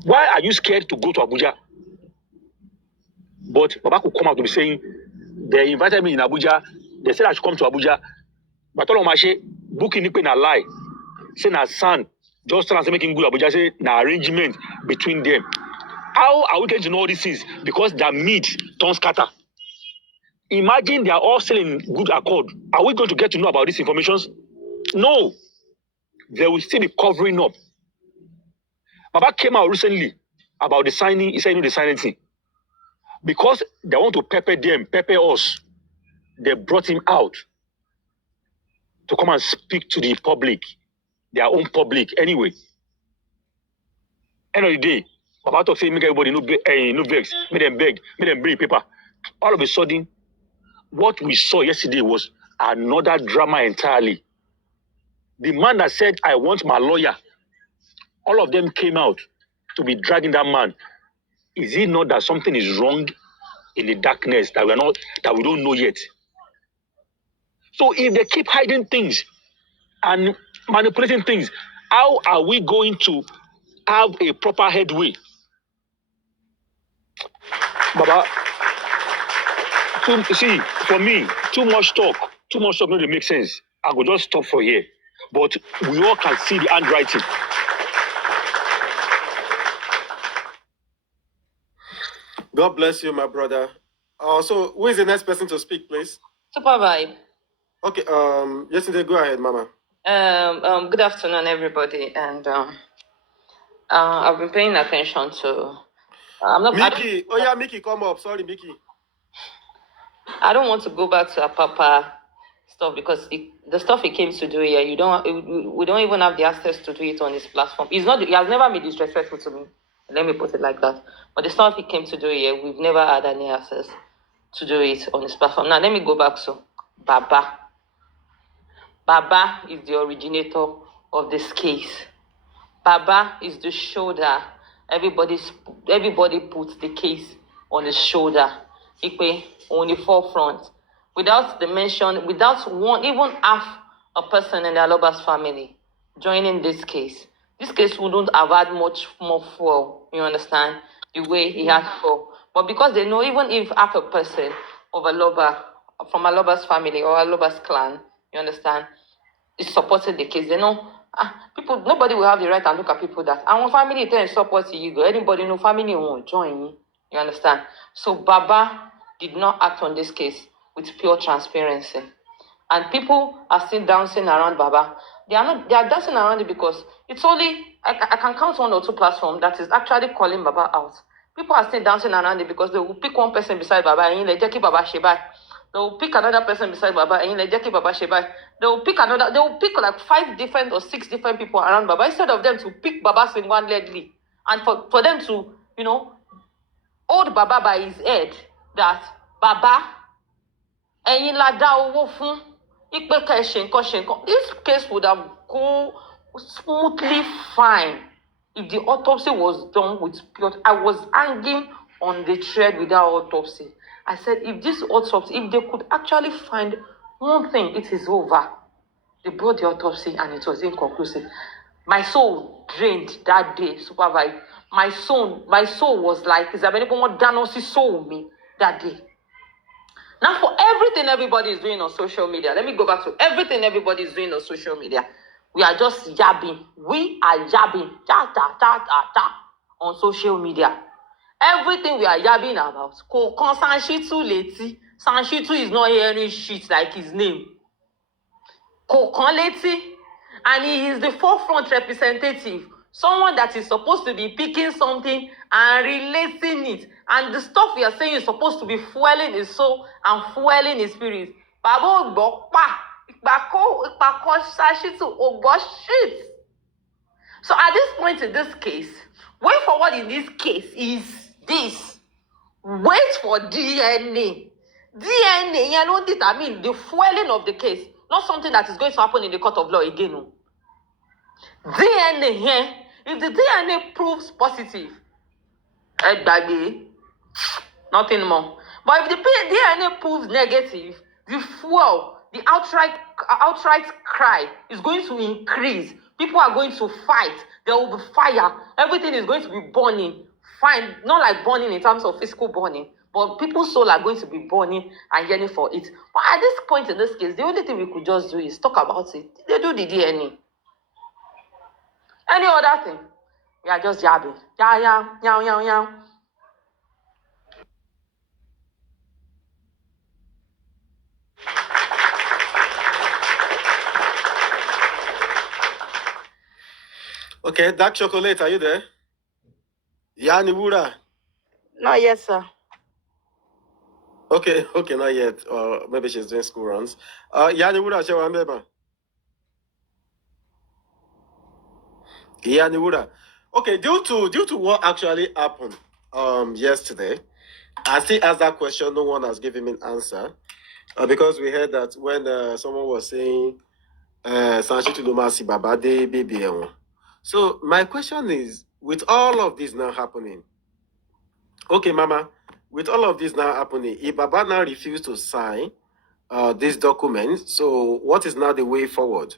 Why are you scared to go to Abuja? But Baba could come out to be saying, they invited me in Abuja. They said I should come to Abuja. But all of my shit, booking nipe na lie. Say na son, just trying to make him go to Abuja. Say na arrangement between them. How are we going to know all these things? Because their meat turns scatter. Imagine they are all selling good accord. Are we going to get to know about these informations? No. They will still be covering up. Baba came out recently about the signing. He said, the signing thing. Because they want to pepper us. They brought him out to come and speak to the public, their own public anyway. End of the day, Baba talk say make everybody no vex, make them beg, make them bring paper. All of a sudden, what we saw yesterday was another drama entirely. The man that said, I want my lawyer, all of them came out to be dragging that man. Is it not that something is wrong in the darkness that we don't know yet? So if they keep hiding things and manipulating things, how are we going to have a proper headway? Baba, see, for me, too much talk doesn't make sense. I will just stop for here. But we all can see the handwriting. God bless you, my brother. So, who is the next person to speak, please? Super vibe. Okay, yesterday, go ahead, Mama. Good afternoon, everybody, and I've been paying attention to. I'm not. Mickey, oh yeah, Mickey, come up. Sorry, Mickey. I don't want to go back to Papa stuff because the stuff he came to do here, we don't even have the access to do it on his platform. He has never been disrespectful to me. Let me put it like that. But the stuff he came to do here, we've never had any access to do it on his platform. Now let me go back to Baba. Baba is the originator of this case. Baba is the shoulder. Everybody puts the case on his shoulder. Ikwe on the forefront. Without one, even half a person in the Aloba's family joining this case wouldn't have had much more fuel, you understand, the way he had fuel. But because they know even if half a person of Aloba, from Aloba's family or Aloba's clan, you understand, is supporting the case, they know nobody will have the right to look at people that our family is supporting you. Anybody no family won't join me. You understand? So Baba did not act on this case with pure transparency. And people are still dancing around Baba. They are dancing around it because it's only I can count 1 or 2 platforms that is actually calling Baba out. People are still dancing around it because they will pick one person beside Baba and they keep Baba Shebai. They will pick another person beside Baba and they keep Baba Shebai. They will pick like 5 different or 6 different people around Baba instead of them to pick Baba single-handedly. And for them to, hold Baba by his head that Baba, ẹ̀yin la dá owó fún. This case would have gone smoothly fine if the autopsy was done with pure. I was hanging on the thread with that autopsy. I said, if they could actually find one thing, it is over. They brought the autopsy and it was inconclusive. My soul drained that day, supervised. My soul was like, is there anyone that soul me that day? Now, for everything everybody is doing on social media, let me go back to everything everybody is doing on social media. We are just yabbing. We are yabbing on social media. Everything we are yabbing about. Sanshitu leti. Sanshitu is not hearing shit like his name. Leti. And he is the forefront representative. Someone that is supposed to be picking something and relating it. And the stuff we are saying is supposed to be fueling his soul and fueling his spirit. Babo Bokpa, shit. So at this point in this case, way forward in this case is this. Wait for DNA. DNA, you know this, I mean, the fueling of the case, not something that is going to happen in the court of law again. No. DNA here, if the DNA proves positive, nothing more. But if the DNA proves negative, the fuel, the outright cry is going to increase. People are going to fight. There will be fire. Everything is going to be burning. Fine, not like burning in terms of physical burning, but people's soul are going to be burning and yearning for it. But at this point in this case, the only thing we could just do is talk about it. They do the DNA. Any other thing, we are just jabbing. Yeah. Okay, dark chocolate, are you there? Yani Wura. Not yet, sir. Okay, not yet. Maybe she's doing school runs. Yani Wura, Shewambeba. Yani Wura. Okay, due to what actually happened yesterday, I still asked that question. No one has given me an answer because we heard that when someone was saying Sanchitu Lumasi Babade baby. So my question is, with all of this now happening, okay, Mama, with all of this now happening, if Baba now refused to sign this document, so what is now the way forward?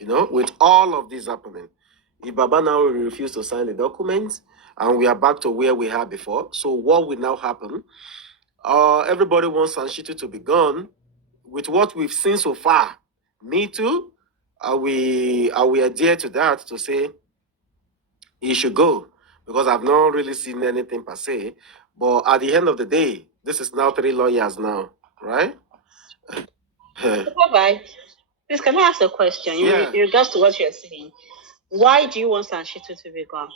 With all of this happening, if Baba now refused to sign the document, and we are back to where we had before, so what will now happen? Everybody wants Sanchitu to be gone. With what we've seen so far, me too, are we adhere to that to say he should go? Because I've not really seen anything per se. But at the end of the day, this is now 3 lawyers now, right? Bye. Please, can I ask a question Yeah. in regards to what you're saying? Why do you want Sanshitu to be gone?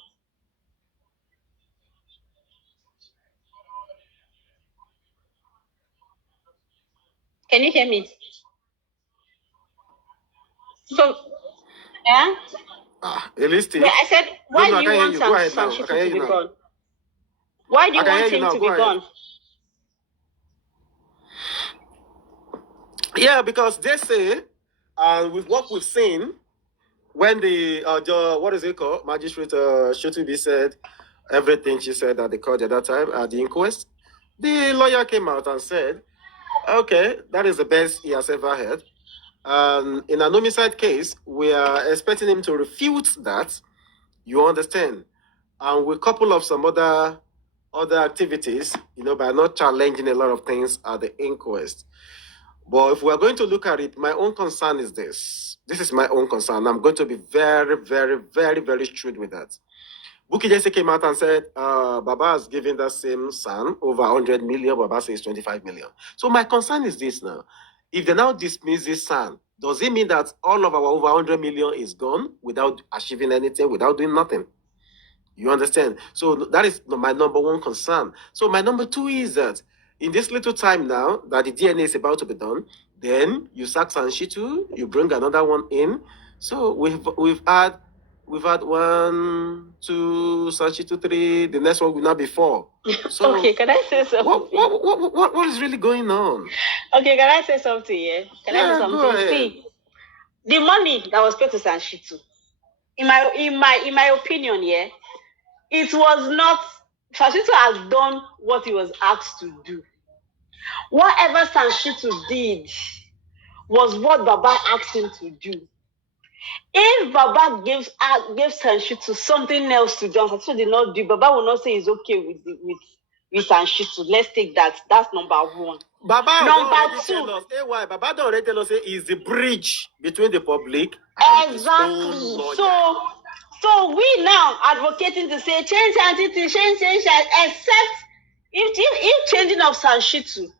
Can you hear me? So, yeah? Realistic. Yeah, I said, why No, do I you can hear want you. Go ahead now. I Sanshitu can hear to you be now. gone? Why do I you can hear want you him now. to Go be ahead. gone? Yeah, because they say, with what we've seen, when the what is it called, Magistrate Shotubi said everything she said at the court at that time at the inquest, the lawyer came out and said, okay, that is the best he has ever heard. In an homicide case, we are expecting him to refute that. You understand? And with a couple of some other activities, by not challenging a lot of things at the inquest. But if we're going to look at it, my own concern is this. This is my own concern. I'm going to be very, very, very, very straight with that. Bukky Jesse came out and said, Baba has given that same son over 100 million. Baba says 25 million. So my concern is this now. If they now dismiss this son, does it mean that all of our over 100 million is gone without achieving anything, without doing nothing? You understand? So that is my number one concern. So my number two is that in this little time now that the DNA is about to be done, then you sack Sanshitu, you bring another one in. So we've had 1, 2, Sanshitu 3. The next one will not be 4. So Okay, can I say something? what is really going on? Okay, can I say something? Yeah, can I say something? Go ahead. See, the money that was paid to Sanshitu, in my opinion, yeah, it was not. Sanshitu has done what he was asked to do. Whatever Sanshitu did was what Baba asked him to do. If Baba gives Sanshitu something else to do, and Sanshitu did not do, Baba will not say he's okay with Sanshitu. Let's take that. That's number one. Baba Number two. tell us, Baba don't already tell us is the bridge between the public and exactly. his own lawyer. So we now advocating to say change Sanshitu, change, except if changing of Sanshitu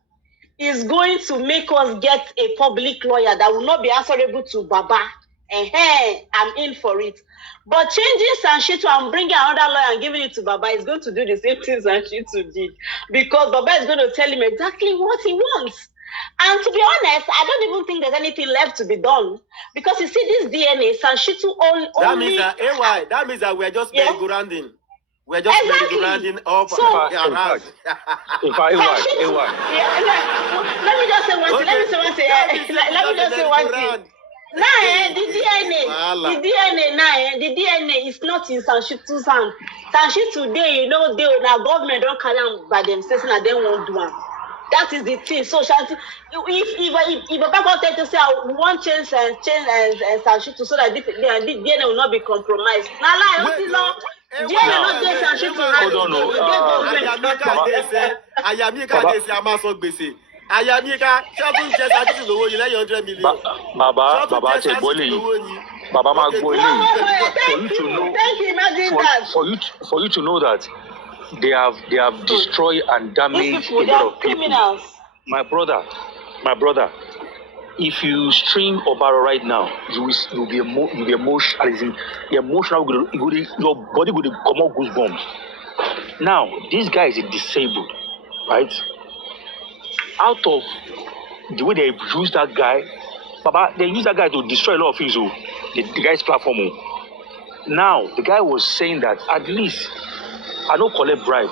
is going to make us get a public lawyer that will not be answerable to Baba. I'm in for it. But changing Sanshitu and bringing another lawyer and giving it to Baba is going to do the same thing Sanshitu did. Because Baba is going to tell him exactly what he wants. And to be honest, I don't even think there's anything left to be done. Because you see this DNA, Sanshitu only... That means that we're just merry-go-rounding. We're just merry-go-rounding up in fact, let me just say one thing. The DNA is not in Sanshitu's hand. Sanshitu today, they now government don't carry on by themselves and they won't do one. That is the thing. So if Baba wanted to say we want change and Sanshitu so that the DNA will not be compromised. for you to know that they have destroyed and damaged a lot of people. Criminals. My brother, if you stream Obaro right now, you'll be emotional. Your body will come out goosebumps. Now, this guy is disabled, right? Out of the way they use that guy, Baba, they use that guy to destroy a lot of things. The guy's platform. Now, the guy was saying that at least I don't collect bribe.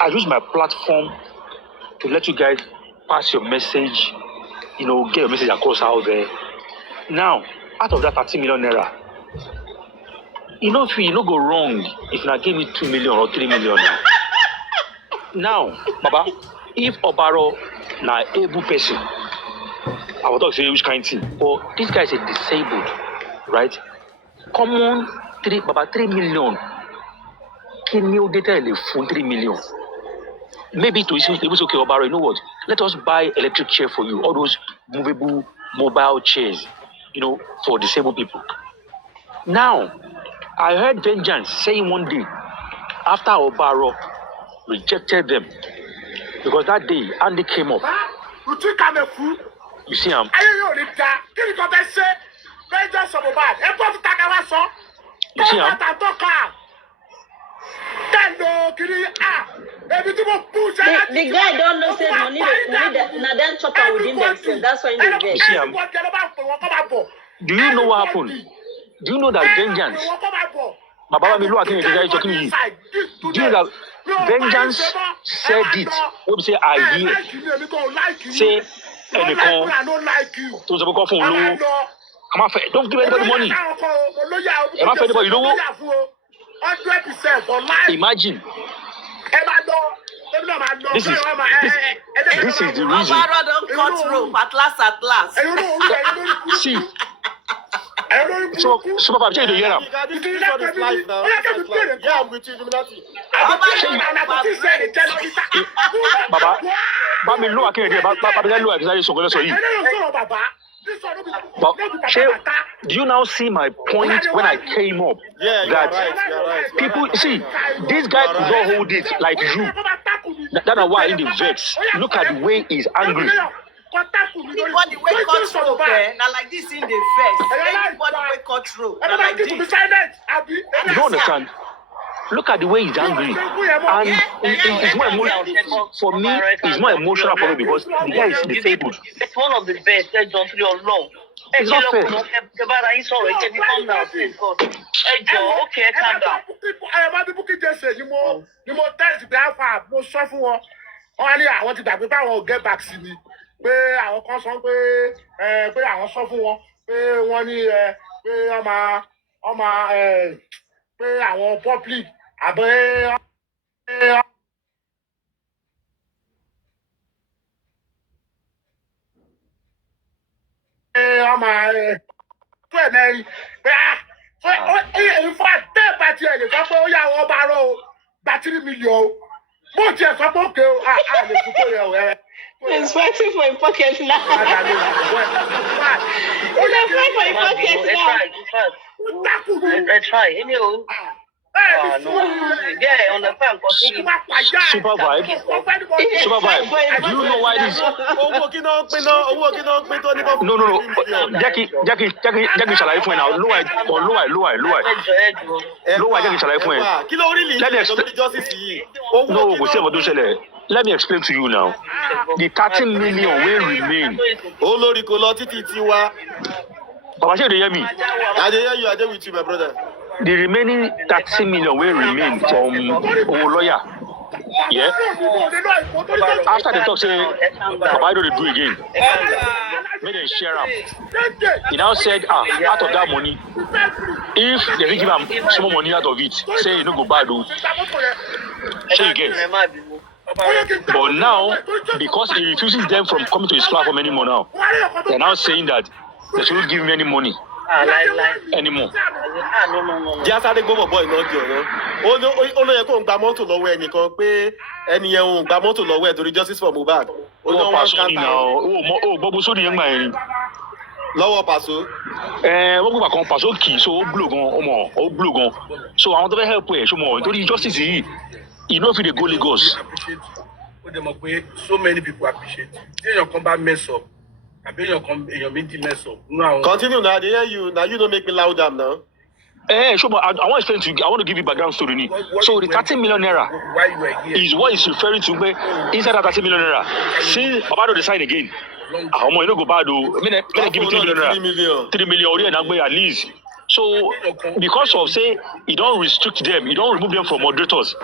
I use my platform to let you guys pass your message, get your message across out there. Now, out of that 30 million naira, you no go wrong if you give me 2 million or 3 million. Now, Baba, if Obaro na able person, I will talk to you which kind of thing. But this guy is a disabled, right? Common 3 million. Can you data a full 3 million? Maybe to say, okay, Obaro, you know what? Let us buy electric chair for you, all those movable mobile chairs, for disabled people. Now, I heard Vengeance saying one day, after Obaro rejected them, because that day Andy came up. You see him? You see him? The guy don't know say money na then chop am within themselves. That's why they You vex. see him? Do you know what happened? Do you know that vengeance? Baba mi lo akin is talking to you. Do you know that vengeance said it? What we say I hear. Say ẹnìkan tó sọ pé kọ́ fún un lówó. Don't give anybody money. Ẹ má fẹ́ anybody lówó. Imagine. This is the reason. Don't cut rope at last. See. So Papa, check the year now. Yeah, I'm with you, Illuminati. Baba, me lo akin de Baba lo exactly so go so yi. But do you now see my point when I came up? Yeah, that you're right. People see this guy could not hold it like you. That's why in the vex. Look at the way he's angry. Anybody wey cut rope, now like this in the face. Anybody wey cut rope, now like this. You don't understand. Look at the way he's angry, and it's more emotional for me. It's more emotional for me because the guy is disabled. It's one of the best. Don't feel alone. It's not fair. Calm down, please. Okay, calm down. Wọ́n ní àwọn ti gbàgbé báwọn ò get back sí mi pé àwọn kan sọ pé pé àwọn sọ fún wọn pé wọ́n ní pé ọmọ pé àwọn public àbẹ́ ọmọ tó ẹ̀ mẹ́rin pé èyí fún àtẹ́ẹ̀bà tiẹ̀ lè sọ pé ó yà wọ́n bá rọ o gba 3 million o. It's fighting for a pocket now. It's fighting for a pocket now. Let's try. Yeah, on the phone. Super vibe. Do you know why this? No. Jackie, ṣàlàyé fún ẹ now. Lower. Jackie ṣàlàyé fún ẹ. No, we say what do ṣẹlẹ̀. Let me explain to you now. The 13 million will remain. Papa, you hear me? I hear you. I dey with you, my brother. The remaining 30 million will remain from our lawyer. Yeah. After the talk, say, Papa, don't do again. Make them share up. He now said, out of that money, if they don't give him some money out of it, say you no go bad, say again. But now, because he refuses them from coming to his platform anymore now, they're now saying that they shouldn't give him any money anymore. Just had a go boy, not you. Only a go back to lower any compare any young Bamoto lower to the justice for Mubad. Bobo so the young man. Lower passo. What go back on passo key, so blue gone, or blue gone. So I want to help where, so more. To the justice, you know, if the goal goes. So many people appreciate it. Then you come back mess up. I bet your meeting mess up. Continue now. They hear you. Now you don't make me loud now. Sure, but I want to explain to you. I want to give you background story. So the 30 million naira is what is referring to inside that 30 million naira. See, about to sign again. How much you go bad? Let me give you 3 million naira. 3 million already at least. So because of say you don't restrict them, you don't remove them from moderators.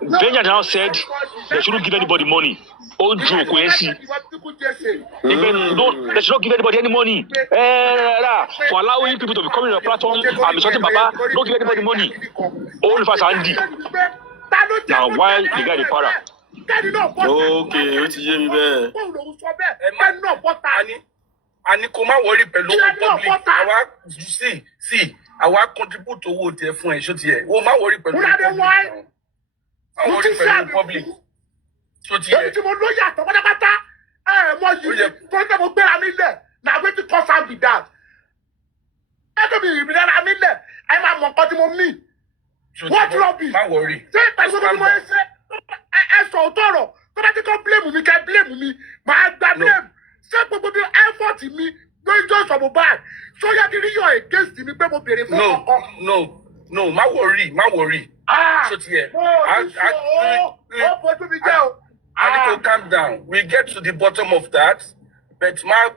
Vengeance now said they shouldn't give anybody money. Oh, joke, they should not give anybody any money. For allowing people to be coming on the platform and be shouting Baba, don't give anybody money. All of us are Andy. Now why the guy the para? Okay, what you hear me there? And kò má worry pẹ̀lú public. Àwa see, àwa contribute owó tẹ fún ẹ ṣó tiẹ̀. O má worry pẹ̀lú public. Má worry pẹ̀lú public. Ṣó tiẹ̀. Èmi tí mo lóye àtọ̀ pátápátá. Mo yìí tó ń tẹ́ mo gbéra mi lẹ̀. Na wetin cause am be that. Ẹgbẹ́ mi ìrìnlẹ̀ mi lẹ̀. Ẹ máa mọ nǹkan tí mo mí. What rubbish? Má worry. Ṣé ìpàṣẹ tó ti mọ ẹ ṣe? Ẹ sọ òótọ́ ọ̀rọ̀. Tó bá ti kọ́ blame mi kẹ́ blame mi. Màá gba blame. Ṣé gbogbo bí effort mi lórí just for Mohbad? So you did your against me pé mo bèrè fún ọkọ. No, má worry. So here. I need to calm down. We get to the bottom of that. But ma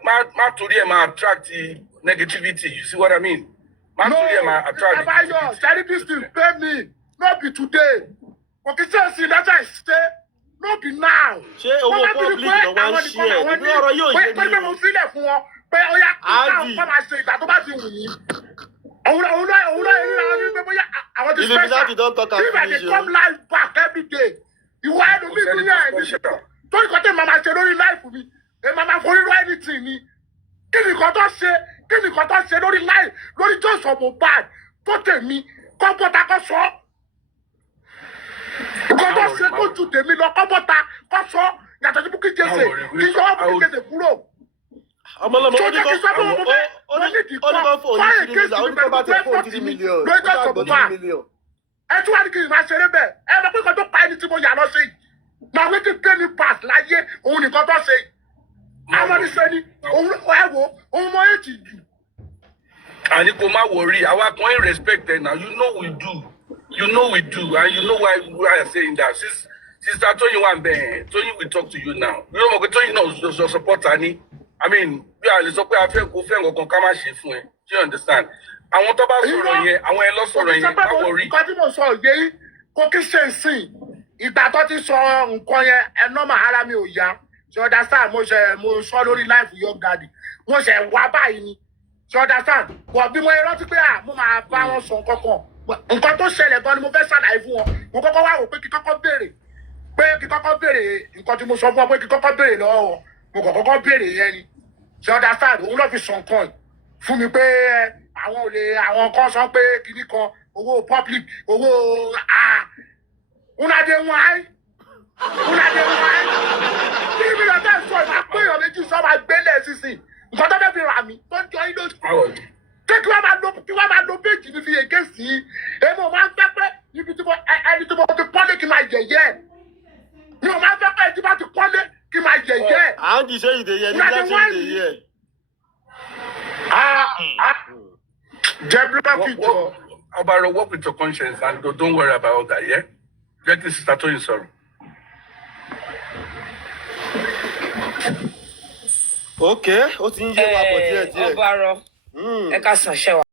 torí ẹ ma attract the negativity. You see what I mean? Ma torí ẹ ma attract negativity. Charity still pay me. Not be today. Okay, see that's why I stay. Not be now. Ṣé owó public ló wá ń ṣe ẹ̀? Ní ọ̀rọ̀ yóò yé mi. Pé mo sílẹ̀ fún wọn. Pé ó yá kí káwọn máa ṣe ìgbà tó bá ti wù yín. Òun náà ní pé bóyá àwọn ti special. If I dey come live back every day. Ìwà ẹnu mi tún yẹ ẹni. Torí kan tẹ̀ máa ṣe lórí life mi. Ẹ máa forí lọ anything ni. Kí ni nǹkan tó ṣe lórí life lórí just for Mohbad tó tèmi kọ́ńpọ́tà kọ́ sọ. Nǹkan tó ṣe tó ju tèmi lọ kọ́ńpọ́tà kọ́ sọ. Yàtọ̀ sí Bukky Jesse kí yọ ọ́ Bukky Jesse kúrò. Ọmọlọmọ ó ní kọ́ fóònù 3 million, ó ní kọ́ bá tẹ̀ fóònù 3 million. Lórí just for Mohbad. Ẹ tún wá ní kí n máa ṣeré bẹ́ẹ̀. Ẹ mọ̀ pé nǹkan tó pa ẹni tí mo yà lọ sí. Na wetin pay me pass láyé òun nìkan tó ṣe. Àwọn ní sẹ́ni òun mọ èjì jù. Àní kò má worry, àwa kan ń respect ẹ now. You know we do, and you know why I am saying that. Sister Toyin wà bẹ́ẹ̀, Toyin will talk to you now. You know mo pe Toyin náà your supporter ni. I mean, bí a lè sọ pé a fẹ́ nǹkan ká má ṣe fún ẹ. Do you understand? Àwọn tó bá sọ̀rọ̀ yẹn, àwọn ẹ lọ sọ̀rọ̀ yẹn, má worry. Nǹkan tí mo sọ yé kò kí ṣe ìsìn. Ìgbà tó ti sọ nǹkan yẹn ẹnọ́mà ara mi ò yá. Ṣé understand? Mo sọ lórí life Young Daddy. Mo ṣe wá báyìí ni. Ṣé understand? Bọ̀ bí mo rántí pé mo máa bá wọn sọ nǹkan kan. Nǹkan tó ṣẹlẹ̀ gan ni mo fẹ́ ṣàlàyé fún wọn. Mo kọ́kọ́ wá wò pé kí kọ́kọ́ béèrè nǹkan tí mo sọ fún ọ pé kí kọ́kọ́ béèrè lọ́wọ́ wọn. Mo kọ́kọ́ béèrè yẹn ni. Ṣé understand? Òun ló fi sọ nǹkan yìí fún mi pé àwọn kan sọ pé kinní kan owó public owó una dey why. Kí ni lọ bẹ́ẹ̀ sọ ìwà pé èèyàn méjì sọ máa gbélé sísìn nǹkan tó fẹ́ fi rà mí tó ń jọ yín lójú. Kí wọ́n máa lo péjì mi fi èké sí i. Èmi ò máa ń fẹ́ pé ẹni tí mo ti pọ́nlé kí n máa yẹ̀yẹ́. Mi ò máa ń fẹ́ pé ẹni tí mo ti pọ́nlé kí n máa yẹ̀yẹ́. À ń jíṣẹ́ ìdèyẹ nígbà tí ìdèyẹ. Jẹ́ bílọ́ọ̀kì jọ. Obaro, work with your conscience and don't worry about all that, yeah? Jẹ́ kí Sister Toyin sọ̀rọ̀. Okay, ó ti ń yé wa pọ̀ díẹ̀ díẹ̀. Obaro, ẹ ká sàn ṣẹ́ wa.